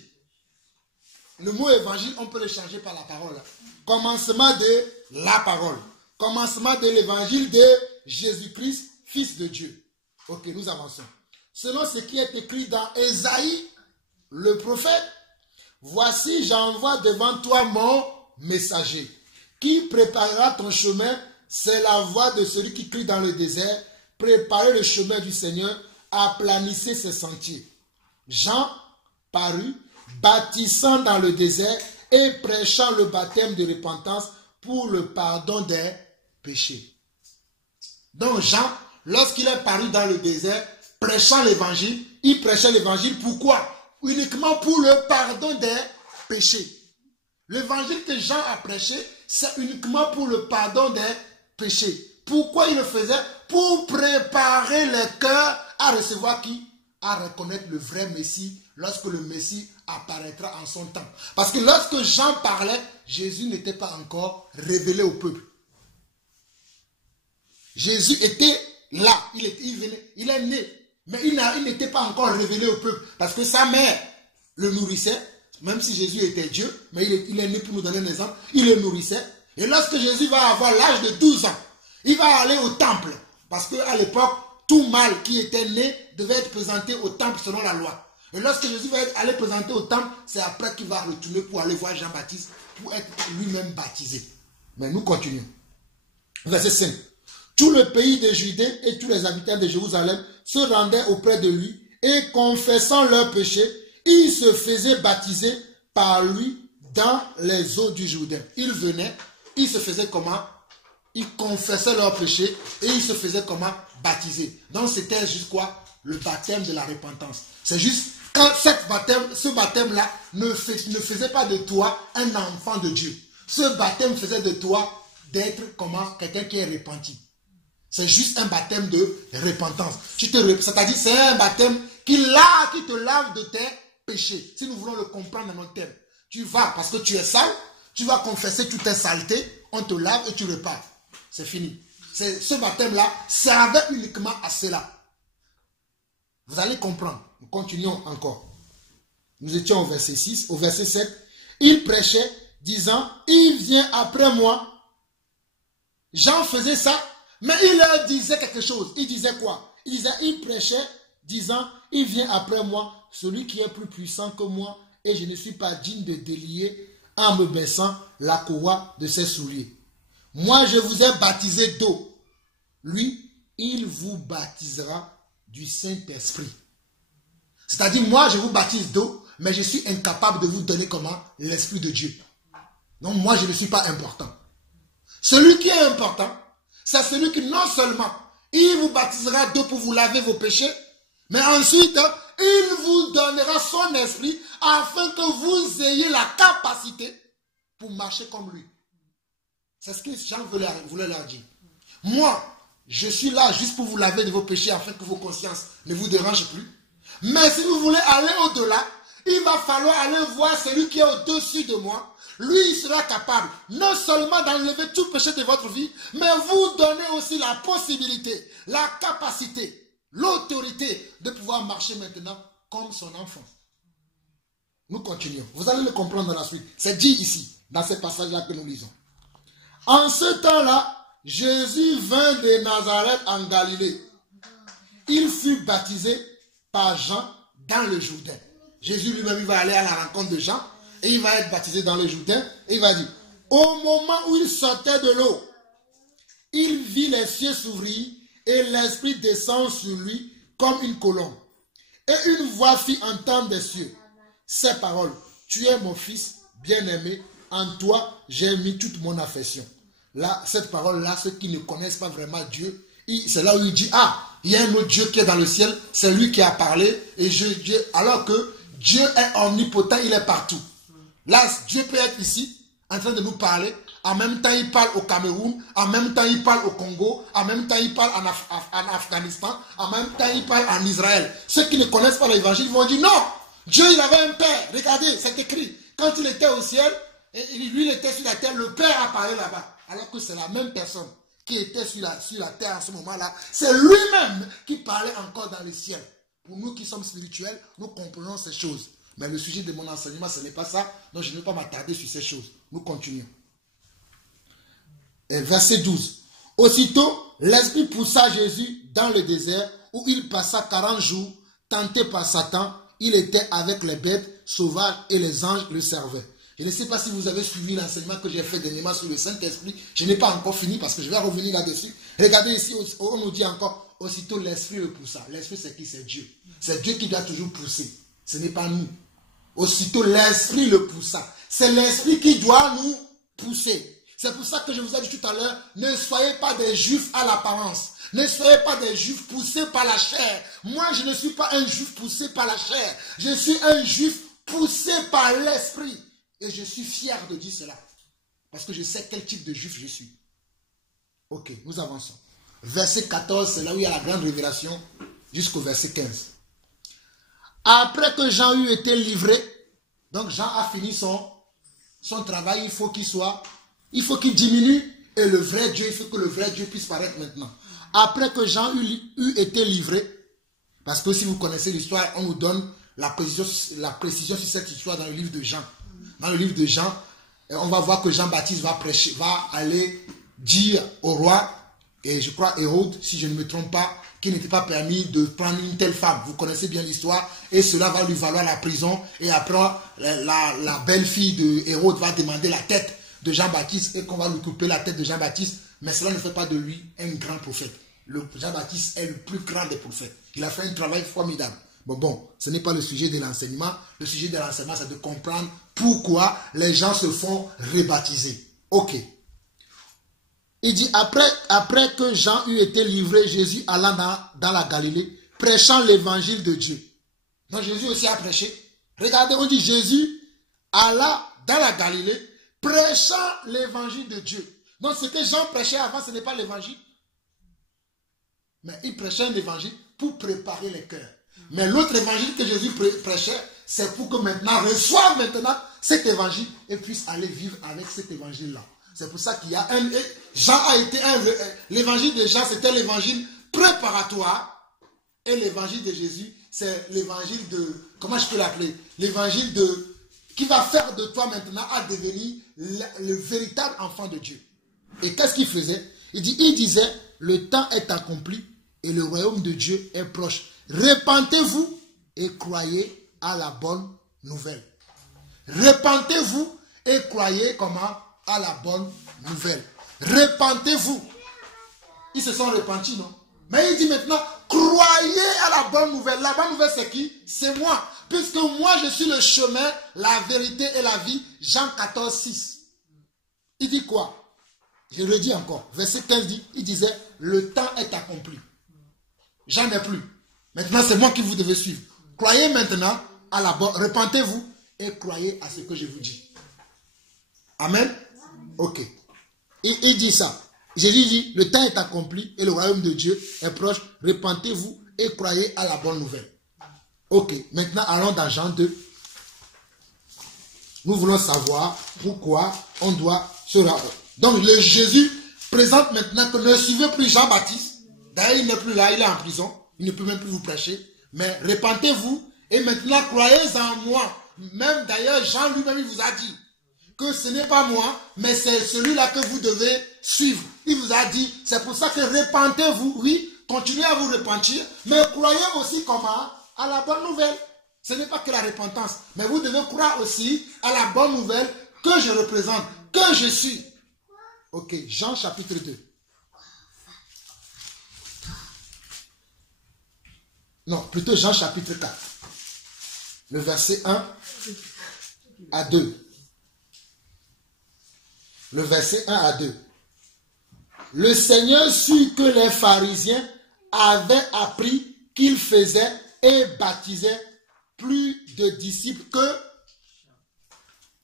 Le mot évangile, on peut le changer par la parole. Commencement de la parole. Commencement de l'évangile de Jésus-Christ, Fils de Dieu. Ok, nous avançons. Selon ce qui est écrit dans Ésaïe, le prophète, voici, j'envoie devant toi mon messager, qui préparera ton chemin. C'est la voix de celui qui crie dans le désert. Préparez le chemin du Seigneur, aplanissez ses sentiers. Jean parut, baptisant dans le désert et prêchant le baptême de repentance pour le pardon des péchés. Donc Jean, lorsqu'il est paru dans le désert, prêchant l'évangile, il prêchait l'évangile pourquoi? Uniquement pour le pardon des péchés. L'évangile que Jean a prêché, c'est uniquement pour le pardon des péchés. Pourquoi il le faisait? Pour préparer les cœurs à recevoir qui? À reconnaître le vrai Messie lorsque le Messie apparaîtra en son temps. Parce que lorsque Jean parlait, Jésus n'était pas encore révélé au peuple. Jésus était là, il est né, mais il n'était pas encore révélé au peuple. Parce que sa mère le nourrissait, même si Jésus était Dieu, mais il est né pour nous donner un exemple, il le nourrissait. Et lorsque Jésus va avoir l'âge de 12 ans, il va aller au temple. Parce qu'à l'époque, tout mâle qui était né devait être présenté au temple selon la loi. Et lorsque Jésus va aller présenter au temple, c'est après qu'il va retourner pour aller voir Jean-Baptiste, pour être lui-même baptisé. Mais nous continuons. Verset 5. tout le pays de Judée et tous les habitants de Jérusalem se rendaient auprès de lui et confessant leurs péchés, ils se faisaient baptiser par lui dans les eaux du Jourdain. Ils venaient, ils se faisaient comment? Ils confessaient leurs péchés et ils se faisaient comment? Baptiser. Donc c'était juste quoi? Le baptême de la repentance. C'est juste quand ce baptême-là ne faisait pas de toi un enfant de Dieu. Ce baptême faisait de toi d'être comment? Quelqu'un qui est repenti. C'est juste un baptême de repentance. C'est-à-dire c'est un baptême qui te lave de tes péchés. Si nous voulons le comprendre dans notre thème. Tu vas, parce que tu es sale, tu vas confesser toutes tes saletés, on te lave et tu repars. C'est fini. Ce baptême-là servait uniquement à cela. Vous allez comprendre. Nous continuons encore. Nous étions au verset 6, au verset 7. Il prêchait, disant, il vient après moi. Jean faisait ça, mais il leur disait quelque chose. Il disait quoi? Il prêchait, disant, il vient après moi, celui qui est plus puissant que moi, et je ne suis pas digne de délier en me baissant la courroie de ses souliers. Moi, je vous ai baptisé d'eau. Lui, il vous baptisera du Saint-Esprit. C'est-à-dire, moi, je vous baptise d'eau, mais je suis incapable de vous donner comment? L'Esprit de Dieu. Donc, moi, je ne suis pas important. Celui qui est important, c'est celui qui non seulement, il vous baptisera d'eau pour vous laver vos péchés, mais ensuite, il vous donnera son esprit afin que vous ayez la capacité pour marcher comme lui. C'est ce que Jean voulait leur dire. Moi, je suis là juste pour vous laver de vos péchés afin que vos consciences ne vous dérangent plus. Mais si vous voulez aller au-delà, il va falloir aller voir celui qui est au-dessus de moi. Lui, il sera capable non seulement d'enlever tout péché de votre vie, mais vous donner aussi la possibilité, la capacité, l'autorité de pouvoir marcher maintenant comme son enfant. Nous continuons. Vous allez le comprendre dans la suite. C'est dit ici, dans ces passages-là que nous lisons. En ce temps-là, Jésus vint de Nazareth en Galilée. Il fut baptisé par Jean dans le Jourdain. Jésus lui-même, il va aller à la rencontre de Jean et il va être baptisé dans le Jourdain et il va dire, au moment où il sortait de l'eau, il vit les cieux s'ouvrir et l'Esprit descend sur lui comme une colombe. Et une voix fit entendre des cieux ces paroles, tu es mon fils bien-aimé, en toi j'ai mis toute mon affection. Là, cette parole-là, ceux qui ne connaissent pas vraiment Dieu, c'est là où il dit, ah, il y a un autre Dieu qui est dans le ciel, c'est lui qui a parlé, et Dieu, alors que Dieu est omnipotent, il est partout. Là, Dieu peut être ici, en train de nous parler, en même temps il parle au Cameroun, en même temps il parle au Congo, en même temps il parle en Afghanistan, en même temps il parle en Israël. Ceux qui ne connaissent pas l'évangile vont dire, non, Dieu il avait un père, regardez, c'est écrit, quand il était au ciel, et lui il était sur la terre, le père a parlé là-bas. Alors que c'est la même personne qui était sur la terre en ce moment-là. C'est lui-même qui parlait encore dans le ciel. Pour nous qui sommes spirituels, nous comprenons ces choses. Mais le sujet de mon enseignement, ce n'est pas ça. Donc je ne vais pas m'attarder sur ces choses. Nous continuons. Et verset 12. Aussitôt, l'Esprit poussa Jésus dans le désert où il passa 40 jours, tenté par Satan. Il était avec les bêtes sauvages et les anges le servaient. Je ne sais pas si vous avez suivi l'enseignement que j'ai fait dernièrement sur le Saint-Esprit. Je n'ai pas encore fini parce que je vais revenir là-dessus. Regardez ici, on nous dit encore, aussitôt l'Esprit le poussa. L'Esprit c'est qui? C'est Dieu. C'est Dieu qui doit toujours pousser. Ce n'est pas nous. Aussitôt l'Esprit le poussa. C'est l'Esprit qui doit nous pousser. C'est pour ça que je vous ai dit tout à l'heure, ne soyez pas des Juifs à l'apparence. Ne soyez pas des Juifs poussés par la chair. Moi, je ne suis pas un Juif poussé par la chair. Je suis un Juif poussé par l'Esprit. Et je suis fier de dire cela. Parce que je sais quel type de juif je suis. Ok, nous avançons. Verset 14, c'est là où il y a la grande révélation, jusqu'au verset 15. Après que Jean eut été livré, donc Jean a fini son travail, il faut qu'il diminue, et le vrai Dieu, il faut que le vrai Dieu puisse paraître maintenant. Après que Jean eut été livré, parce que si vous connaissez l'histoire, on nous donne la précision sur cette histoire dans le livre de Jean. Dans le livre de Jean, on va voir que Jean-Baptiste va prêcher, va aller dire au roi, et je crois Hérode, si je ne me trompe pas, qu'il n'était pas permis de prendre une telle femme. Vous connaissez bien l'histoire, et cela va lui valoir la prison, et après la belle-fille de Hérode va demander la tête de Jean-Baptiste, et qu'on va lui couper la tête de Jean-Baptiste Mais cela ne fait pas de lui un grand prophète. Jean-Baptiste est le plus grand des prophètes. Il a fait un travail formidable. Bon, ce n'est pas le sujet de l'enseignement. Le sujet de l'enseignement, c'est de comprendre pourquoi les gens se font rebaptiser. Ok. Il dit, après que Jean eut été livré, Jésus alla dans la Galilée, prêchant l'évangile de Dieu. Donc Jésus aussi a prêché. Regardez, on dit Jésus alla dans la Galilée, prêchant l'évangile de Dieu. Donc ce que Jean prêchait avant, ce n'est pas l'évangile. Mais il prêchait un évangile pour préparer les cœurs. Mais l'autre évangile que Jésus prêchait, c'est pour que maintenant, reçoive maintenant cet évangile et puisse aller vivre avec cet évangile-là. C'est pour ça qu'il y a l'évangile de Jean, c'était l'évangile préparatoire. Et l'évangile de Jésus, c'est l'évangile de, comment je peux l'appeler? L'évangile de, qui va faire de toi maintenant à devenir le véritable enfant de Dieu. Et qu'est-ce qu'il faisait? Il disait, le temps est accompli et le royaume de Dieu est proche. Repentez-vous et croyez à la bonne nouvelle. Repentez-vous et croyez comment? À la bonne nouvelle. Repentez-vous. Ils se sont repentis, non? Mais il dit maintenant, croyez à la bonne nouvelle. La bonne nouvelle, c'est qui? C'est moi. Puisque moi, je suis le chemin, la vérité et la vie. Jean 14, 6. Il dit quoi? Je le dis encore. Verset 15 dit, il disait, le temps est accompli. J'en ai plus. Maintenant, c'est moi qui vous devez suivre. Croyez maintenant à la bonne. Repentez-vous et croyez à ce que je vous dis. Amen. Ok. Il dit ça. Jésus dit, le temps est accompli et le royaume de Dieu est proche. Repentez-vous et croyez à la bonne nouvelle. Ok. Maintenant, allons dans Jean 2. Nous voulons savoir pourquoi on doit se rappeler. Donc, le Jésus présente maintenant que ne suivez plus Jean-Baptiste. D'ailleurs, il n'est plus là, il est en prison. Il ne peut même plus vous prêcher. Mais repentez-vous et maintenant croyez en moi. Même d'ailleurs, Jean lui-même, il vous a dit que ce n'est pas moi, mais c'est celui-là que vous devez suivre. Il vous a dit, c'est pour ça que repentez-vous, oui, continuez à vous repentir, mais croyez aussi comment? À la bonne nouvelle. Ce n'est pas que la repentance, mais vous devez croire aussi à la bonne nouvelle que je représente, que je suis. Ok, Jean chapitre 2. Non, plutôt Jean chapitre 4. Le verset 1 à 2. Le verset 1 à 2. Le Seigneur sut que les pharisiens avaient appris qu'il faisait et baptisait plus de disciples que...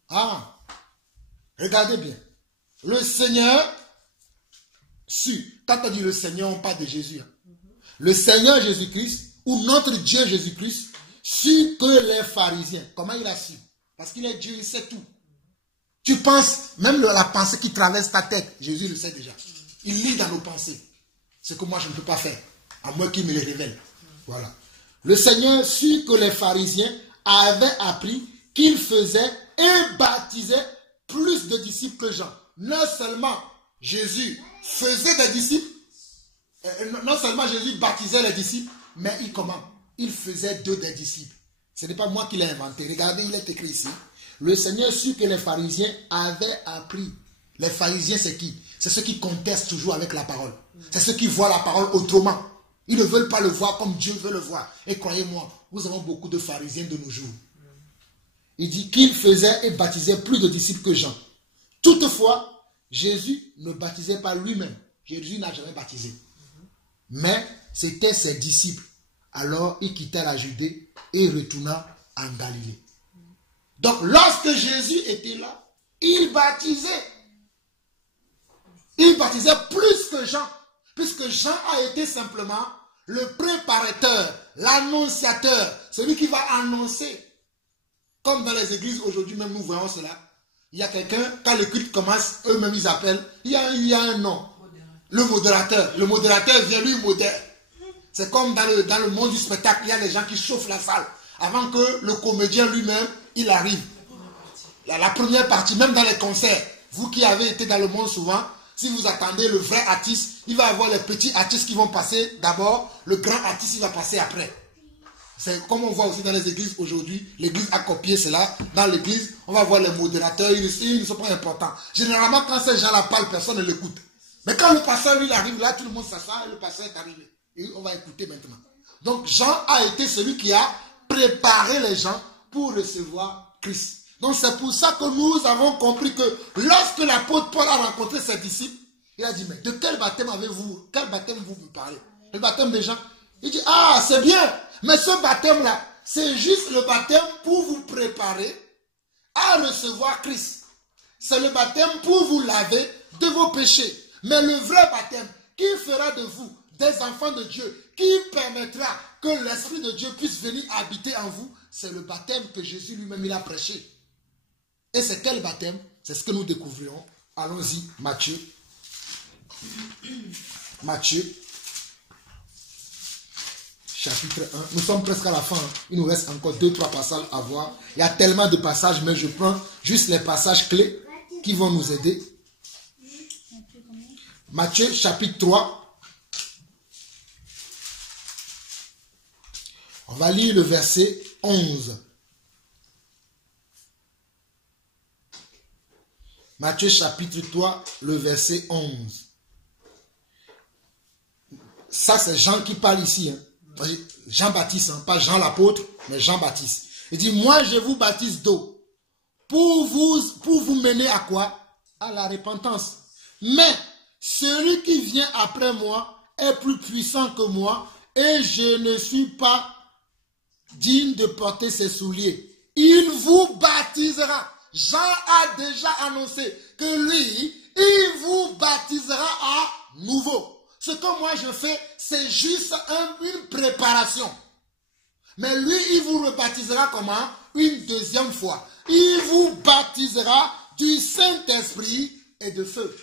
Ah, regardez bien. Le Seigneur sut. Quand on dit le Seigneur, on parle de Jésus. Le Seigneur Jésus-Christ, ou notre Dieu Jésus-Christ, sut que les pharisiens... Comment il a su? Parce qu'il est Dieu, il sait tout. Tu penses, même la pensée qui traverse ta tête, Jésus le sait déjà. Il lit dans nos pensées. Ce que moi je ne peux pas faire, à moins qu'il me le révèle. Voilà. Le Seigneur sut que les pharisiens avaient appris qu'il faisait et baptisait plus de disciples que Jean. Non seulement Jésus faisait des disciples, non seulement Jésus baptisait les disciples, mais il faisait d'eux des disciples. Ce n'est pas moi qui l'ai inventé. Regardez, il est écrit ici. Le Seigneur sut que les pharisiens avaient appris. Les pharisiens, c'est qui? C'est ceux qui contestent toujours avec la parole. C'est ceux qui voient la parole autrement. Ils ne veulent pas le voir comme Dieu veut le voir. Et croyez-moi, nous avons beaucoup de pharisiens de nos jours. Il dit qu'il faisait et baptisait plus de disciples que Jean. Toutefois, Jésus ne baptisait pas lui-même. Jésus n'a jamais baptisé. Mais c'était ses disciples. Alors, il quitta la Judée et retourna en Galilée. Donc, lorsque Jésus était là, il baptisait. Il baptisait plus que Jean. Puisque Jean a été simplement le préparateur, l'annonciateur, celui qui va annoncer. Comme dans les églises aujourd'hui, même nous voyons cela. Il y a quelqu'un, quand le culte commence, eux-mêmes ils appellent, il y a un nom. Le modérateur. Le modérateur vient, lui, modère. C'est comme dans le monde du spectacle, il y a des gens qui chauffent la salle. Avant que le comédien lui-même, il arrive. La première partie, même dans les concerts, vous qui avez été dans le monde souvent, si vous attendez le vrai artiste, il va y avoir les petits artistes qui vont passer d'abord, le grand artiste il va passer après. C'est comme on voit aussi dans les églises aujourd'hui, l'église a copié cela. Dans l'église, on va voir les modérateurs, ils ne sont pas importants. Généralement, quand ces gens-là parlent, personne ne l'écoute. Mais quand le pasteur, lui, il arrive, là, tout le monde s'assoit et le pasteur est arrivé. Et on va écouter maintenant. Donc, Jean a été celui qui a préparé les gens pour recevoir Christ. Donc, c'est pour ça que nous avons compris que lorsque l'apôtre Paul a rencontré ses disciples, il a dit, mais de quel baptême avez-vous? Quel baptême vous me parlez? Le baptême des gens. Il dit, ah, c'est bien, mais ce baptême-là, c'est juste le baptême pour vous préparer à recevoir Christ. C'est le baptême pour vous laver de vos péchés. Mais le vrai baptême qui fera de vous des enfants de Dieu, qui permettra que l'Esprit de Dieu puisse venir habiter en vous, c'est le baptême que Jésus lui-même il a prêché. Et c'est quel baptême? C'est ce que nous découvrirons. Allons-y, Matthieu. Matthieu, chapitre 1. Nous sommes presque à la fin. Il nous reste encore 2-3 passages à voir. Il y a tellement de passages, mais je prends juste les passages clés qui vont nous aider. Matthieu, chapitre 3. On va lire le verset 11. Matthieu, chapitre 3, le verset 11. Ça, c'est Jean qui parle ici. Hein. Jean-Baptiste, hein, pas Jean l'apôtre, mais Jean-Baptiste. Il dit, moi, je vous baptise d'eau. Pour vous mener à quoi? À la repentance. Mais celui qui vient après moi est plus puissant que moi et je ne suis pas digne de porter ses souliers. Il vous baptisera. Jean a déjà annoncé que lui, il vous baptisera à nouveau. Ce que moi je fais, c'est juste une préparation. Mais lui, il vous rebaptisera comment? Une deuxième fois. Il vous baptisera du Saint-Esprit et de feu.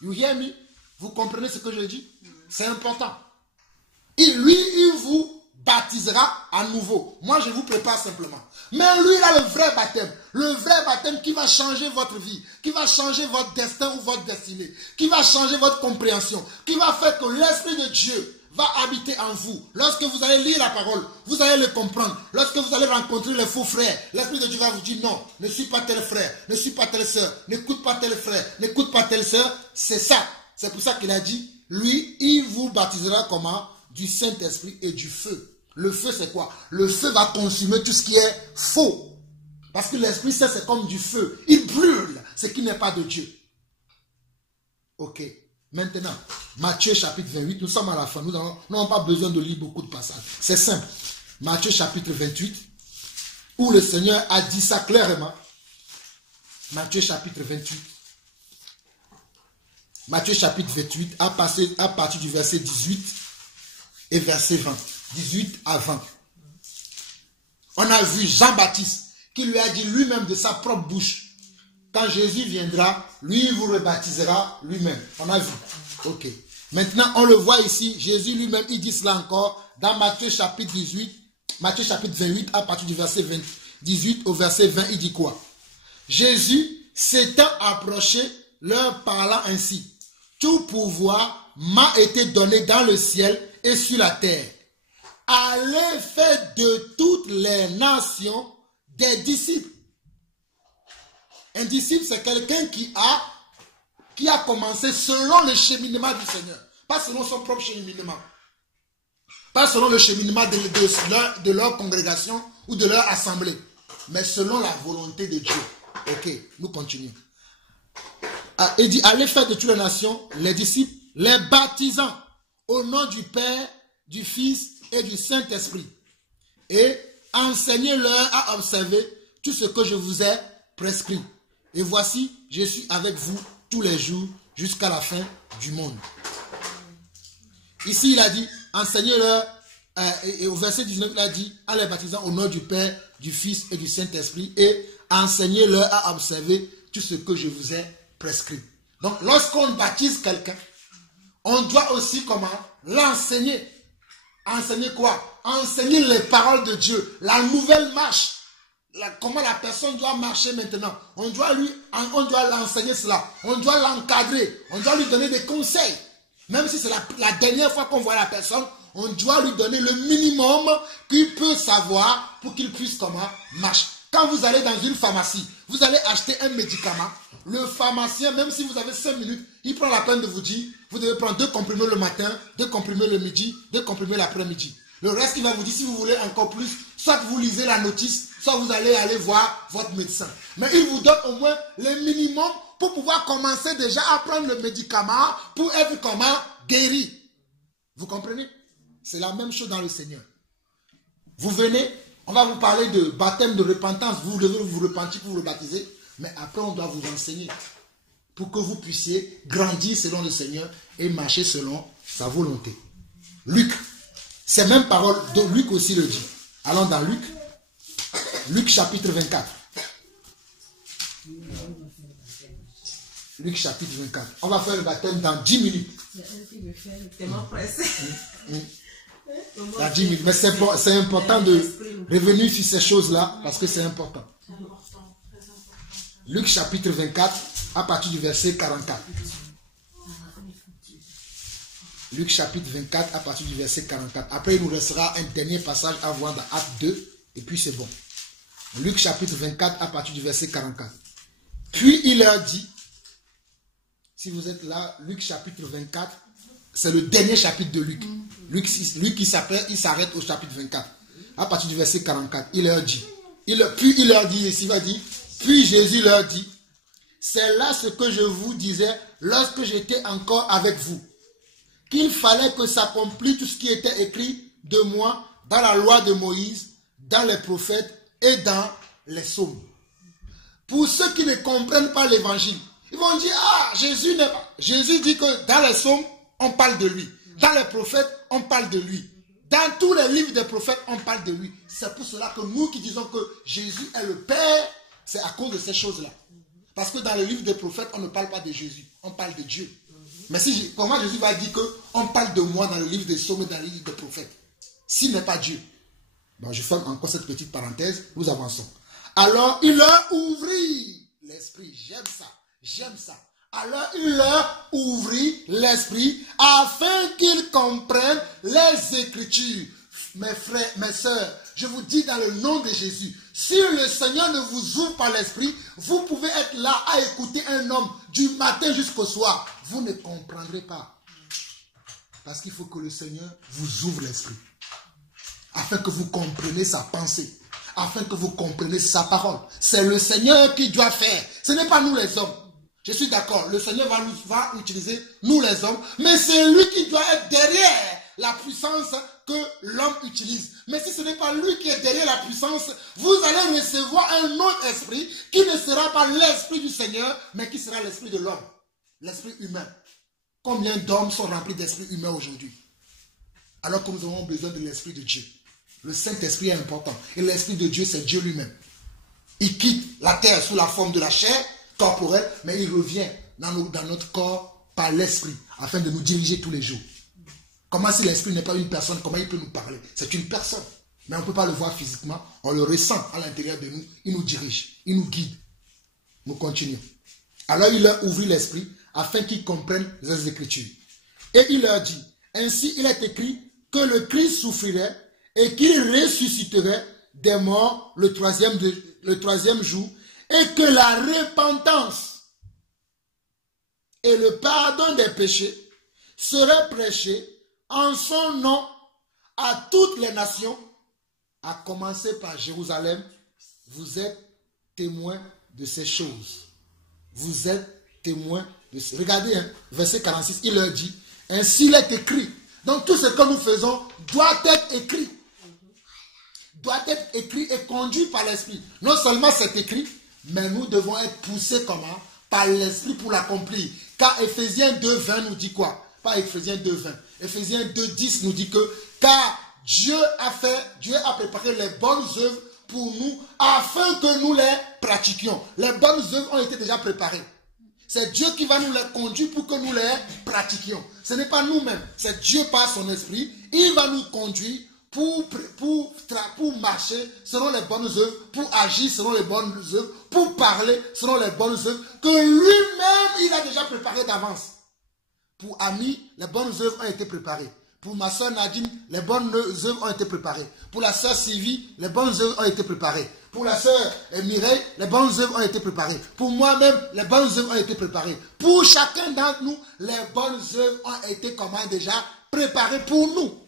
You hear me? Vous comprenez ce que je dis? C'est important. Lui, il vous baptisera à nouveau. Moi, je vous prépare simplement. Mais lui, il a le vrai baptême. Le vrai baptême qui va changer votre vie, qui va changer votre destin ou votre destinée, qui va changer votre compréhension, qui va faire que l'Esprit de Dieu va habiter en vous. Lorsque vous allez lire la parole, vous allez le comprendre. Lorsque vous allez rencontrer les faux frères, l'Esprit de Dieu va vous dire non, ne suis pas tel frère, ne suis pas telle sœur, n'écoute pas tel frère, n'écoute pas telle sœur. C'est ça. C'est pour ça qu'il a dit, lui, il vous baptisera comment? Du Saint-Esprit et du feu. Le feu, c'est quoi? Le feu va consumer tout ce qui est faux. Parce que l'Esprit, c'est comme du feu. Il brûle ce qui n'est pas de Dieu. Ok. Maintenant, Matthieu chapitre 28, nous sommes à la fin. Nous n'avons pas besoin de lire beaucoup de passages. C'est simple. Matthieu chapitre 28, où le Seigneur a dit ça clairement. Matthieu chapitre 28. Matthieu chapitre 28, à partir du verset 18 et verset 20. 18 à 20. On a vu Jean-Baptiste qui lui a dit lui-même de sa propre bouche, quand Jésus viendra, lui il vous rebaptisera lui-même. On a vu. Ok. Maintenant, on le voit ici, Jésus lui-même, il dit cela encore dans Matthieu chapitre 18, Matthieu chapitre 28, à partir du verset 18 au verset 20, il dit quoi? Jésus s'étant approché, leur parlant ainsi, tout pouvoir m'a été donné dans le ciel et sur la terre. Allez faire de toutes les nations des disciples. Un disciple, c'est quelqu'un qui a commencé selon le cheminement du Seigneur. Pas selon son propre cheminement. Pas selon le cheminement de leur congrégation ou de leur assemblée. Mais selon la volonté de Dieu. Ok, nous continuons. Il dit, allez faire de toutes les nations, les disciples, les baptisant au nom du Père, du Fils et du Saint-Esprit. Et enseignez-leur à observer tout ce que je vous ai prescrit. Et voici, je suis avec vous tous les jours jusqu'à la fin du monde. Ici, il a dit, enseignez-leur, et au verset 19, il a dit, en les baptisant au nom du Père, du Fils et du Saint-Esprit, et enseignez-leur à observer tout ce que je vous ai prescrit. Donc, lorsqu'on baptise quelqu'un, on doit aussi comment? L'enseigner. Enseigner quoi? Enseigner les paroles de Dieu, la nouvelle marche. Comment la personne doit marcher maintenant. On doit l'enseigner cela. On doit l'encadrer. On doit lui donner des conseils. Même si c'est la dernière fois qu'on voit la personne, on doit lui donner le minimum qu'il peut savoir pour qu'il puisse comment marcher. Quand vous allez dans une pharmacie, vous allez acheter un médicament. Le pharmacien, même si vous avez 5 minutes, il prend la peine de vous dire, vous devez prendre 2 comprimés le matin, 2 comprimés le midi, 2 comprimés l'après-midi. Le reste, il va vous dire, si vous voulez encore plus, soit vous lisez la notice, soit vous allez aller voir votre médecin. Mais il vous donne au moins le minimum pour pouvoir commencer déjà à prendre le médicament pour être comment guéri. Vous comprenez? C'est la même chose dans le Seigneur. Vous venez, on va vous parler de baptême de repentance, vous devez vous repentir pour vous rebaptiser, mais après on doit vous enseigner pour que vous puissiez grandir selon le Seigneur et marcher selon sa volonté. Luc, ces mêmes paroles, Luc aussi le dit. Allons dans Luc. Luc chapitre 24. Luc chapitre 24. On va faire le baptême dans 10 minutes. Dans 10 minutes. Mais c'est important de revenir sur ces choses-là parce que c'est important. Luc chapitre 24 à partir du verset 44. Luc chapitre 24 à partir du verset 44. Après, il nous restera un dernier passage à voir dans Acte 2 et puis c'est bon. Luc chapitre 24 à partir du verset 44. Puis il leur dit, si vous êtes là, Luc chapitre 24, c'est le dernier chapitre de Luc. Luc il s'arrête au chapitre 24. À partir du verset 44, il leur dit, puis il leur dit, ici il va dire, puis Jésus leur dit, c'est là ce que je vous disais lorsque j'étais encore avec vous, qu'il fallait que s'accomplisse tout ce qui était écrit de moi dans la loi de Moïse, dans les prophètes et dans les psaumes. Pour ceux qui ne comprennent pas l'évangile, ils vont dire, ah, Jésus n'est pas. Jésus dit que dans les psaumes, on parle de lui. Dans les prophètes, on parle de lui. Dans tous les livres des prophètes, on parle de lui. C'est pour cela que nous qui disons que Jésus est le Père, c'est à cause de ces choses-là. Parce que dans les livres des prophètes, on ne parle pas de Jésus, on parle de Dieu. Mais comment Jésus va dire qu'on parle de moi dans le livre des psaumes et dans le livre des prophètes, s'il n'est pas Dieu? Bon, je ferme encore cette petite parenthèse, nous avançons. Alors, il leur ouvrit l'esprit. J'aime ça. Alors, il leur ouvrit l'esprit afin qu'ils comprennent les Écritures. Mes frères, mes sœurs, je vous dis dans le nom de Jésus, si le Seigneur ne vous ouvre pas l'esprit, vous pouvez être là à écouter un homme du matin jusqu'au soir. Vous ne comprendrez pas. Parce qu'il faut que le Seigneur vous ouvre l'esprit. Afin que vous compreniez sa pensée. Afin que vous compreniez sa parole. C'est le Seigneur qui doit faire. Ce n'est pas nous les hommes. Je suis d'accord. Le Seigneur va utiliser nous les hommes. Mais c'est lui qui doit être derrière la puissance que l'homme utilise. Mais si ce n'est pas lui qui est derrière la puissance, vous allez recevoir un autre esprit qui ne sera pas l'esprit du Seigneur, mais qui sera l'esprit de l'homme. L'esprit humain. Combien d'hommes sont remplis d'esprit humain aujourd'hui? Alors que nous avons besoin de l'esprit de Dieu. Le Saint-Esprit est important. Et l'esprit de Dieu, c'est Dieu lui-même. Il quitte la terre sous la forme de la chair corporelle, mais il revient dans notre corps par l'esprit, afin de nous diriger tous les jours. Comment si l'esprit n'est pas une personne, comment il peut nous parler? C'est une personne. Mais on ne peut pas le voir physiquement, on le ressent à l'intérieur de nous, il nous dirige, il nous guide. Nous continuons. Alors il leur ouvrit l'esprit, afin qu'ils comprennent les Écritures. Et il leur dit, ainsi il est écrit que le Christ souffrirait et qu'il ressusciterait des morts le troisième jour, et que la repentance et le pardon des péchés seraient prêchés en son nom à toutes les nations, à commencer par Jérusalem. Vous êtes témoins de ces choses. Vous êtes témoins de ces... Regardez, verset 46, il leur dit, ainsi il est écrit. Donc tout ce que nous faisons doit être écrit. Doit être écrit et conduit par l'esprit. Non seulement c'est écrit, mais nous devons être poussés comment? Par l'esprit pour l'accomplir. Car Ephésiens 2.20 nous dit quoi? Pas Ephésiens 2.20. Ephésiens 2.10 nous dit que car Dieu a préparé les bonnes œuvres pour nous afin que nous les pratiquions. Les bonnes œuvres ont été déjà préparées. C'est Dieu qui va nous les conduire pour que nous les pratiquions. Ce n'est pas nous-mêmes. C'est Dieu par son esprit. Il va nous conduire pour marcher selon les bonnes œuvres, pour agir selon les bonnes œuvres, pour parler selon les bonnes œuvres que lui-même il a déjà préparées d'avance. Pour Ami, les bonnes œuvres ont été préparées. Pour ma soeur Nadine, les bonnes œuvres ont été préparées. Pour la soeur Sylvie, les bonnes œuvres ont été préparées. Pour la soeur Mireille, les bonnes œuvres ont été préparées. Pour moi-même, les bonnes œuvres ont été préparées. Pour chacun d'entre nous, les bonnes œuvres ont été comment déjà préparées pour nous.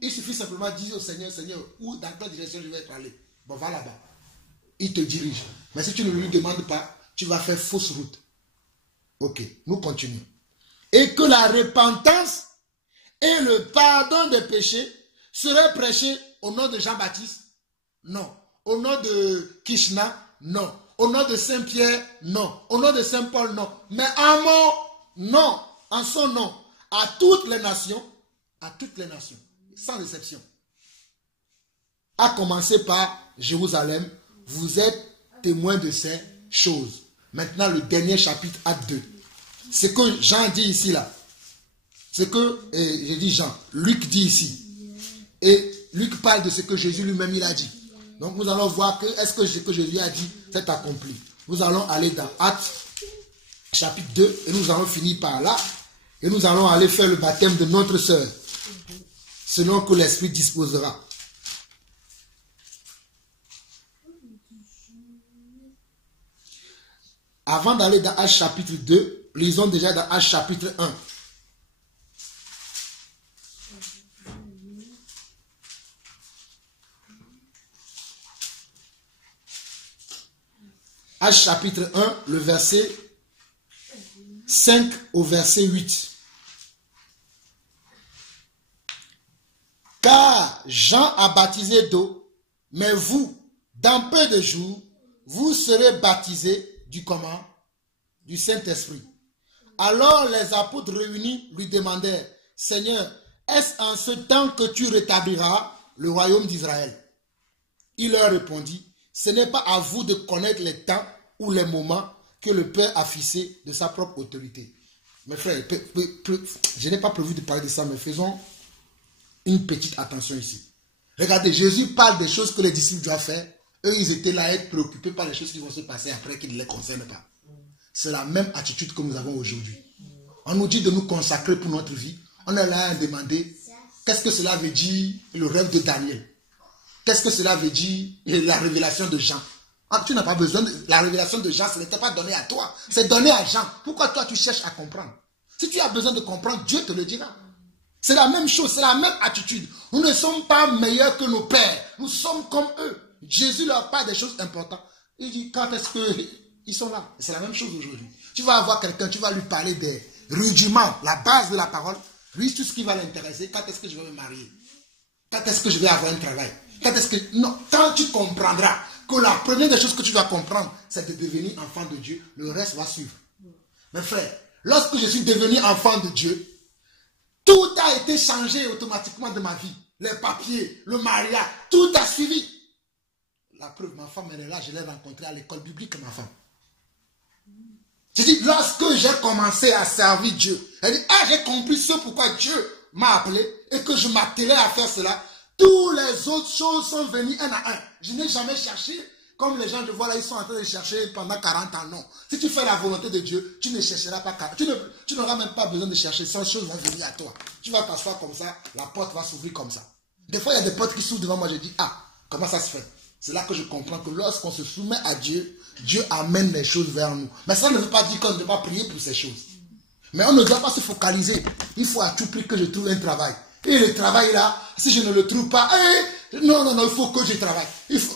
Il suffit simplement de dire au Seigneur, Seigneur, où dans quelle direction je vais être allé. Bon, va là-bas. Il te dirige. Mais si tu ne lui demandes pas, tu vas faire fausse route. Ok, nous continuons. Et que la repentance et le pardon des péchés seraient prêchés au nom de Jean-Baptiste? Non. Au nom de Krishna? Non. Au nom de Saint-Pierre? Non. Au nom de Saint-Paul? Non. Mais en mon nom, en son nom, à toutes les nations, sans exception. À commencer par Jérusalem, vous êtes témoins de ces choses. Maintenant, le dernier chapitre, acte 2. Ce que Jean dit ici, là, ce que, j'ai dit Jean, Luc dit ici. Et Luc parle de ce que Jésus lui-même, il a dit. Donc, nous allons voir que, est-ce que ce que Jésus a dit, c'est accompli. Nous allons aller dans Acte, chapitre 2, et nous allons finir par là. Et nous allons aller faire le baptême de notre sœur, selon que l'Esprit disposera. Avant d'aller dans Acte chapitre 2, lisons déjà dans Acte chapitre 1. Acte chapitre 1, le verset 5 au verset 8. Car Jean a baptisé d'eau, mais vous, dans peu de jours, vous serez baptisés du comment? Du Saint-Esprit. Alors les apôtres réunis lui demandèrent, Seigneur, est-ce en ce temps que tu rétabliras le royaume d'Israël? Il leur répondit, ce n'est pas à vous de connaître les temps ou les moments que le Père a fixé de sa propre autorité. Mes frères, je n'ai pas prévu de parler de ça, mais faisons une petite attention ici. Regardez, Jésus parle des choses que les disciples doivent faire. Eux, ils étaient là à être préoccupés par les choses qui vont se passer après qui ne les concernent pas. C'est la même attitude que nous avons aujourd'hui. On nous dit de nous consacrer pour notre vie. On est là à demander qu'est-ce que cela veut dire le rêve de Daniel. Qu'est-ce que cela veut dire la révélation de Jean. Ah, tu n'as pas besoin de la révélation de Jean, ce n'était pas donné à toi. C'est donné à Jean. Pourquoi toi tu cherches à comprendre? Si tu as besoin de comprendre, Dieu te le dira. C'est la même chose, c'est la même attitude. Nous ne sommes pas meilleurs que nos pères. Nous sommes comme eux. Jésus leur parle des choses importantes. Il dit, quand est-ce qu'ils sont là? C'est la même chose aujourd'hui. Tu vas avoir quelqu'un, tu vas lui parler des rudiments, la base de la parole. Lui, tout ce qui va l'intéresser, quand est-ce que je vais me marier? Quand est-ce que je vais avoir un travail? Quand est-ce que... Non, quand tu comprendras que la première des choses que tu dois comprendre, c'est de devenir enfant de Dieu, le reste va suivre. Mes frères, lorsque je suis devenu enfant de Dieu, tout a été changé automatiquement de ma vie. Les papiers, le mariage, tout a suivi. La preuve, ma femme, elle est là, je l'ai rencontrée à l'école biblique, ma femme. Je dis, lorsque j'ai commencé à servir Dieu, elle dit, ah, j'ai compris ce pourquoi Dieu m'a appelé et que je m'attelais à faire cela. Toutes les autres choses sont venues un à un. Je n'ai jamais cherché, comme les gens, je vois là, ils sont en train de chercher pendant 40 ans. Non. Si tu fais la volonté de Dieu, tu ne chercheras pas. Tu n'auras même pas besoin de chercher. 100 choses vont venir à toi. Tu vas t'asseoir comme ça, la porte va s'ouvrir comme ça. Des fois, il y a des portes qui s'ouvrent devant moi. Je dis, ah, comment ça se fait? C'est là que je comprends que lorsqu'on se soumet à Dieu, Dieu amène les choses vers nous. Mais ça ne veut pas dire qu'on ne doit pas prier pour ces choses. Mais on ne doit pas se focaliser. Il faut à tout prix que je trouve un travail. Et le travail là, si je ne le trouve pas, non, il faut que je travaille.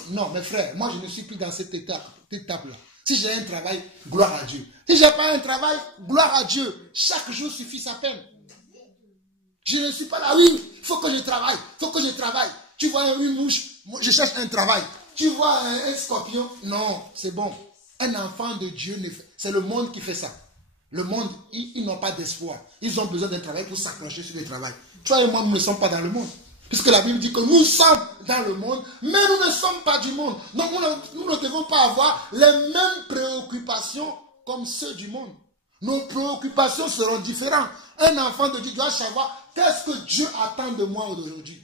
Non, mes frères, moi je ne suis plus dans cette étape-là. Si j'ai un travail, gloire à Dieu. Si je n'ai pas un travail, gloire à Dieu. Chaque jour suffit sa peine. Je ne suis pas là, oui, il faut que je travaille, Tu vois une mouche, je cherche un travail. Tu vois un scorpion, non, c'est bon. Un enfant de Dieu, c'est le monde qui fait ça. Le monde, ils n'ont pas d'espoir. Ils ont besoin d'un travail pour s'accrocher sur le travail. Toi et moi, nous ne sommes pas dans le monde. Puisque la Bible dit que nous sommes dans le monde, mais nous ne sommes pas du monde. Donc nous ne devons pas avoir les mêmes préoccupations comme ceux du monde. Nos préoccupations seront différentes. Un enfant de Dieu doit savoir qu'est-ce que Dieu attend de moi aujourd'hui.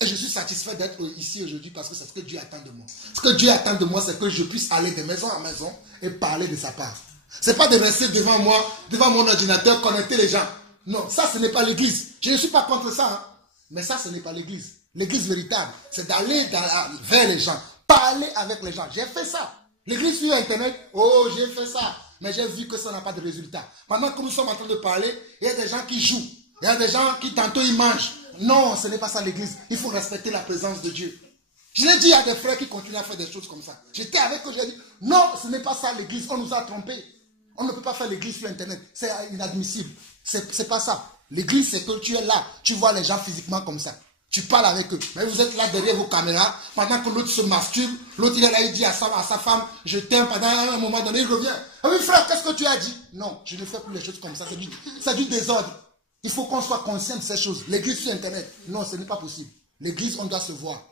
Et je suis satisfait d'être ici aujourd'hui parce que c'est ce que Dieu attend de moi. Ce que Dieu attend de moi, c'est que je puisse aller de maison en maison et parler de sa part. Ce n'est pas de rester devant moi, devant mon ordinateur, connecter les gens. Non, ça ce n'est pas l'église. Je ne suis pas contre ça. Hein. Mais ça ce n'est pas l'église. L'église véritable, c'est d'aller vers les gens. Parler avec les gens. J'ai fait ça. L'église sur Internet, oh j'ai fait ça. Mais j'ai vu que ça n'a pas de résultat. Pendant que nous sommes en train de parler, il y a des gens qui jouent. Il y a des gens qui tantôt ils mangent. Non, ce n'est pas ça l'église. Il faut respecter la présence de Dieu. Je l'ai dit à des frères qui continuent à faire des choses comme ça. J'étais avec eux, j'ai dit, non, ce n'est pas ça l'église. On nous a trompés. On ne peut pas faire l'église sur Internet. C'est inadmissible. C'est pas ça. L'église, c'est que tu es là. Tu vois les gens physiquement comme ça. Tu parles avec eux. Mais vous êtes là derrière vos caméras. Pendant que l'autre se masturbe. L'autre, il est là, il dit à sa femme, je t'aime. Pendant un moment donné, il revient. Ah oui, frère, qu'est-ce que tu as dit? Non, je ne fais plus les choses comme ça. C'est du désordre. Il faut qu'on soit conscient de ces choses. L'église sur Internet. Non, ce n'est pas possible. L'église, on doit se voir.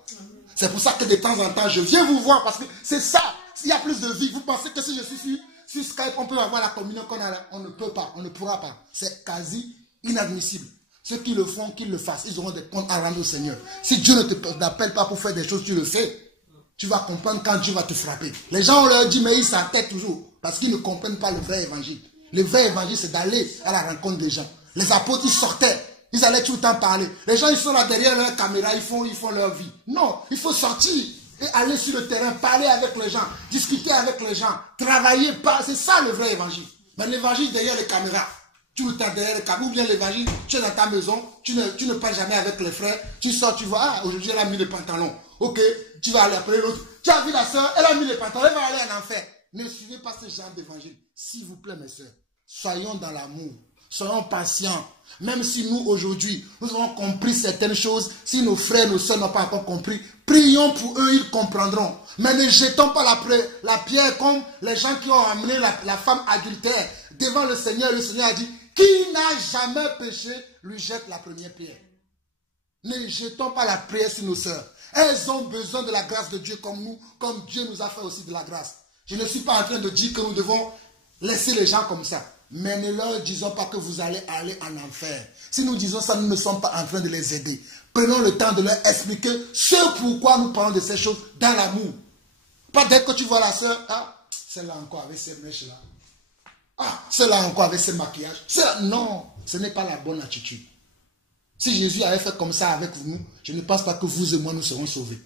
C'est pour ça que de temps en temps, je viens vous voir. Parce que c'est ça. S'il y a plus de vie, vous pensez que si je suis sur Skype, on peut avoir la communion qu'on a là. On ne peut pas. On ne pourra pas. C'est quasi inadmissible. Ceux qui le font, qu'ils le fassent. Ils auront des comptes à rendre au Seigneur. Si Dieu ne t'appelle pas pour faire des choses, tu le fais. Tu vas comprendre quand Dieu va te frapper. Les gens, on leur dit, mais ils s'entêtent toujours. Parce qu'ils ne comprennent pas le vrai évangile. Le vrai évangile, c'est d'aller à la rencontre des gens. Les apôtres, ils sortaient. Ils allaient tout le temps parler. Les gens, ils sont là derrière leur caméra, ils font leur vie. Non, il faut sortir et aller sur le terrain, parler avec les gens, discuter avec les gens, travailler. C'est ça le vrai évangile. Mais l'évangile derrière les caméras. Tu me t'as derrière les caméras, ou bien l'évangile, tu es dans ta maison, tu ne parles jamais avec les frères, tu sors, tu vois, ah, aujourd'hui elle a mis les pantalons. Ok, tu vas aller après l'autre. Tu as vu la soeur, elle a mis les pantalons, elle va aller en enfer. Ne suivez pas ce genre d'évangile. S'il vous plaît, mes soeurs, soyons dans l'amour. Soyons patients. Même si nous, aujourd'hui, nous avons compris certaines choses, si nos frères, nos soeurs n'ont pas encore compris, prions pour eux, ils comprendront. Mais ne jetons pas la pierre comme les gens qui ont amené la femme adultère devant le Seigneur. Le Seigneur a dit, qui n'a jamais péché, lui jette la première pierre. Ne jetons pas la prière sur nos soeurs. Elles ont besoin de la grâce de Dieu comme nous, comme Dieu nous a fait aussi de la grâce. Je ne suis pas en train de dire que nous devons laisser les gens comme ça. Mais ne leur disons pas que vous allez aller en enfer. Si nous disons ça, nous ne sommes pas en train de les aider. Prenons le temps de leur expliquer ce pourquoi nous parlons de ces choses dans l'amour. Pas dès que tu vois la soeur, ah, celle-là encore avec ses mèches-là. Ah, celle-là encore avec ses maquillages. Non, ce n'est pas la bonne attitude. Si Jésus avait fait comme ça avec nous, je ne pense pas que vous et moi nous serons sauvés.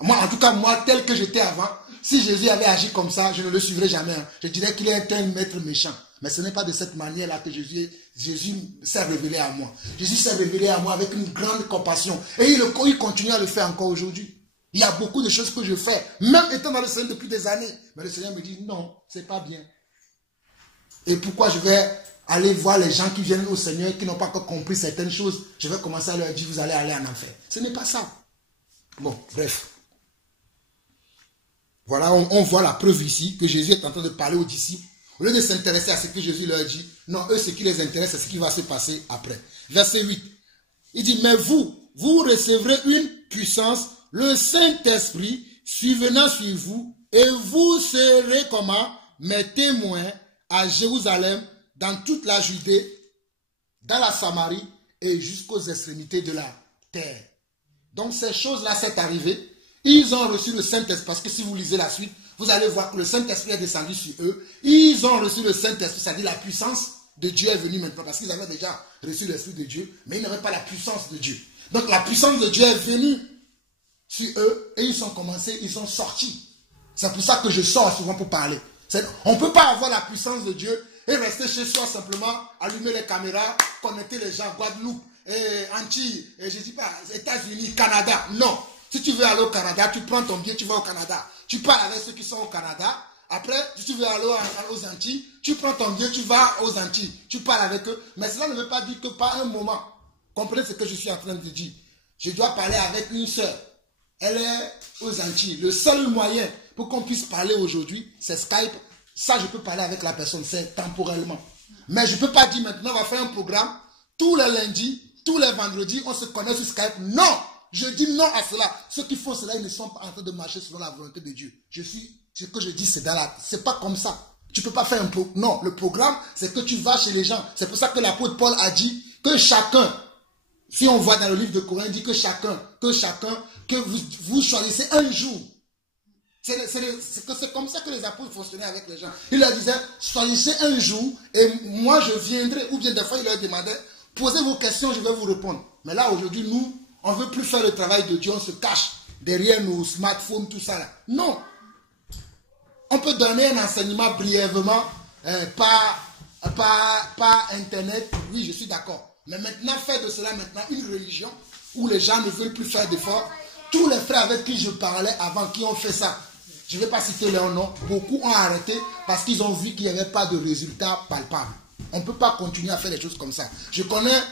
Moi, en tout cas, moi, tel que j'étais avant, si Jésus avait agi comme ça, je ne le suivrais jamais. Je dirais qu'il est un maître méchant. Mais ce n'est pas de cette manière-là que Jésus s'est révélé à moi. Jésus s'est révélé à moi avec une grande compassion. Et il continue à le faire encore aujourd'hui. Il y a beaucoup de choses que je fais, même étant dans le Seigneur depuis des années. Mais le Seigneur me dit, non, c'est pas bien. Et pourquoi je vais aller voir les gens qui viennent au Seigneur, qui n'ont pas encore compris certaines choses, je vais commencer à leur dire, vous allez aller en enfer. Ce n'est pas ça. Bon, bref. Voilà, on voit la preuve ici que Jésus est en train de parler aux disciples. Au lieu de s'intéresser à ce que Jésus leur dit, non, eux, ce qui les intéresse, c'est ce qui va se passer après. Verset 8. Il dit, mais vous recevrez une puissance, le Saint-Esprit, venant sur vous, et vous serez comment? Mes témoins à Jérusalem, dans toute la Judée, dans la Samarie, et jusqu'aux extrémités de la terre. Donc ces choses-là, c'est arrivé. Ils ont reçu le Saint-Esprit, parce que si vous lisez la suite, vous allez voir que le Saint-Esprit est descendu sur eux. Ils ont reçu le Saint-Esprit, c'est-à-dire la puissance de Dieu est venue maintenant, parce qu'ils avaient déjà reçu l'Esprit de Dieu, mais ils n'avaient pas la puissance de Dieu. Donc la puissance de Dieu est venue sur eux, et ils sont sortis. C'est pour ça que je sors souvent pour parler. On ne peut pas avoir la puissance de Dieu et rester chez soi simplement, allumer les caméras, connecter les gens, Guadeloupe, je dis pas, États-Unis, Canada. Non. Si tu veux aller au Canada, tu prends ton billet, tu vas au Canada. Tu parles avec ceux qui sont au Canada. Après, si tu veux aller aux Antilles, tu prends ton billet, tu vas aux Antilles. Tu parles avec eux. Mais cela ne veut pas dire que par un moment, comprenez ce que je suis en train de dire. Je dois parler avec une sœur. Elle est aux Antilles. Le seul moyen pour qu'on puisse parler aujourd'hui, c'est Skype. Ça, je peux parler avec la personne, c'est temporellement. Mais je ne peux pas dire maintenant, on va faire un programme. Tous les lundis, tous les vendredis, on se connaît sur Skype. Non! Je dis non à cela. Ceux qui font cela, ils ne sont pas en train de marcher selon la volonté de Dieu. Ce que je dis, c'est pas comme ça. Tu ne peux pas faire un programme. Non, le programme, c'est que tu vas chez les gens. C'est pour ça que l'apôtre Paul a dit que chacun, si on voit dans le livre de Corinthiens, il dit que vous choisissez un jour C'est comme ça que les apôtres fonctionnaient avec les gens. Ils leur disaient, choisissez un jour et moi je viendrai. Ou bien des fois, ils leur demandaient, posez vos questions, je vais vous répondre. Mais là, aujourd'hui, nous, on ne veut plus faire le travail de Dieu, on se cache derrière nos smartphones, tout ça là. Non. On peut donner un enseignement brièvement, pas Internet, oui, je suis d'accord. Mais maintenant, faire de cela maintenant une religion où les gens ne veulent plus faire d'efforts. Tous les frères avec qui je parlais avant, qui ont fait ça, je ne vais pas citer leur nom, beaucoup ont arrêté parce qu'ils ont vu qu'il n'y avait pas de résultats palpables. On ne peut pas continuer à faire des choses comme ça. Je connais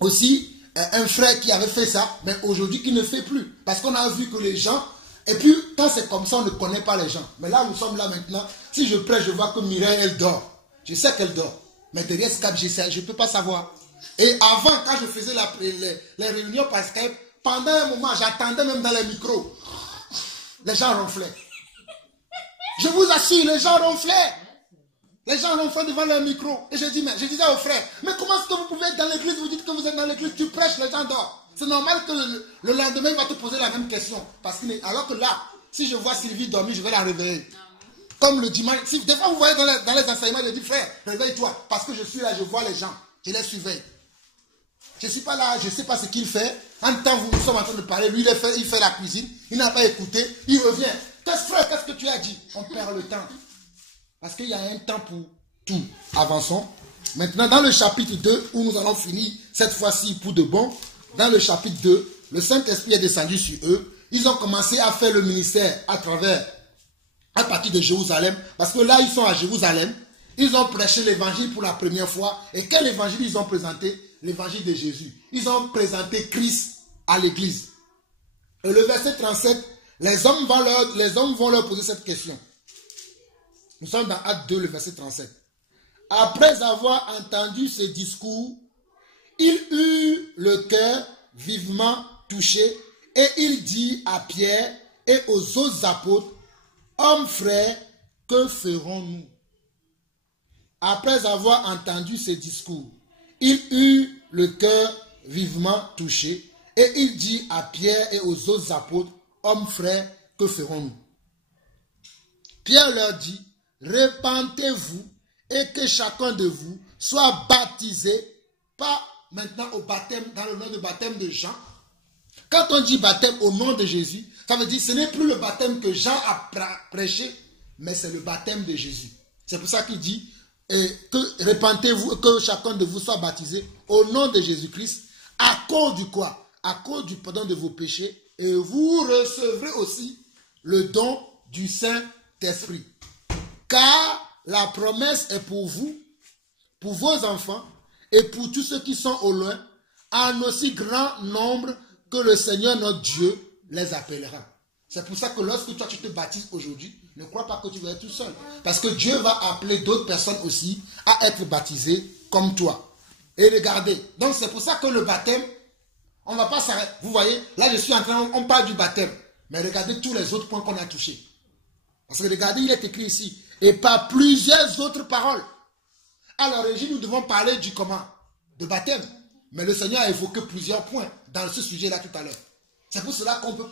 aussi un frère qui avait fait ça, mais aujourd'hui qui ne fait plus. Parce qu'on a vu que les gens, et puis quand c'est comme ça, on ne connaît pas les gens. Mais là, nous sommes là maintenant. Si je prêche, je vois que Mireille, elle dort. Je sais qu'elle dort. Mais derrière Skype, je ne peux pas savoir. Et avant, quand je faisais les réunions par Skype, pendant un moment, j'attendais même dans les micros. Les gens ronflaient. Je vous assure, les gens ronflaient. Les gens ronflaient devant les micros. Et je disais aux frères, mais comment est-ce que vous pouvez être dans l'église, vous dites que vous êtes dans l'église, tu prêches, les gens dorment. C'est normal que le lendemain, il va te poser la même question. Alors que là, si je vois Sylvie dormir, je vais la réveiller. Comme le dimanche. Des fois, vous voyez dans les enseignements, je dis, frère, réveille-toi. Parce que je suis là, je vois les gens. Je les surveille. Je ne suis pas là, je ne sais pas ce qu'il fait. En temps, nous sommes en train de parler. Lui, il fait la cuisine. Il n'a pas écouté. Il revient. Frère, qu'est-ce que tu as dit? On perd le temps. Parce qu'il y a un temps pour tout. Avançons. Maintenant, dans le chapitre 2, où nous allons finir, cette fois-ci pour de bon, dans le chapitre 2, le Saint-Esprit est descendu sur eux. Ils ont commencé à faire le ministère à partir de Jérusalem. Parce que là, ils sont à Jérusalem. Ils ont prêché l'évangile pour la première fois. Et quel évangile ils ont présenté? L'évangile de Jésus. Ils ont présenté Christ à l'église. Et le verset 37, les hommes vont leur poser cette question. Nous sommes dans Acte 2, le verset 37. Après avoir entendu ce discours, il eut le cœur vivement touché et il dit à Pierre et aux autres apôtres, hommes frères, que ferons-nous? Après avoir entendu ce discours, il eut le cœur vivement touché et il dit à Pierre et aux autres apôtres, hommes frères, que ferons-nous? Pierre leur dit, repentez-vous et que chacun de vous soit baptisé, pas maintenant au baptême, dans le nom de baptême de Jean. Quand on dit baptême au nom de Jésus, ça veut dire ce n'est plus le baptême que Jean a prêché, mais c'est le baptême de Jésus. C'est pour ça qu'il dit, que repentez-vous, que chacun de vous soit baptisé au nom de Jésus-Christ, à cause du quoi? À cause du pardon de vos péchés, et vous recevrez aussi le don du Saint-Esprit. Car la promesse est pour vous, pour vos enfants, et pour tous ceux qui sont au loin, en aussi grand nombre que le Seigneur notre Dieu les appellera. C'est pour ça que lorsque toi tu te baptises aujourd'hui, ne crois pas que tu vas être tout seul. Parce que Dieu va appeler d'autres personnes aussi à être baptisées comme toi. Et regardez, donc c'est pour ça que le baptême, on ne va pas s'arrêter. Vous voyez, là je suis en train, on parle du baptême. Mais regardez tous les autres points qu'on a touchés. Parce que regardez, il est écrit ici, et par plusieurs autres paroles. À l'origine, nous devons parler du comment? De baptême. Mais le Seigneur a évoqué plusieurs points dans ce sujet-là tout à l'heure. C'est pour cela qu'on ne peut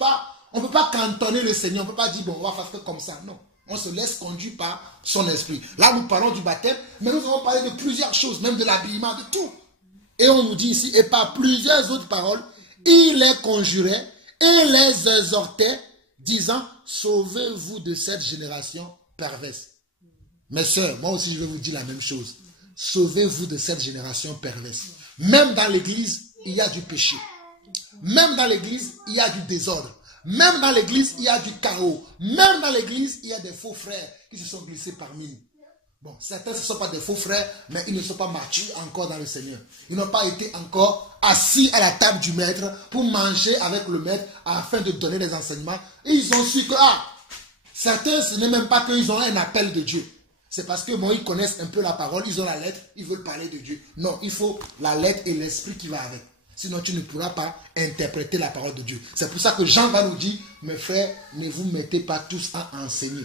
pas cantonner le Seigneur. On ne peut pas dire, bon, on va faire comme ça. Non. On se laisse conduire par son esprit. Là, nous parlons du baptême, mais nous avons parlé de plusieurs choses, même de l'habillement, de tout. Et on nous dit ici, et par plusieurs autres paroles, il les conjurait et les exhortait, disant, sauvez-vous de cette génération perverse. Mes sœurs, moi aussi je vais vous dire la même chose. Sauvez-vous de cette génération perverse. Même dans l'église, il y a du péché. Même dans l'église, il y a du désordre. Même dans l'église, il y a du chaos. Même dans l'église, il y a des faux frères qui se sont glissés parmi nous. Bon, certains ne sont pas des faux frères, mais ils ne sont pas matures encore dans le Seigneur. Ils n'ont pas été encore assis à la table du maître pour manger avec le maître afin de donner des enseignements. Et ils ont su que, certains, ce n'est même pas qu'ils ont un appel de Dieu. C'est parce que bon, ils connaissent un peu la parole, ils ont la lettre, ils veulent parler de Diu. Non, il faut la lettre et l'esprit qui va avec. Sinon, tu ne pourras pas interpréter la parole de Dieu. C'est pour ça que Jean va nous dire, mes frères, ne vous mettez pas tous à enseigner.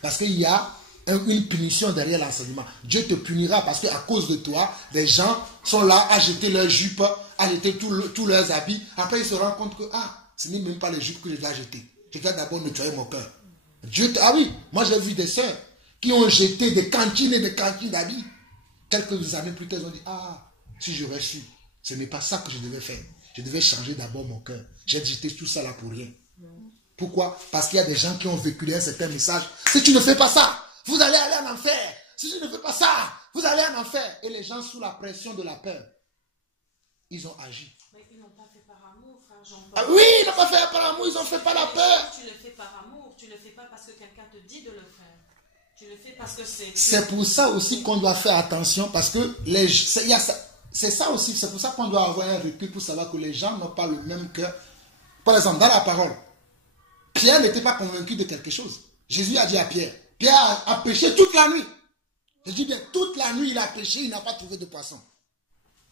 Parce qu'il y a une punition derrière l'enseignement. Dieu te punira parce qu'à cause de toi, les gens sont là à jeter leurs jupes, à jeter tous leurs habits. Après, ils se rendent compte que, ce n'est même pas les jupes que je dois jeter. Je dois d'abord nettoyer mon cœur. Ah oui, moi j'ai vu des sœurs qui ont jeté des cantines et des cantines d'habits. Quelques années plus tard, ils ont dit, ah, si j'aurais su, ce n'est pas ça que je devais faire. Je devais changer d'abord mon cœur. J'ai jeté tout ça là pour rien. Pourquoi? Parce qu'il y a des gens qui ont véhiculé un certain message. Si tu ne fais pas ça, vous allez aller en enfer. Si tu ne fais pas ça, vous allez en enfer. Et les gens, sous la pression de la peur, ils ont agi. Mais ils n'ont pas fait par amour, frère Jean-Paul. Ah oui, ils n'ont pas fait par amour, ils ont fait par la peur. Tu le fais par amour, tu le fais pas parce que quelqu'un te dit de le faire. Tu le fais parce que c'est... C'est pour ça aussi qu'on doit faire attention, parce que c'est ça aussi, c'est pour ça qu'on doit avoir un recul pour savoir que les gens n'ont pas le même cœur. Par exemple, dans la parole, Pierre n'était pas convaincu de quelque chose. Jésus a dit à Pierre, Pierre a péché toute la nuit. Je dis bien, toute la nuit il a péché, il n'a pas trouvé de poisson.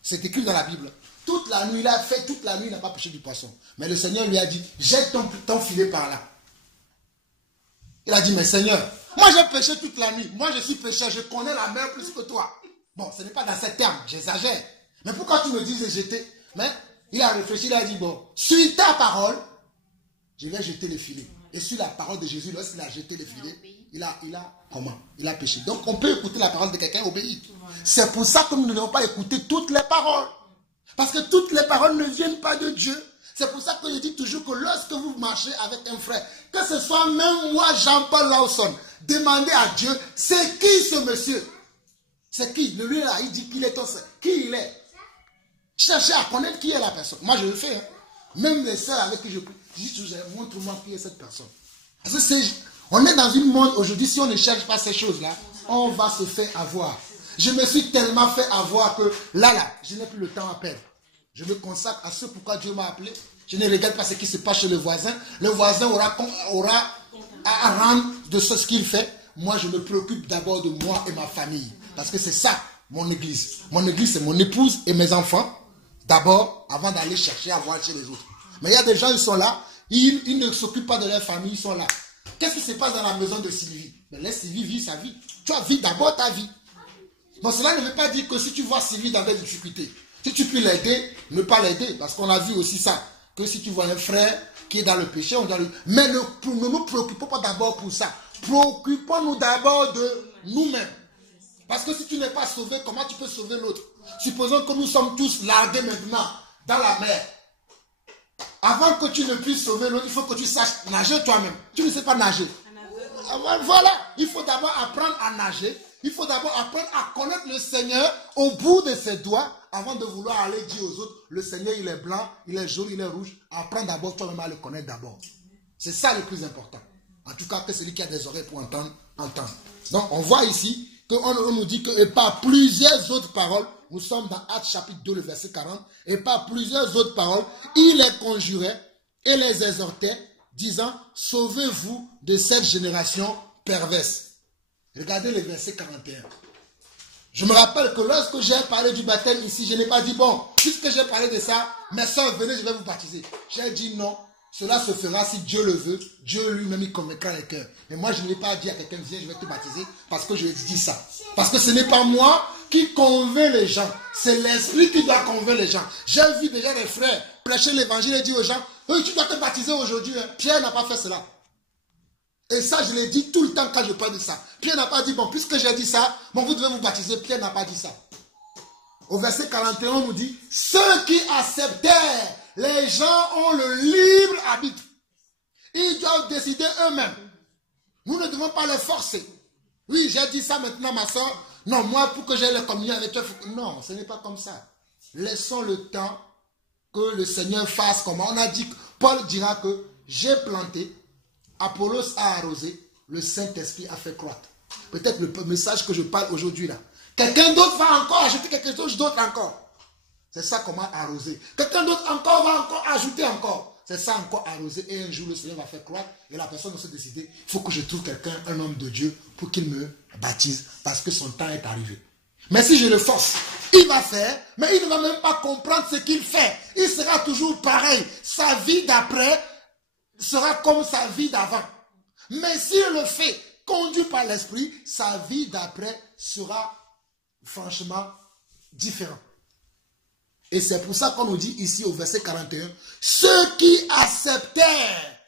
C'est écrit dans la Bible. Toute la nuit, il a fait, toute la nuit, il n'a pas pêché du poisson. Mais le Seigneur lui a dit, jette ton filet par là. Il a dit, mais Seigneur, moi j'ai péché toute la nuit. Moi je suis pécheur, je connais la mer plus que toi. Bon, ce n'est pas dans ces termes, j'exagère. Mais pourquoi tu me dis de jeter? Mais il a réfléchi, il a dit, bon, suis ta parole, je vais jeter le filet. Et sur la parole de Jésus, lorsqu'il a jeté le filet, il a péché. Donc on peut écouter la parole de quelqu'un et obéir. C'est pour ça que nous ne devons pas écouter toutes les paroles. Parce que toutes les paroles ne viennent pas de Dieu. C'est pour ça que je dis toujours que lorsque vous marchez avec un frère, que ce soit même moi, Jean-Paul Lawson, demandez à Dieu, c'est qui ce monsieur? C'est qui? Lui là, il dit qu'il est ton frère. Qui il est? Cherchez à connaître qui est la personne. Moi je le fais. Hein. Même les sœurs avec qui je dis toujours, montre-moi qui est cette personne. Parce que on est dans un monde aujourd'hui, si on ne cherche pas ces choses-là, on va se faire avoir. Je me suis tellement fait avoir que là, je n'ai plus le temps à perdre. Je me consacre à ce pourquoi Dieu m'a appelé. Je ne regarde pas ce qui se passe chez le voisin. Le voisin aura à rendre de ce qu'il fait. Moi, je me préoccupe d'abord de moi et ma famille. Parce que c'est ça, mon église. Mon église, c'est mon épouse et mes enfants. D'abord, avant d'aller chercher à voir chez les autres. Mais il y a des gens, ils sont là. Ils ne s'occupent pas de leur famille, ils sont là. Qu'est-ce qui se passe dans la maison de Sylvie? Mais laisse Sylvie vivre sa vie. Tu as vis d'abord ta vie. Bon, cela ne veut pas dire que si tu vois Sylvie dans des difficultés, si tu peux l'aider, ne pas l'aider. Parce qu'on a vu aussi ça. Que si tu vois un frère qui est dans le péché, on doit lui... Mais ne nous préoccupons pas d'abord pour ça. Préoccupons-nous d'abord de nous-mêmes. Parce que si tu n'es pas sauvé, comment tu peux sauver l'autre? Supposons que nous sommes tous largués maintenant dans la mer. Avant que tu ne puisses sauver l'autre, il faut que tu saches nager toi-même. Tu ne sais pas nager. Voilà, il faut d'abord apprendre à nager. Il faut d'abord apprendre à connaître le Seigneur au bout de ses doigts avant de vouloir aller dire aux autres, le Seigneur il est blanc, il est jaune, il est rouge. Apprends d'abord toi-même à le connaître d'abord. C'est ça le plus important. En tout cas, que celui qui a des oreilles pour entendre, entende. Donc on voit ici qu'on nous dit que et par plusieurs autres paroles, nous sommes dans Actes chapitre 2, le verset 40, et par plusieurs autres paroles, il les conjurait et les exhortait, disant, sauvez-vous de cette génération perverse. Regardez le verset 41. Je me rappelle que lorsque j'ai parlé du baptême ici, je n'ai pas dit, bon, puisque j'ai parlé de ça, mes soeurs, venez, je vais vous baptiser. J'ai dit non, cela se fera si Dieu le veut. Dieu lui-même, il convaincra les cœurs. Mais moi, je ne vais pas dire à quelqu'un, viens, je vais te baptiser, parce que je lui ai dit ça. Parce que ce n'est pas moi qui convainc les gens. C'est l'Esprit qui doit convaincre les gens. J'ai vu déjà des frères prêcher l'évangile et dire aux gens, oui, tu dois te baptiser aujourd'hui. Hein. Pierre n'a pas fait cela. Et ça, je l'ai dit tout le temps quand je parle de ça. Pierre n'a pas dit, bon, puisque j'ai dit ça, bon, vous devez vous baptiser. Pierre n'a pas dit ça. Au verset 41, on nous dit, ceux qui acceptèrent, les gens ont le libre arbitre. Ils doivent décider eux-mêmes. Nous ne devons pas les forcer. Oui, j'ai dit ça maintenant, ma soeur. Non, moi, pour que j'aie la communion avec toi, non, ce n'est pas comme ça. Laissons le temps que le Seigneur fasse comme on a dit. Paul dira que j'ai planté, Apollos a arrosé, le Saint-Esprit a fait croître. Peut-être le message que je parle aujourd'hui là. Quelqu'un d'autre va encore ajouter quelque chose d'autre encore. C'est ça comment arroser. Quelqu'un d'autre encore va encore ajouter encore. C'est ça encore arroser. Et un jour le Seigneur va faire croître. Et la personne va se décider. Il faut que je trouve quelqu'un, un homme de Dieu, pour qu'il me baptise. Parce que son temps est arrivé. Mais si je le force, il va faire. Mais il ne va même pas comprendre ce qu'il fait. Il sera toujours pareil. Sa vie d'après sera comme sa vie d'avant. Mais s'il le fait, conduit par l'Esprit, sa vie d'après sera franchement différente. Et c'est pour ça qu'on nous dit ici au verset 41, ceux qui acceptèrent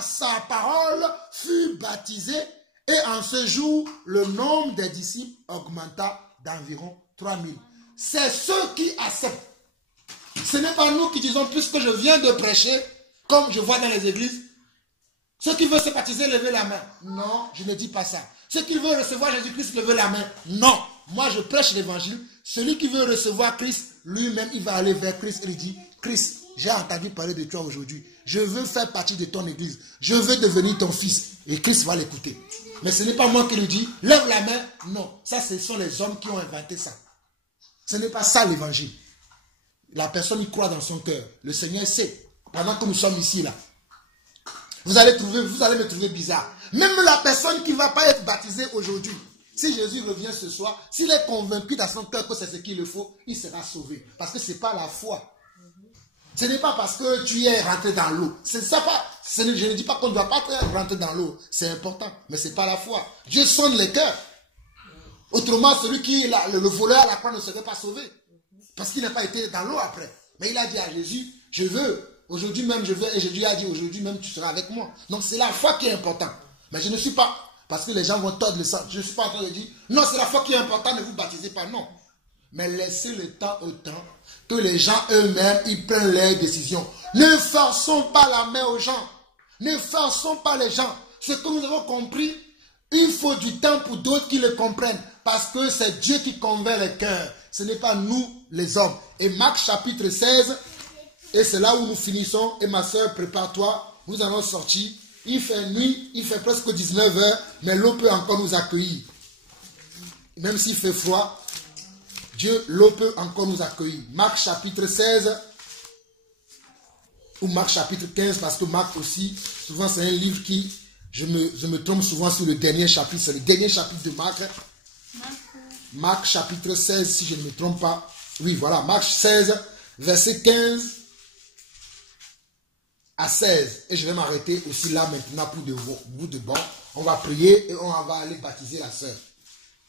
sa parole furent baptisés et en ce jour, le nombre des disciples augmenta d'environ 3000. C'est ceux qui acceptent. Ce n'est pas nous qui disons, puisque je viens de prêcher, comme je vois dans les églises, ceux qui veulent se baptiser, levez la main. Non, je ne dis pas ça. Ceux qui veulent recevoir Jésus-Christ, levez la main. Non, moi je prêche l'évangile. Celui qui veut recevoir Christ, lui-même, il va aller vers Christ et il dit, Christ, j'ai entendu parler de toi aujourd'hui. Je veux faire partie de ton église. Je veux devenir ton fils. Et Christ va l'écouter. Mais ce n'est pas moi qui lui dis, lève la main. Non, ça ce sont les hommes qui ont inventé ça. Ce n'est pas ça l'évangile. La personne y croit dans son cœur. Le Seigneur sait. Pendant que nous sommes ici là. Vous allez me trouver bizarre. Même la personne qui ne va pas être baptisée aujourd'hui. Si Jésus revient ce soir, s'il est convaincu dans son cœur que c'est ce qu'il le faut, il sera sauvé. Parce que ce n'est pas la foi. Ce n'est pas parce que tu es rentré dans l'eau. Je ne dis pas qu'on ne doit pas rentrer dans l'eau. C'est important. Mais ce n'est pas la foi. Dieu sonde les cœurs. Autrement, celui qui est le voleur à la croix ne serait pas sauvé. Parce qu'il n'a pas été dans l'eau après. Mais il a dit à Jésus, je veux. Aujourd'hui même, je veux. Et Jésus a dit, aujourd'hui même, tu seras avec moi. Donc c'est la foi qui est importante. Mais je ne suis pas, parce que les gens vont tordre le sens. Je ne suis pas en train de dire, non, c'est la foi qui est importante, ne vous baptisez pas. Non. Mais laissez le temps au temps que les gens eux-mêmes, ils prennent leurs décisions. Ne forçons pas la main aux gens. Ne forçons pas les gens. Ce que nous avons compris, il faut du temps pour d'autres qui le comprennent. Parce que c'est Dieu qui convainc les cœurs. Ce n'est pas nous, les hommes. Et Marc chapitre 16, et c'est là où nous finissons. Et ma soeur, prépare-toi, nous allons sortir. Il fait nuit, il fait presque 19 heures, mais l'eau peut encore nous accueillir. Même s'il fait froid, l'eau peut encore nous accueillir. Marc chapitre 16, ou Marc chapitre 15, parce que Marc aussi, souvent c'est un livre qui, je me trompe souvent sur le dernier chapitre, c'est le dernier chapitre de Marc. Marc chapitre 16, si je ne me trompe pas. Oui, voilà, Marc 16, verset 15 à 16. Et je vais m'arrêter aussi là maintenant pour de bout de bon. On va prier et on va aller baptiser la sœur.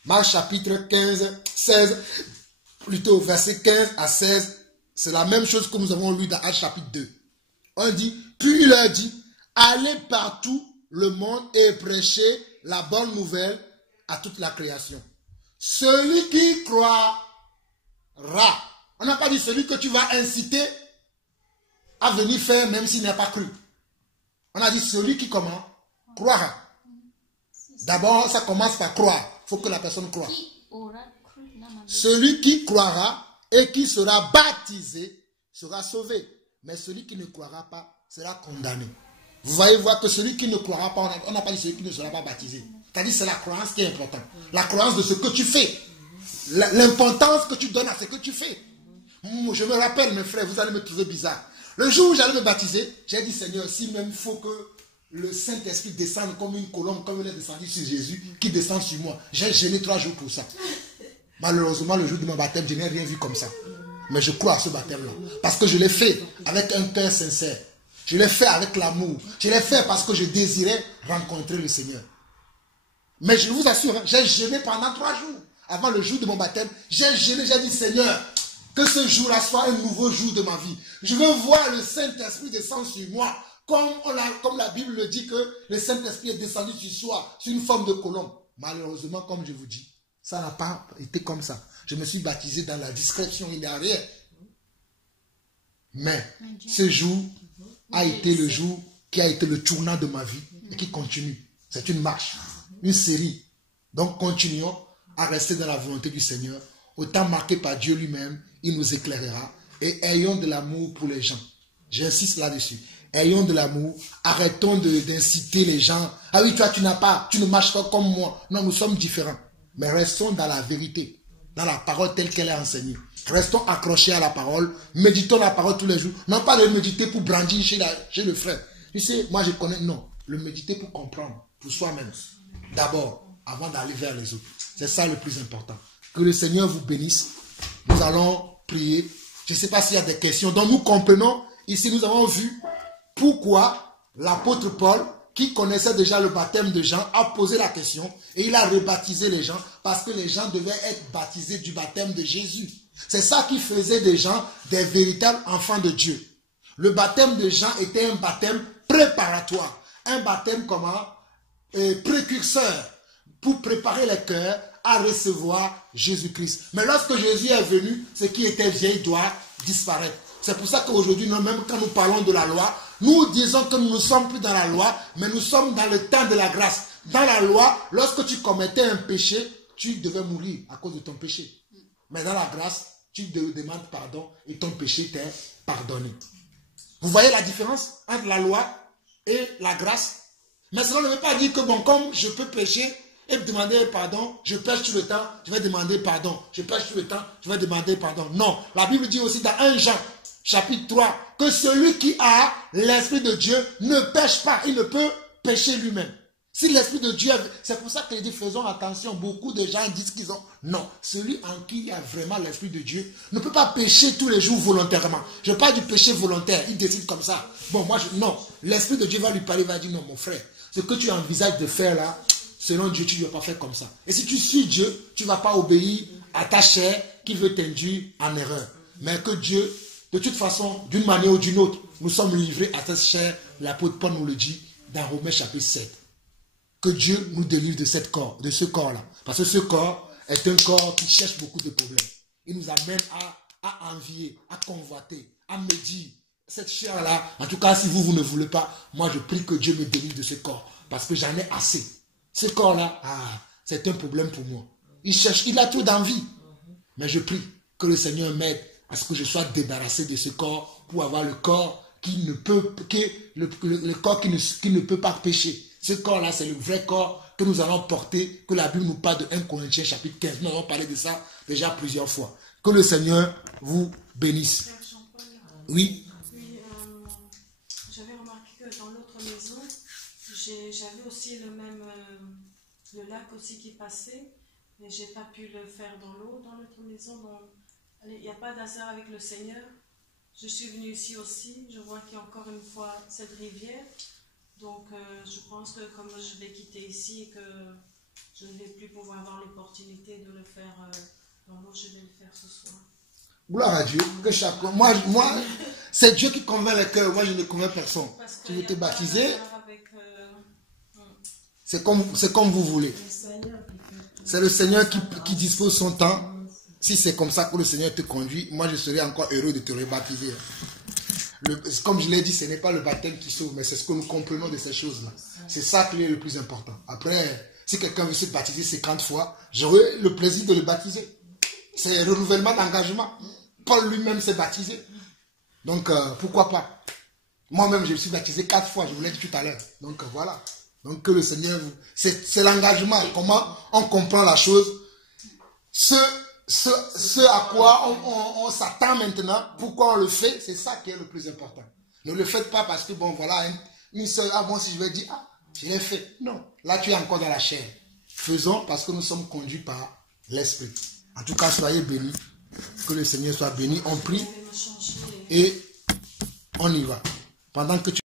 Marc chapitre 16, plutôt verset 15 à 16. C'est la même chose que nous avons lu dans Actes chapitre 2. On dit, puis il leur dit, allez partout le monde et prêchez la bonne nouvelle à toute la création. Celui qui croira, on n'a pas dit celui que tu vas inciter à venir faire même s'il n'a pas cru. On a dit celui qui comment? Croira. D'abord, ça commence par croire. Il faut que la personne croie. Celui qui croira et qui sera baptisé sera sauvé. Mais celui qui ne croira pas sera condamné. Vous voyez voir que celui qui ne croira pas, on n'a pas dit celui qui ne sera pas baptisé. C'est-à-dire c'est la croyance qui est importante. La croyance de ce que tu fais. L'importance que tu donnes à ce que tu fais. Je me rappelle, mes frères, vous allez me trouver bizarre. Le jour où j'allais me baptiser, j'ai dit, Seigneur, si même il faut que le Saint-Esprit descende comme une colombe, comme il est descendu sur Jésus, qui descend sur moi. J'ai gêné 3 jours pour ça. Malheureusement, le jour de mon baptême, je n'ai rien vu comme ça. Mais je crois à ce baptême-là. Parce que je l'ai fait avec un cœur sincère. Je l'ai fait avec l'amour. Je l'ai fait parce que je désirais rencontrer le Seigneur. Mais je vous assure, j'ai jeûné pendant 3 jours. Avant le jour de mon baptême, j'ai jeûné, j'ai dit, Seigneur, que ce jour-là soit un nouveau jour de ma vie. Je veux voir le Saint-Esprit descendre sur moi. Comme la Bible le dit que le Saint-Esprit est descendu sur soi, sur une forme de colombe. Malheureusement, comme je vous dis, ça n'a pas été comme ça. Je me suis baptisé dans la discrétion et derrière. Mais ce jour a été le jour qui a été le tournant de ma vie et qui continue. C'est une marche, une série. Donc continuons à rester dans la volonté du Seigneur. Autant marqué par Dieu lui-même, il nous éclairera. Et ayons de l'amour pour les gens. J'insiste là-dessus. Ayons de l'amour. Arrêtons d'inciter les gens. Ah oui, toi tu ne marches pas comme moi. Non, nous sommes différents. Mais restons dans la vérité. Dans la parole telle qu'elle est enseignée. Restons accrochés à la parole. Méditons la parole tous les jours. Non pas le méditer pour brandir chez le frère. Tu sais, moi je connais, non. Le méditer pour comprendre. Pour soi-même. D'abord, avant d'aller vers les autres. C'est ça le plus important. Que le Seigneur vous bénisse. Nous allons prier. Je ne sais pas s'il y a des questions. Donc nous comprenons. Ici nous avons vu pourquoi l'apôtre Paul, qui connaissait déjà le baptême de Jean, a posé la question et il a rebaptisé les gens parce que les gens devaient être baptisés du baptême de Jésus. C'est ça qui faisait des gens des véritables enfants de Dieu. Le baptême de Jean était un baptême préparatoire. Un baptême comment? précurseur pour préparer les cœurs à recevoir Jésus-Christ. Mais lorsque Jésus est venu, ce qui était vieil doit disparaître. C'est pour ça qu'aujourd'hui, même quand nous parlons de la loi, nous disons que nous ne sommes plus dans la loi, mais nous sommes dans le temps de la grâce. Dans la loi, lorsque tu commettais un péché, tu devais mourir à cause de ton péché. Mais dans la grâce, tu demandes pardon et ton péché t'est pardonné. Vous voyez la différence entre la loi et la grâce? Mais cela ne veut pas dire que bon, comme je peux pécher et demander pardon, je pêche tout le temps, je vais demander pardon. Je pêche tout le temps, je vais demander pardon. Non, la Bible dit aussi dans 1 Jean, chapitre 3, que celui qui a l'Esprit de Dieu ne pêche pas, il ne peut pécher lui-même. Si l'Esprit de Dieu, c'est pour ça que je dis faisons attention, beaucoup de gens disent qu'ils ont, non, celui en qui il y a vraiment l'Esprit de Dieu ne peut pas pécher tous les jours volontairement. Je parle du péché volontaire, il décide comme ça. Bon, moi, non, l'Esprit de Dieu va lui parler, il va dire, non, mon frère, ce que tu envisages de faire là, selon Dieu, tu ne vas pas faire comme ça. Et si tu suis Dieu, tu ne vas pas obéir à ta chair qui veut t'induire en erreur. Mais que Dieu, de toute façon, d'une manière ou d'une autre, nous sommes livrés à cette chair, l'apôtre Paul nous le dit dans Romains chapitre 7. Que Dieu nous délivre de ce corps-là. Parce que ce corps est un corps qui cherche beaucoup de problèmes. Il nous amène à envier, à convoiter, à médire. Cette chair-là, en tout cas, si vous ne voulez pas, moi je prie que Dieu me délivre de ce corps. Parce que j'en ai assez. Ce corps-là, c'est un problème pour moi. Il a trop d'envie. Mais je prie que le Seigneur m'aide à ce que je sois débarrassé de ce corps pour avoir le corps qui ne peut, le corps qui ne peut pas pécher. Ce corps-là, c'est le vrai corps que nous allons porter, que la Bible nous parle de 1 Corinthiens chapitre 15. Nous avons parlé de ça déjà plusieurs fois. Que le Seigneur vous bénisse. Oui. Oui, j'avais remarqué que dans l'autre maison, j'avais aussi le lac aussi qui passait, mais je n'ai pas pu le faire dans l'eau dans l'autre maison. Donc, il n'y a pas d'hasard avec le Seigneur. Je suis venue ici aussi, je vois qu'il y a encore une fois cette rivière. Donc, je pense que comme je vais quitter ici et que je ne vais plus pouvoir avoir l'opportunité de le faire dans l'eau, je vais le faire ce soir. Gloire à Dieu. Que chacun. Moi, c'est Dieu qui convainc les cœurs. Moi, je ne convainc personne. Tu veux te baptiser? C'est comme vous voulez. C'est le Seigneur qui dispose son temps. Si c'est comme ça que le Seigneur te conduit, moi, je serais encore heureux de te rebaptiser. Comme je l'ai dit, ce n'est pas le baptême qui sauve, mais c'est ce que nous comprenons de ces choses-là. C'est ça qui est le plus important. Après, si quelqu'un veut se baptiser 50 fois, j'aurai le plaisir de le baptiser. C'est un renouvellement d'engagement. Paul lui-même s'est baptisé. Donc, pourquoi pas? Moi-même, je me suis baptisé 4 fois, je vous l'ai dit tout à l'heure. Donc, voilà. Donc, que le Seigneur... C'est l'engagement. Comment on comprend la chose. Ce à quoi on s'attend maintenant, pourquoi on le fait, c'est ça qui est le plus important. Ne le faites pas parce que, bon, voilà, une seule... Ah bon, si je vais dire, je l'ai fait. Non, là, tu es encore dans la chair. Faisons parce que nous sommes conduits par l'Esprit. En tout cas, soyez bénis. Que le Seigneur soit béni. On prie et on y va. Pendant que tu